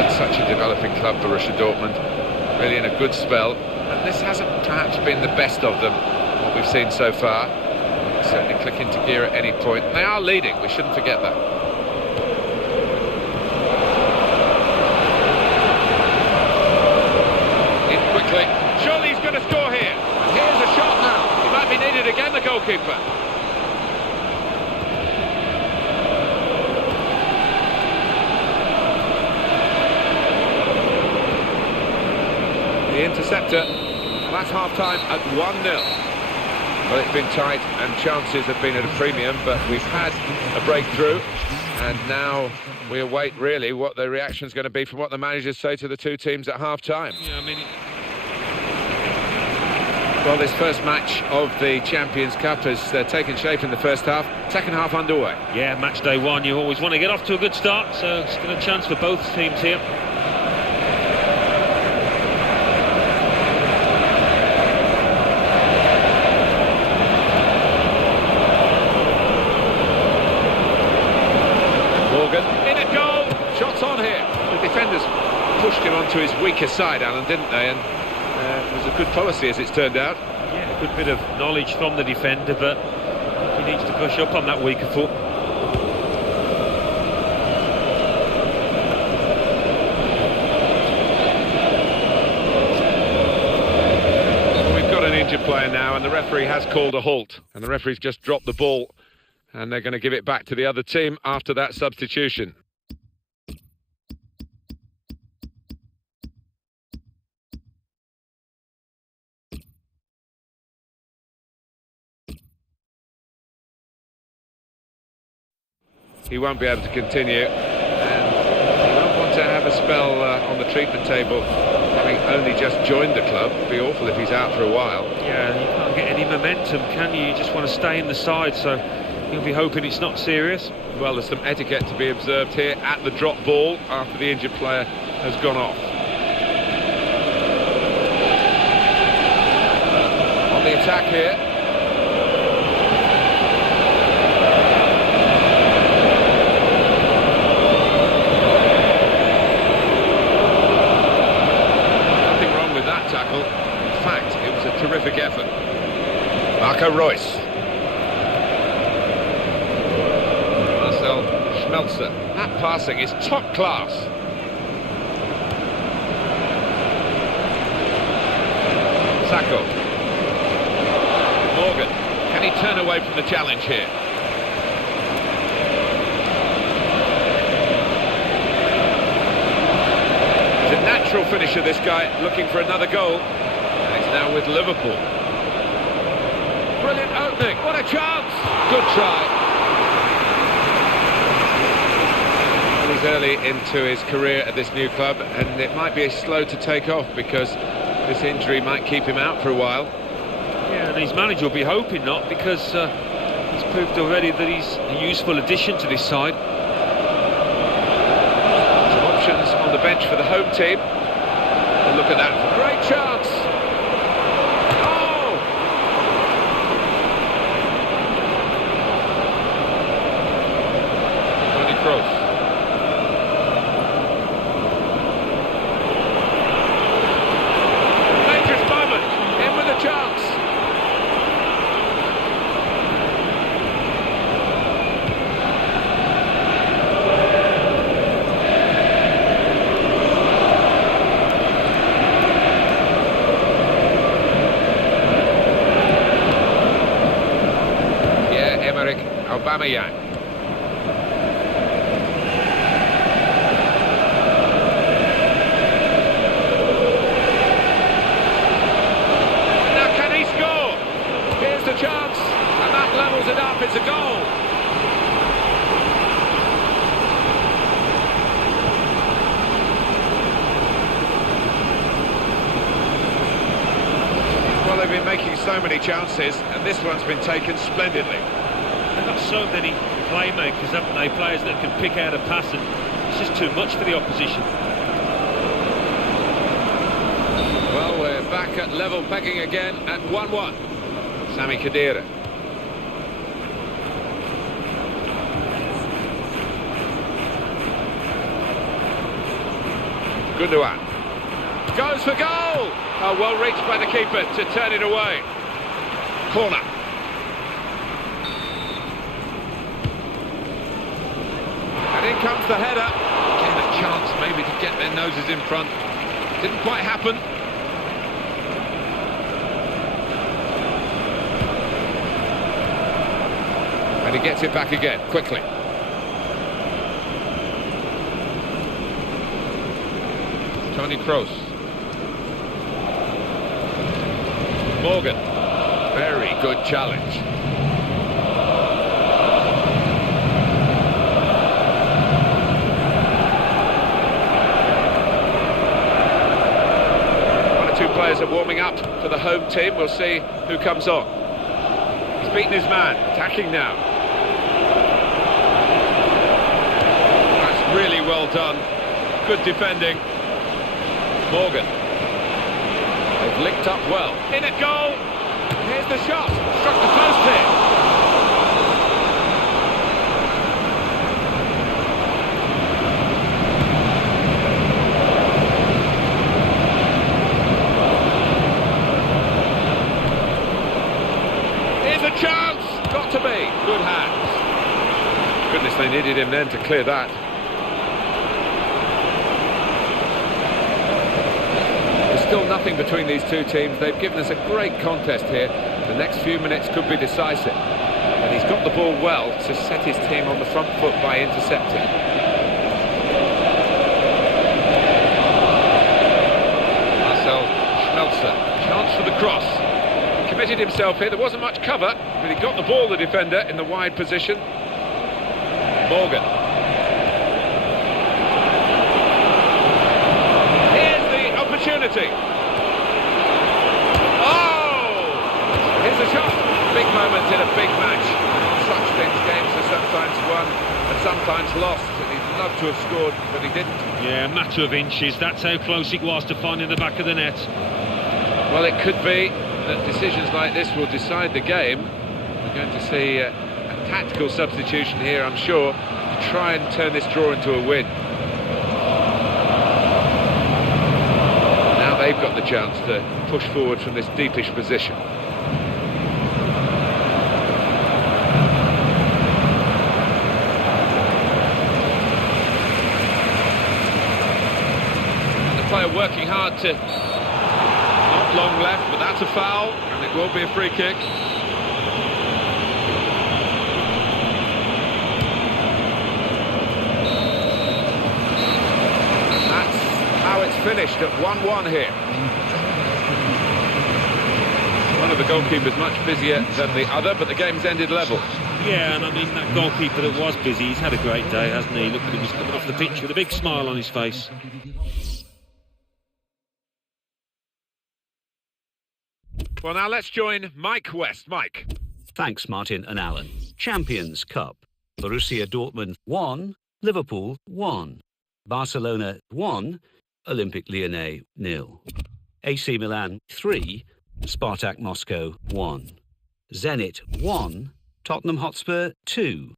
It's such a developing club, Borussia Dortmund. Really in a good spell. And this hasn't perhaps been the best of them, what we've seen so far. Certainly click into gear at any point. They are leading, we shouldn't forget that. In quickly. Surely he's going to score here. And here's a shot now. He might be needed again, the goalkeeper. The interceptor. That's half-time at 1-0. Well, it's been tight and chances have been at a premium, but we've had a breakthrough, and now we await really what the reaction's going to be from what the managers say to the two teams at half-time. Yeah, I mean... Well, this first match of the Champions Cup has taken shape in the first half. Second half underway. Yeah, match day one, you always want to get off to a good start, so it's got a chance for both teams here. In a goal! Shots on here. The defenders pushed him onto his weaker side, Alan, didn't they? And it was a good policy, as it's turned out. Yeah, a good bit of knowledge from the defender, but he needs to push up on that weaker foot. We've got an injured player now, and the referee has called a halt. And the referee's just dropped the ball. And they're going to give it back to the other team after that substitution. He won't be able to continue. And he won't want to have a spell on the treatment table, having only just joined the club. It'd be awful if he's out for a while. Yeah, you can't get any momentum, can you? You just want to stay in the side, so... He'll be hoping it's not serious. Well, there's some etiquette to be observed here at the drop ball after the injured player has gone off. On the attack here. Nothing wrong with that tackle. In fact, it was a terrific effort. Marco Reus. Schmelzer. That passing is top class. Sacco. Morgan. Can he turn away from the challenge here? He's a natural finisher, this guy, looking for another goal. And he's now with Liverpool. Brilliant opening. What a chance. Good try. He's early into his career at this new club, and it might be slow to take off because this injury might keep him out for a while. Yeah, and his manager will be hoping not, because he's proved already that he's a useful addition to this side. Some options on the bench for the home team. And look at that, great chance! Oh! Toni Kroos. Chance. Pierre-Emerick Aubameyang. Chance, and that levels it up. It's a goal. Well, they've been making so many chances, and this one's been taken splendidly. They've got so many playmakers, haven't they? Players that can pick out a pass, and it's just too much for the opposition. Well, we're back at level pegging again at 1-1. Sami Khedira. Gundogan. Goes for goal! Oh, well reached by the keeper to turn it away. Corner. And in comes the header. Again, a chance maybe to get their noses in front. Didn't quite happen. And he gets it back again, quickly. Toni Kroos. Morgan. Very good challenge. One or two players are warming up for the home team. We'll see who comes on. He's beaten his man, attacking now. That's really well done. Good defending. Morgan. They've linked up well. In at goal. Here's the shot. Struck the post here. Here's a chance. Got to be. Good hands. Goodness, they needed him then to clear that. Still nothing between these two teams. They've given us a great contest here. The next few minutes could be decisive. And he's got the ball well to set his team on the front foot by intercepting. Marcel Schmelzer, chance for the cross. He committed himself here. There wasn't much cover, but he got the ball, the defender, in the wide position. Morgan. Opportunity. Oh! Here's a shot. Big moment in a big match. Such things, games are sometimes won and sometimes lost. And he'd love to have scored, but he didn't. Yeah, a matter of inches. That's how close it was to finding the back of the net. Well, it could be that decisions like this will decide the game. We're going to see a tactical substitution here, I'm sure, to try and turn this draw into a win. They've got the chance to push forward from this deepish position. And the player working hard to... Not long left, but that's a foul, and it will be a free kick. It's finished at 1-1 here. One of the goalkeepers much busier than the other, but the game's ended level. Yeah, and I mean, that goalkeeper that was busy, he's had a great day, hasn't he? Look at him, he's coming off the pitch with a big smile on his face. Well, now let's join Mike West. Mike. Thanks, Martin and Alan. Champions Cup. Borussia Dortmund 1, Liverpool 1. Barcelona 1, Olympique Lyonnais 0. AC Milan 3, Spartak Moscow 1. Zenit 1, Tottenham Hotspur 2.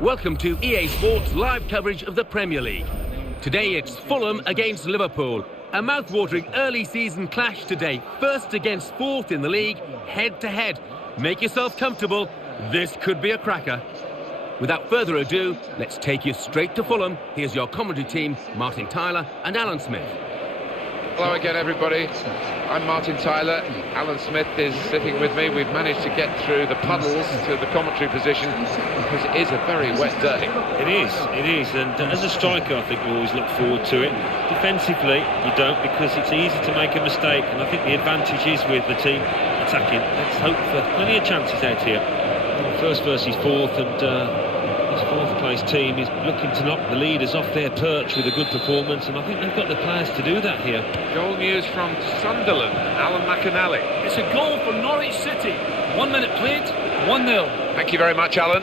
Welcome to EA Sports live coverage of the Premier League. Today it's Fulham against Liverpool. A mouth-watering early season clash today. First against fourth in the league, head to head. Make yourself comfortable. This could be a cracker. Without further ado, let's take you straight to Fulham. Here's your commentary team, Martin Tyler and Alan Smith. Hello again, everybody. I'm Martin Tyler. Alan Smith is sitting with me. We've managed to get through the puddles to the commentary position because it is a very wet day. It is, and as a striker I think you always look forward to it. Defensively you don't, because it's easy to make a mistake, and I think the advantage is with the team attacking. Let's hope for plenty of chances out here. First versus fourth, and this fourth place team is looking to knock the leaders off their perch with a good performance, and I think they've got the players to do that here. Goal news from Sunderland, Alan McAnally. It's a goal for Norwich City. 1 minute played, 1-0. Thank you very much, Alan.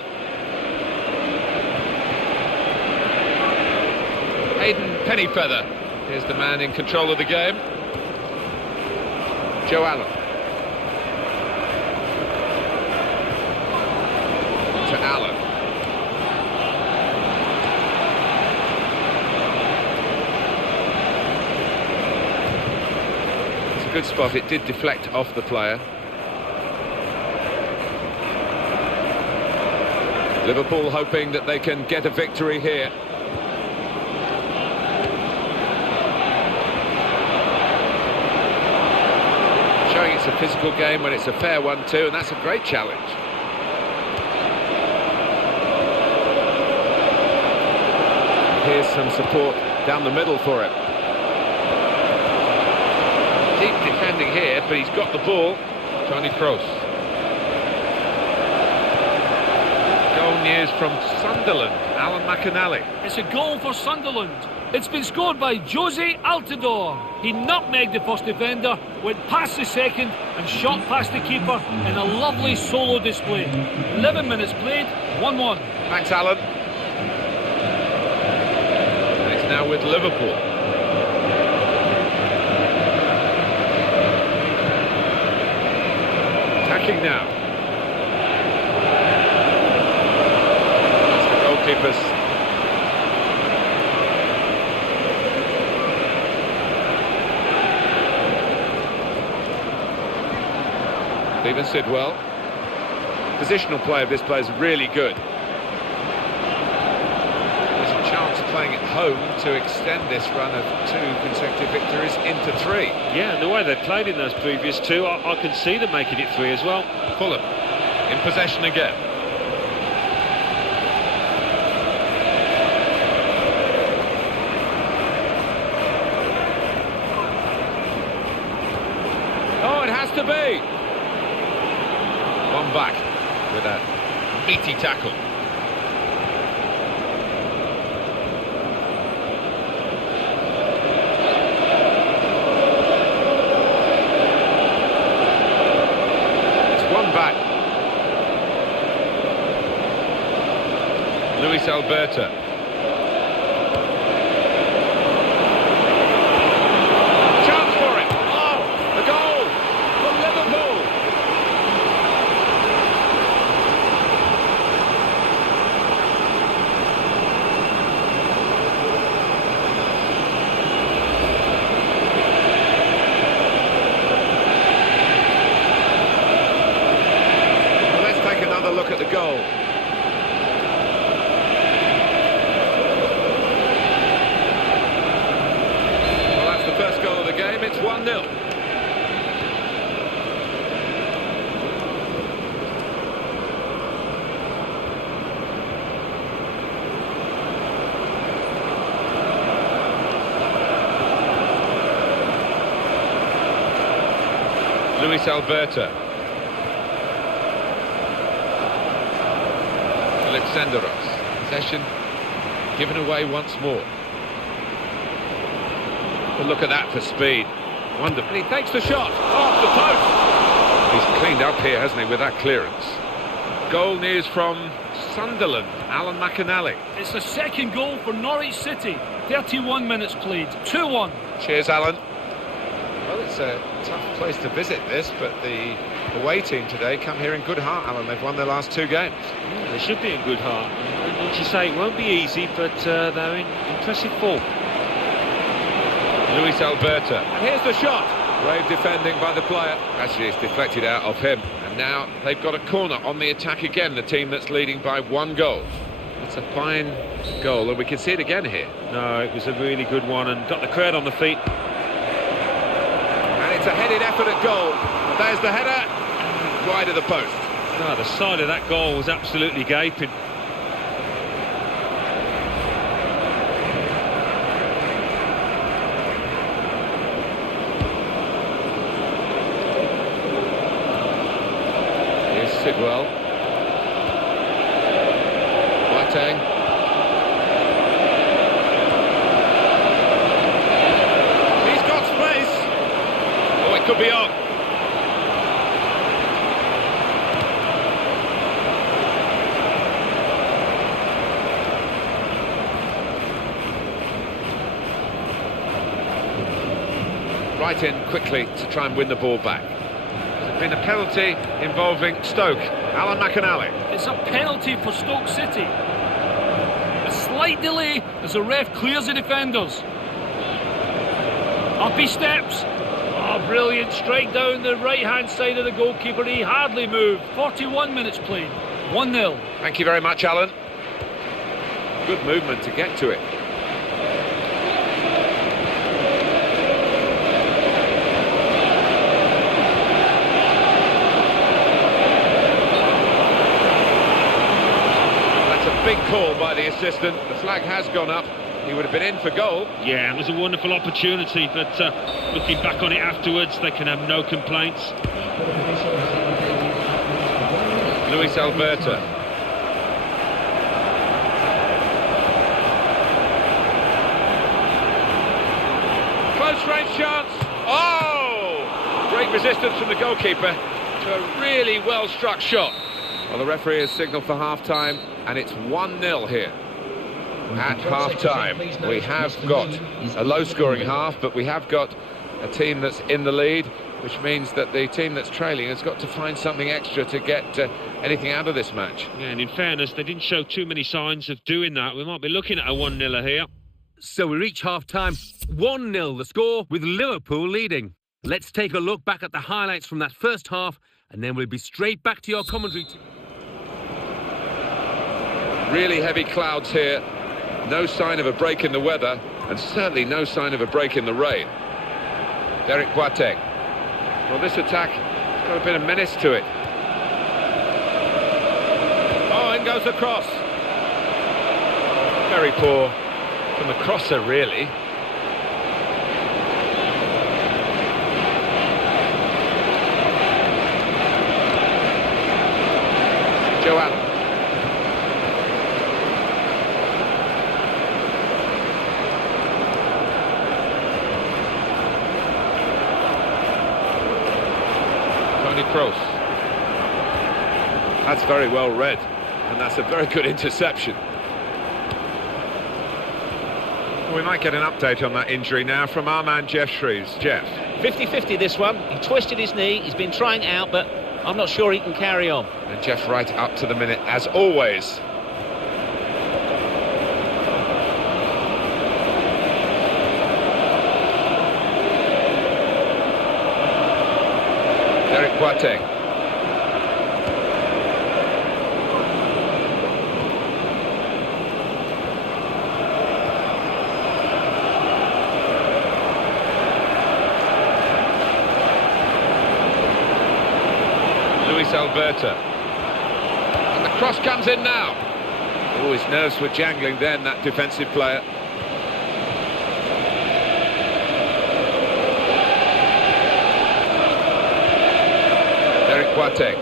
Aidan Pennyfeather is the man in control of the game. Joe Allen. To Allen. It's a good spot. It did deflect off the player. Liverpool hoping that they can get a victory here. Showing it's a physical game when it's a fair one too, and that's a great challenge. Here's some support down the middle for him. Deep defending here, but he's got the ball. Tony Kroos. Goal news from Sunderland, Alan McAnally. It's a goal for Sunderland. It's been scored by Jose Altidore. He nutmegged the first defender, went past the second and shot past the keeper in a lovely solo display. 11 minutes played, 1-1. Thanks, Alan. And it's now with Liverpool. Attacking now. That's the goalkeeper's. Stephen Sidwell. Positional play of this player is really good. There's a chance playing at home to extend this run of 2 consecutive victories into 3. Yeah, and the way they played in those previous 2, I can see them making it 3 as well. Fulham in possession again. Oh, it has to be. One back with a meaty tackle. It's one back. Luis Alberto. Chance for it. Oh, the goal for Liverpool. Look at the goal. Well, that's the first goal of the game. It's 1-0. Luis Alberto. Alexanderos. Possession given away once more. But look at that for speed. Wonderful. He takes the shot off the post. He's cleaned up here, hasn't he, with that clearance. Goal news from Sunderland, Alan McAnally. It's the second goal for Norwich City. 31 minutes played, 2-1. Cheers, Alan. Well, it's a tough place to visit this, but the away team today come here in good heart, Alan. They've won their last 2 games. Yeah, they should be in good heart. And as you say, it won't be easy, but they're in impressive form. Luis Alberto. And here's the shot. Brave defending by the player. Actually, it's deflected out of him. And now they've got a corner on the attack again, the team that's leading by 1 goal. It's a fine goal, and we can see it again here. No, it was a really good one, and got the crowd on the feet. It's a headed effort at goal. There's the header, wide of the post. No, the side of that goal was absolutely gaping. Here's Sidwell. Vita. Could be on. Right in quickly to try and win the ball back. There's been a penalty involving Stoke. Alan McAnally. It's a penalty for Stoke City. A slight delay as the ref clears the defenders. Up he steps. Oh, brilliant strike down the right-hand side of the goalkeeper. He hardly moved. 41 minutes played. 1-0. Thank you very much, Alan. Good movement to get to it. That's a big call by the assistant. The flag has gone up. He would have been in for goal. Yeah, it was a wonderful opportunity, but looking back on it afterwards, they can have no complaints. Luis Alberto. Close range chance. Oh! Great resistance from the goalkeeper to a really well struck shot. Well, the referee has signalled for half-time, and it's 1-0 here. At half-time, we have got a low-scoring half, but we have got a team that's in the lead, which means that the team that's trailing has got to find something extra to get anything out of this match. Yeah, and in fairness, they didn't show too many signs of doing that. We might be looking at a 1-0 here. So we reach half-time. 1-0 the score, with Liverpool leading. Let's take a look back at the highlights from that first half, and then we'll be straight back to your commentary. Really heavy clouds here. No sign of a break in the weather, and certainly no sign of a break in the rain. Derek Boateng. Well, this attack has got a bit of menace to it. Oh, in goes the cross. Very poor from the crosser, really. Joe Allen. Kroos. That's very well read, and that's a very good interception. We might get an update on that injury now from our man Jeff Shreves. Jeff. 50-50 this one. He twisted his knee, he's been trying it out, but I'm not sure he can carry on. And Jeff right up to the minute, as always. Derek Boateng. Luis Alberto. And the cross comes in now. Oh, his nerves were jangling then, that defensive player. Derek Boateng.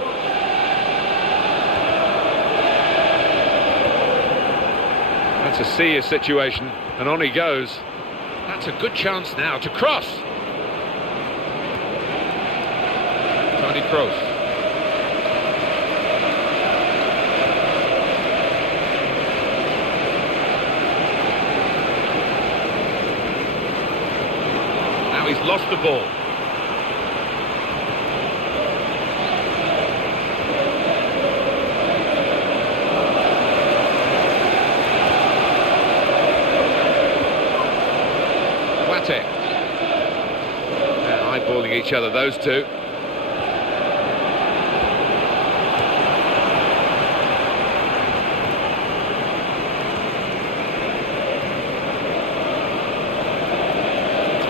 That's a serious situation, and on he goes. That's a good chance now to cross. Tony Kroos. Now he's lost the ball. They're eyeballing each other, those two.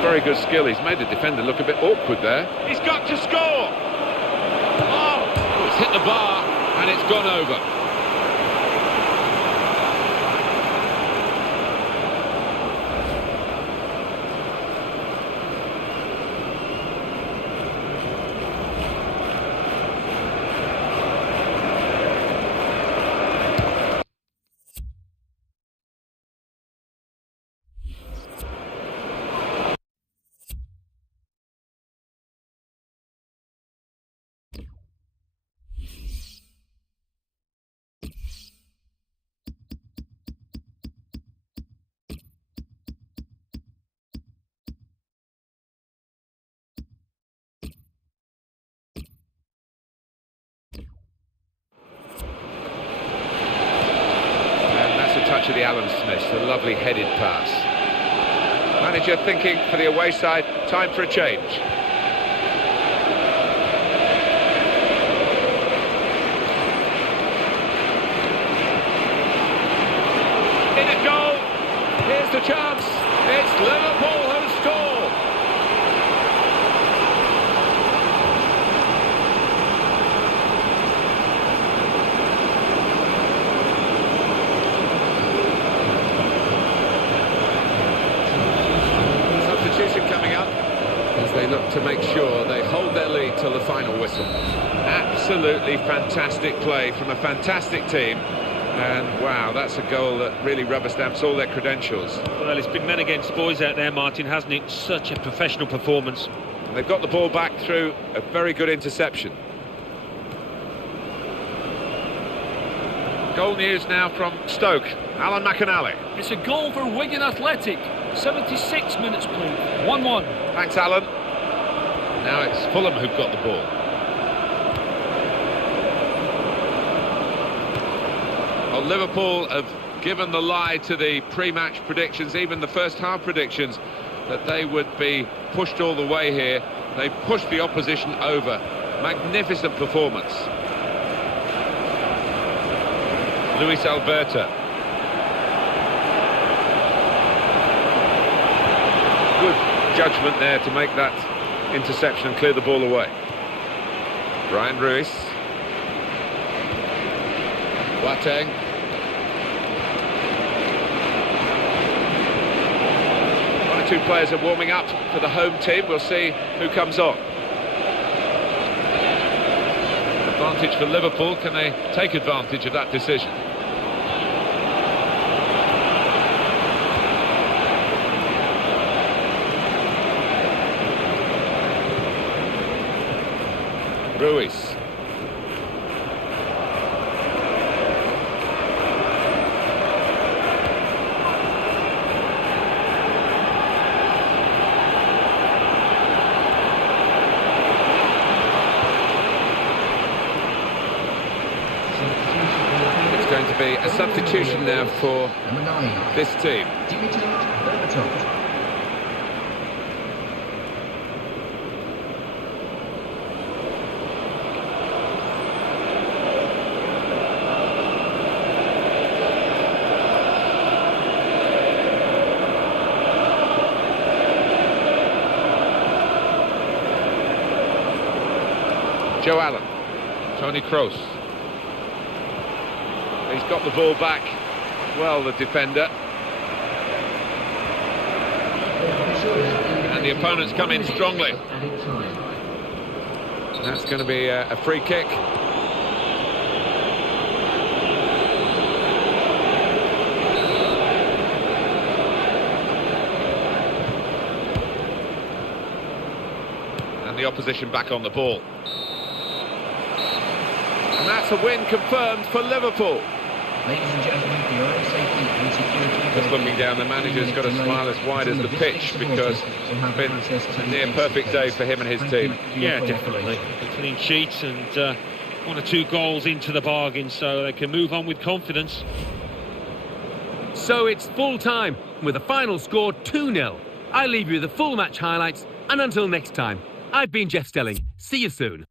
very good skill. He's made the defender look a bit awkward there. He's got to score! Oh, it's hit the bar and it's gone over. To the Alan Smith, a lovely headed pass. Manager thinking for the away side, time for a change. In a goal, here's the chance, it's Liverpool who score. Coming up as they look to make sure they hold their lead till the final whistle. Absolutely fantastic play from a fantastic team, and wow, that's a goal that really rubber stamps all their credentials. Well, it's been men against boys out there, Martin, hasn't it? Such a professional performance. And they've got the ball back through a very good interception. Goal news now from Stoke. Alan McAnally. It's a goal for Wigan Athletic. 76 minutes played. 1-1. Thanks, Alan. Now it's Fulham who've got the ball. Well, Liverpool have given the lie to the pre-match predictions, even the first half predictions, that they would be pushed all the way here. They pushed the opposition over. Magnificent performance. Luis Alberto. Good judgment there to make that interception and clear the ball away. Brian Ruiz. Boateng. One or two players are warming up for the home team. We'll see who comes on. Advantage for Liverpool. Can they take advantage of that decision? Ruiz. It's going to be a substitution now for this team. Joe Allen, Tony Kroos. He's got the ball back. Well, the defender. And the opponents come in strongly. That's going to be a free kick. And the opposition back on the ball. And that's a win confirmed for Liverpool. Ladies and gentlemen, for your own safety and security... Just looking down, the manager's got a smile as wide as the pitch because it's been a near perfect day for him and his team. Yeah, definitely. A clean sheet and one or two goals into the bargain, so they can move on with confidence. So it's full time with a final score 2-0. I leave you the full match highlights, and until next time, I've been Jeff Stelling. See you soon.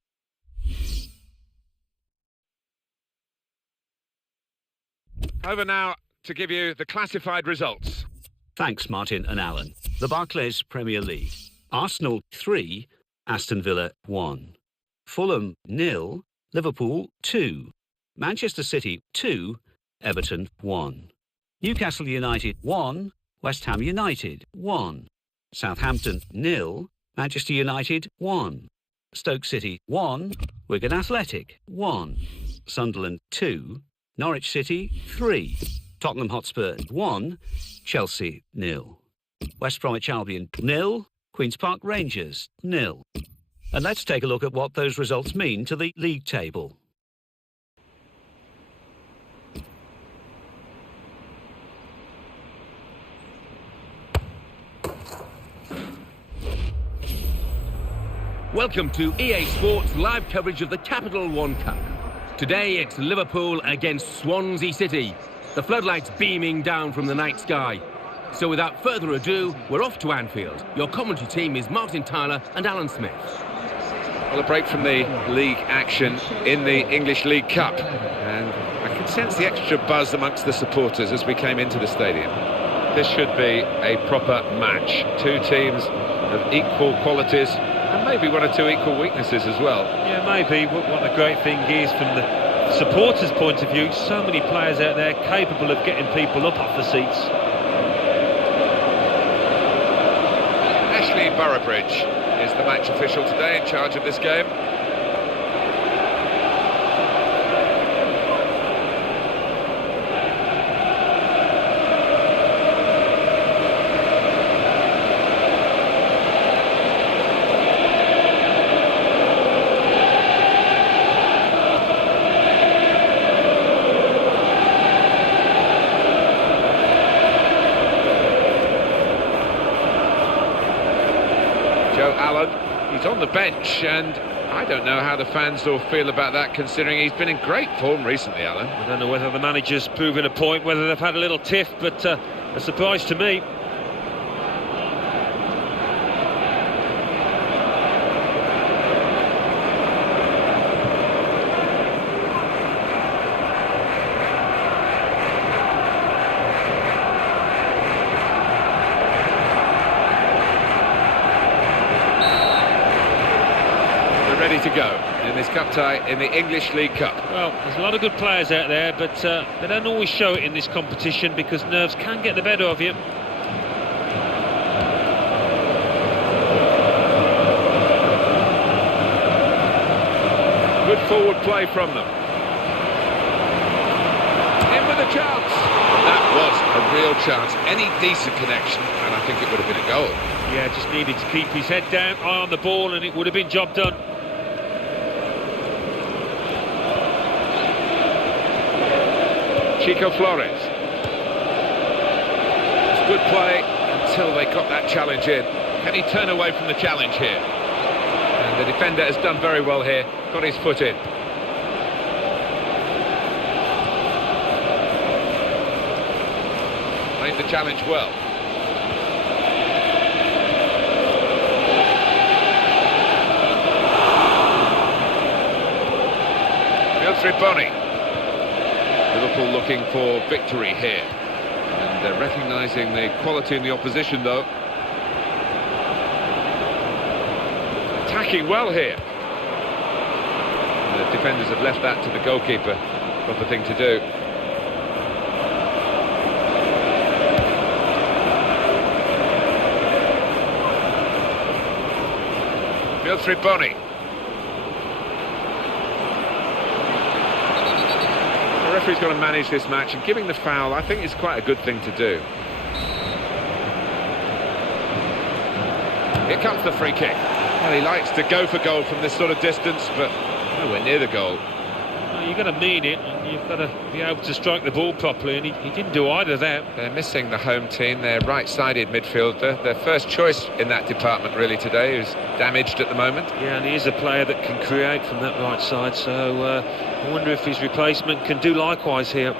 Over now to give you the classified results. Thanks, Martin and Alan. the Barclays Premier League. Arsenal 3, Aston Villa 1. Fulham 0, Liverpool 2. Manchester City 2, Everton 1. Newcastle United 1, West Ham United 1. Southampton 0, Manchester United 1. Stoke City 1, Wigan Athletic 1. Sunderland 2, Norwich City 3. Tottenham Hotspur 1, Chelsea 0. West Bromwich Albion 0, Queen's Park Rangers 0. And let's take a look at what those results mean to the league table. Welcome to EA Sports live coverage of the Capital One Cup. Today it's Liverpool against Swansea City. The floodlights beaming down from the night sky. So without further ado, we're off to Anfield. Your commentary team is Martin Tyler and Alan Smith. Well, a break from the league action in the English League Cup. And I can sense the extra buzz amongst the supporters as we came into the stadium. This should be a proper match. Two teams of equal qualities and maybe one or two equal weaknesses as well. Yeah, maybe. What the great thing is from the supporters' point of view, so many players out there capable of getting people up off the seats. Ashley Boroughbridge is the match official today in charge of this game. He's on the bench, and I don't know how the fans will feel about that, considering he's been in great form recently, Alan. I don't know whether the manager's proving a point, whether they've had a little tiff, but a surprise to me. Ready to go in this cup tie in the English League Cup. Well, there's a lot of good players out there, but they don't always show it in this competition because nerves can get the better of you. Good forward play from them. In with a chance. That was a real chance. Any decent connection, and I think it would have been a goal. Yeah, just needed to keep his head down, eye on the ball, and it would have been job done. Chico Flores. It's good play until they got that challenge in. Can he turn away from the challenge here? And the defender has done very well here, got his foot in. Made the challenge well. Triponi. Liverpool looking for victory here, and they're recognising the quality in the opposition though. Attacking well here. And the defenders have left that to the goalkeeper. Proper thing to do. Triponi. The referee's got to manage this match, and giving the foul, I think, is quite a good thing to do. Here comes the free kick. Well, he likes to go for goal from this sort of distance, but nowhere near the goal. Well, you've got to mean it, and you've got to be able to strike the ball properly, and he didn't do either of that. They're missing the home team, their right-sided midfielder, their first choice in that department really today, who's damaged at the moment. Yeah, and he is a player that can create from that right side, so I wonder if his replacement can do likewise here.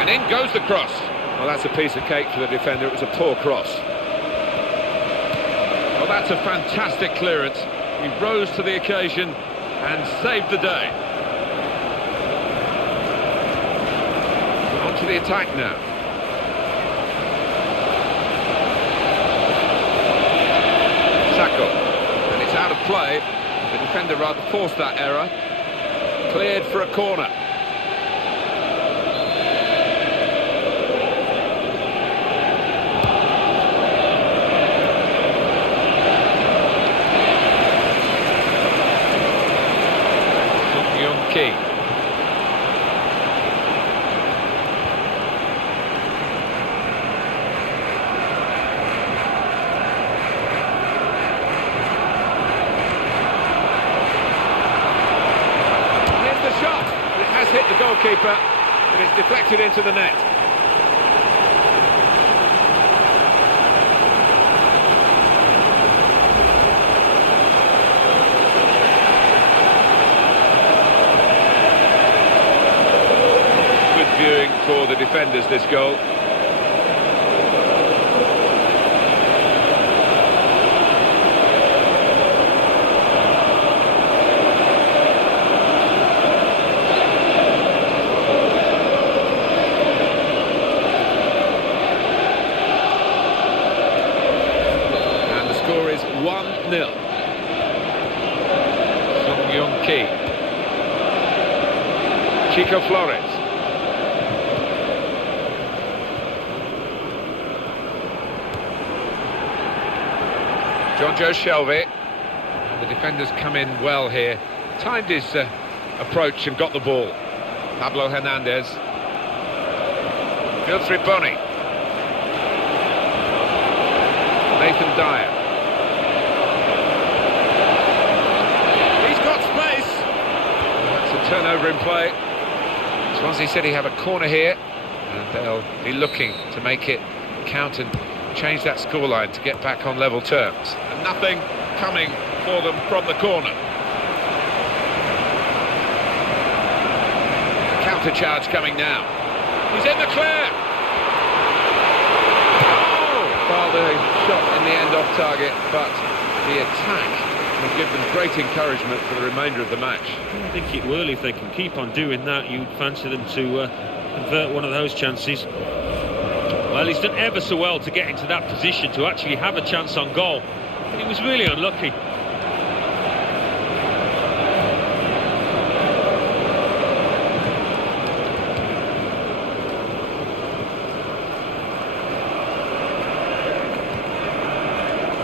And in goes the cross. Well, that's a piece of cake for the defender. It was a poor cross. Well, that's a fantastic clearance. He rose to the occasion and saved the day. On to the attack now. play. The defender rather forced that error. Cleared for a corner. Key. Here's the shot. It has hit the goalkeeper, but it's deflected into the net. Viewing for the defenders, this goal. And the score is 1-0. Song Yong-ki. Chico Flores. John Joe Shelby. The defenders come in well here. Timed his approach and got the ball. Pablo Hernandez. Fields Riboni. Nathan Dyer. He's got space. That's a turnover in play. Swansea City have a corner here, and they'll be looking to make it count and change that scoreline to get back on level terms. And nothing coming for them from the corner. Counter charge coming now. He's in the clear. Oh! Well, the shot in the end off target, but the attack will give them great encouragement for the remainder of the match. I think it will. If they can keep on doing that, you'd fancy them to convert one of those chances. Well, he's done ever so well to get into that position to actually have a chance on goal, but he was really unlucky.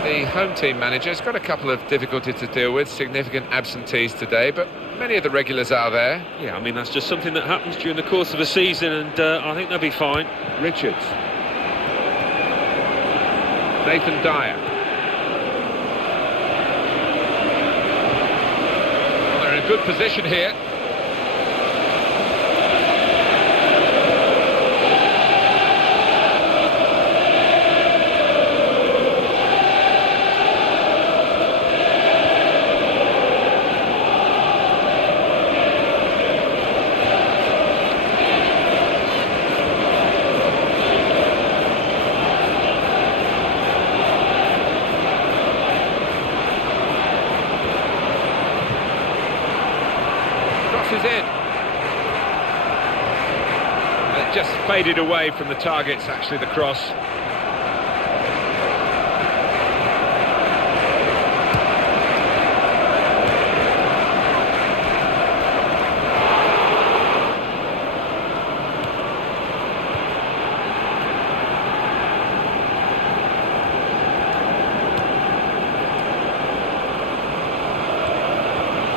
The home team manager's got a couple of difficulties to deal with, significant absentees today, but many of the regulars are there. Yeah, I mean, that's just something that happens during the course of a season, and I think they'll be fine. Richards. Nathan Dyer. Well, they're in a good position here. Is in. It just faded away from the targets, actually, the cross.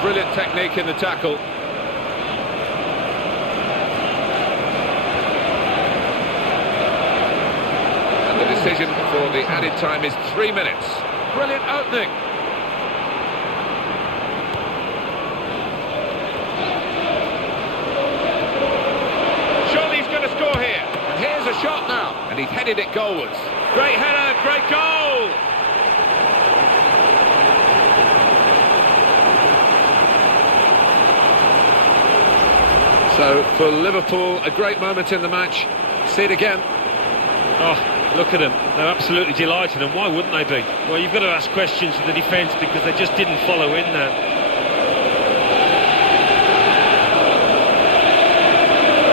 Brilliant technique in the tackle. Decision for the added time is 3 minutes. Brilliant opening. Surely he's going to score here. And here's a shot now. And he's headed it goalwards. Great header, great goal. So for Liverpool, a great moment in the match. See it again. Oh. Look at them, they're absolutely delighted, and why wouldn't they be? Well, you've got to ask questions of the defence because they just didn't follow in there.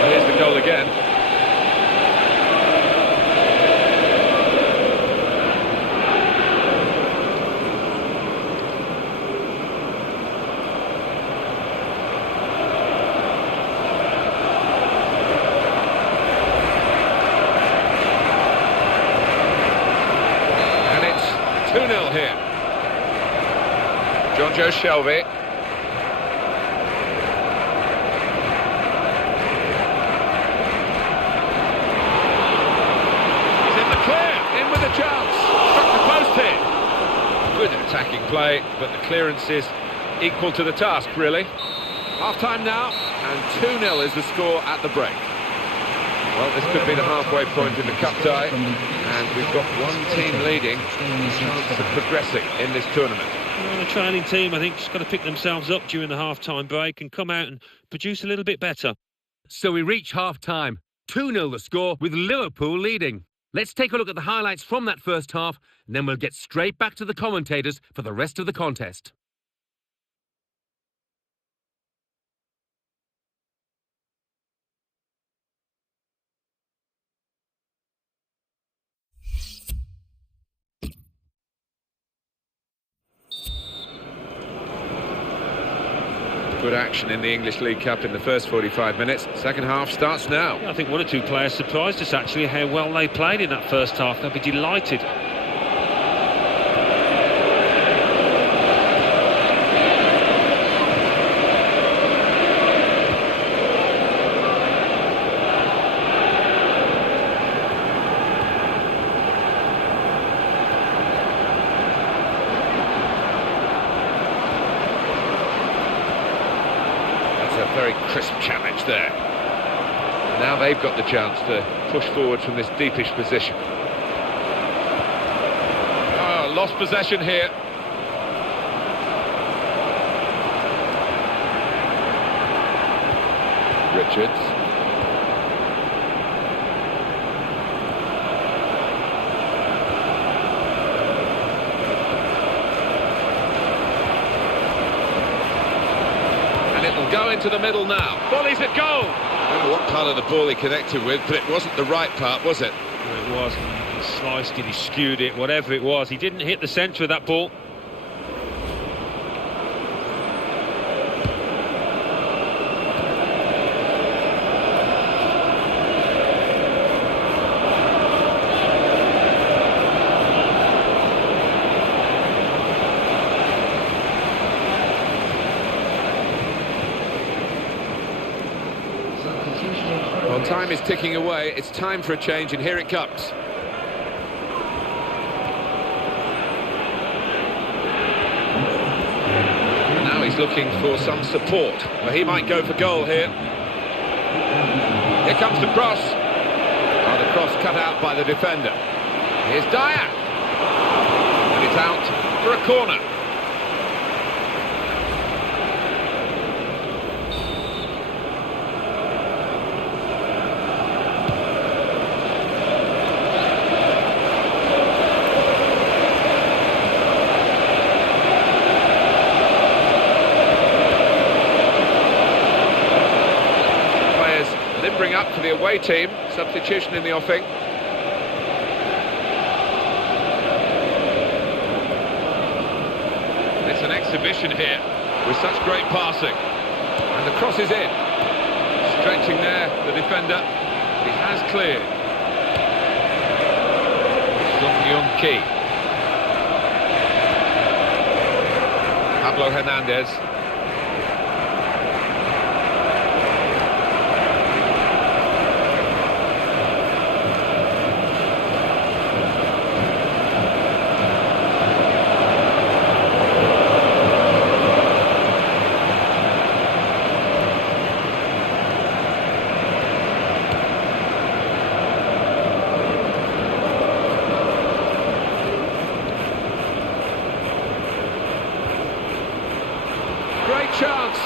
Here's the goal again. Joe Shelby. He's in the clear, in with a chance. Struck the post here. Good attacking play, but the clearance is equal to the task, really. Half-time now, and 2-0 is the score at the break. Well, this could be the halfway point in the cup tie, and we've got one team leading, chance of progressing in this tournament. Well, the trailing team, I think, just got to pick themselves up during the half-time break and come out and produce a little bit better. So we reach half-time. 2-0 the score, with Liverpool leading. Let's take a look at the highlights from that first half, and then we'll get straight back to the commentators for the rest of the contest. Good action in the English League Cup in the first 45 minutes. Second half starts now. I think one or two players surprised us, actually, how well they played in that first half. They'll be delighted. Very crisp challenge there. Now they've got the chance to push forward from this deepish position. Oh, lost possession here. Richards. Go into the middle now. Volley's at goal. I don't know what part of the ball he connected with, but it wasn't the right part, was it? Well, it was. He sliced it, he skewed it, whatever it was. He didn't hit the centre of that ball. Well, time is ticking away. It's time for a change, and here it comes. Now he's looking for some support. Well, he might go for goal here. Here comes the cross. Oh, the cross cut out by the defender. Here's Dyer. And it's out for a corner. Limbering up for the away team. Substitution in the offing. It's an exhibition here with such great passing. And the cross is in. Stretching there, the defender. He has cleared. Sung Ki. Pablo Hernandez. Great chance.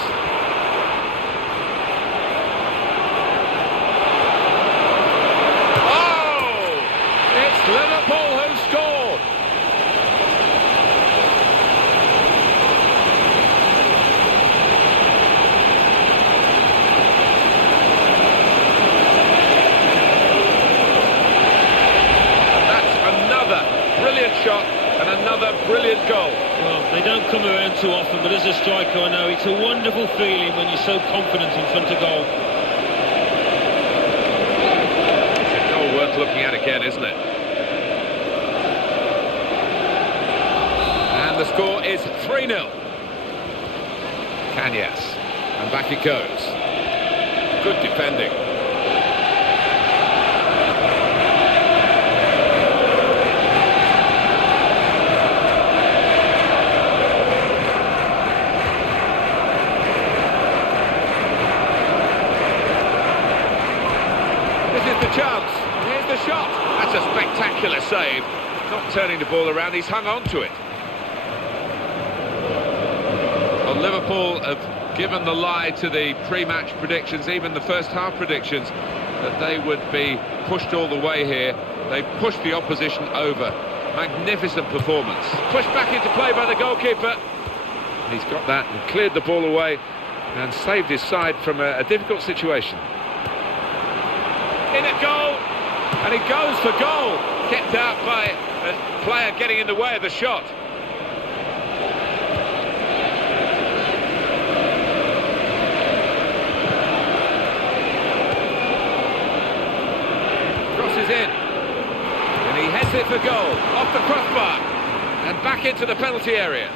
Oh! It's Liverpool who scored. That's another brilliant shot and another brilliant goal. Well, they don't come around too often, but as a striker, I know it's a wonderful feeling when you're so confident in front of goal. It's a goal worth looking at again, isn't it? And the score is 3-0. Cañas. And back it goes. Good defending. This is the chance. Here's the shot. That's a spectacular save. Not turning the ball around, he's hung on to it. Well, Liverpool have given the lie to the pre-match predictions, even the first half predictions, that they would be pushed all the way here. They pushed the opposition over. Magnificent performance. Pushed back into play by the goalkeeper. He's got that and cleared the ball away and saved his side from a difficult situation. In at goal, and he goes for goal. Kept out by a player getting in the way of the shot. Crosses in, and he heads it for goal, off the crossbar, and back into the penalty area.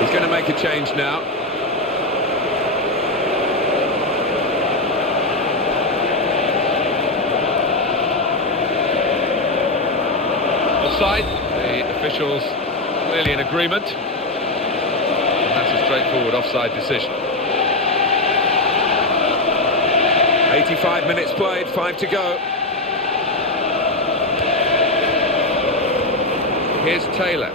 He's going to make a change now. Offside. The officials clearly in agreement. And that's a straightforward offside decision. 85 minutes played, 5 to go. Here's Taylor.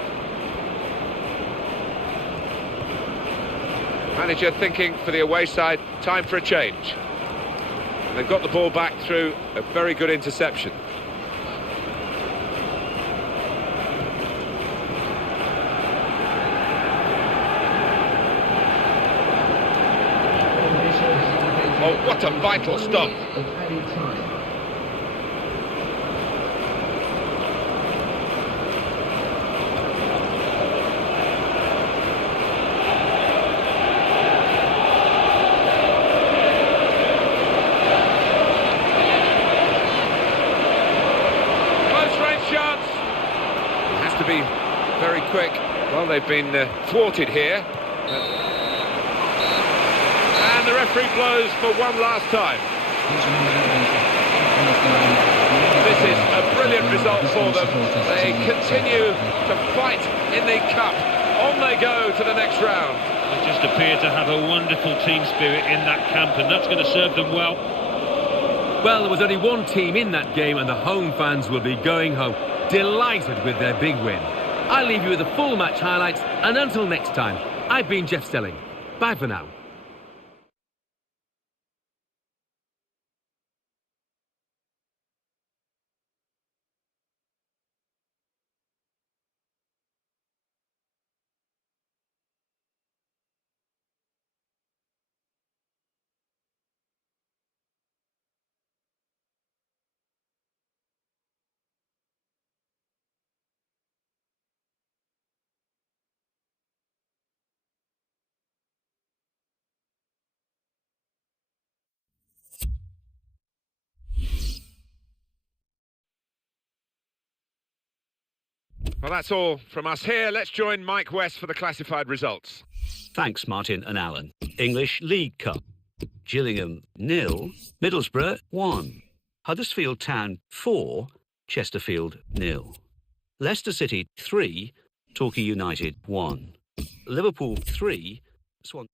Manager thinking for the away side, time for a change. They've got the ball back through a very good interception. Oh, what a vital stop. To be very quick. Well, they've been thwarted here. And the referee blows for one last time. This is a brilliant result for them. They continue to fight in the cup. On they go to the next round. They just appear to have a wonderful team spirit in that camp, and that's going to serve them well. Well, there was only one team in that game, and the home fans will be going home delighted with their big win. I'll leave you with the full match highlights, and until next time, I've been Jeff Stelling. Bye for now. Well, that's all from us here. Let's join Mike West for the classified results. Thanks, Martin and Alan. English League Cup. Gillingham 0, Middlesbrough 1, Huddersfield Town 4, Chesterfield 0, Leicester City 3, Torquay United 1, Liverpool 3, Swan.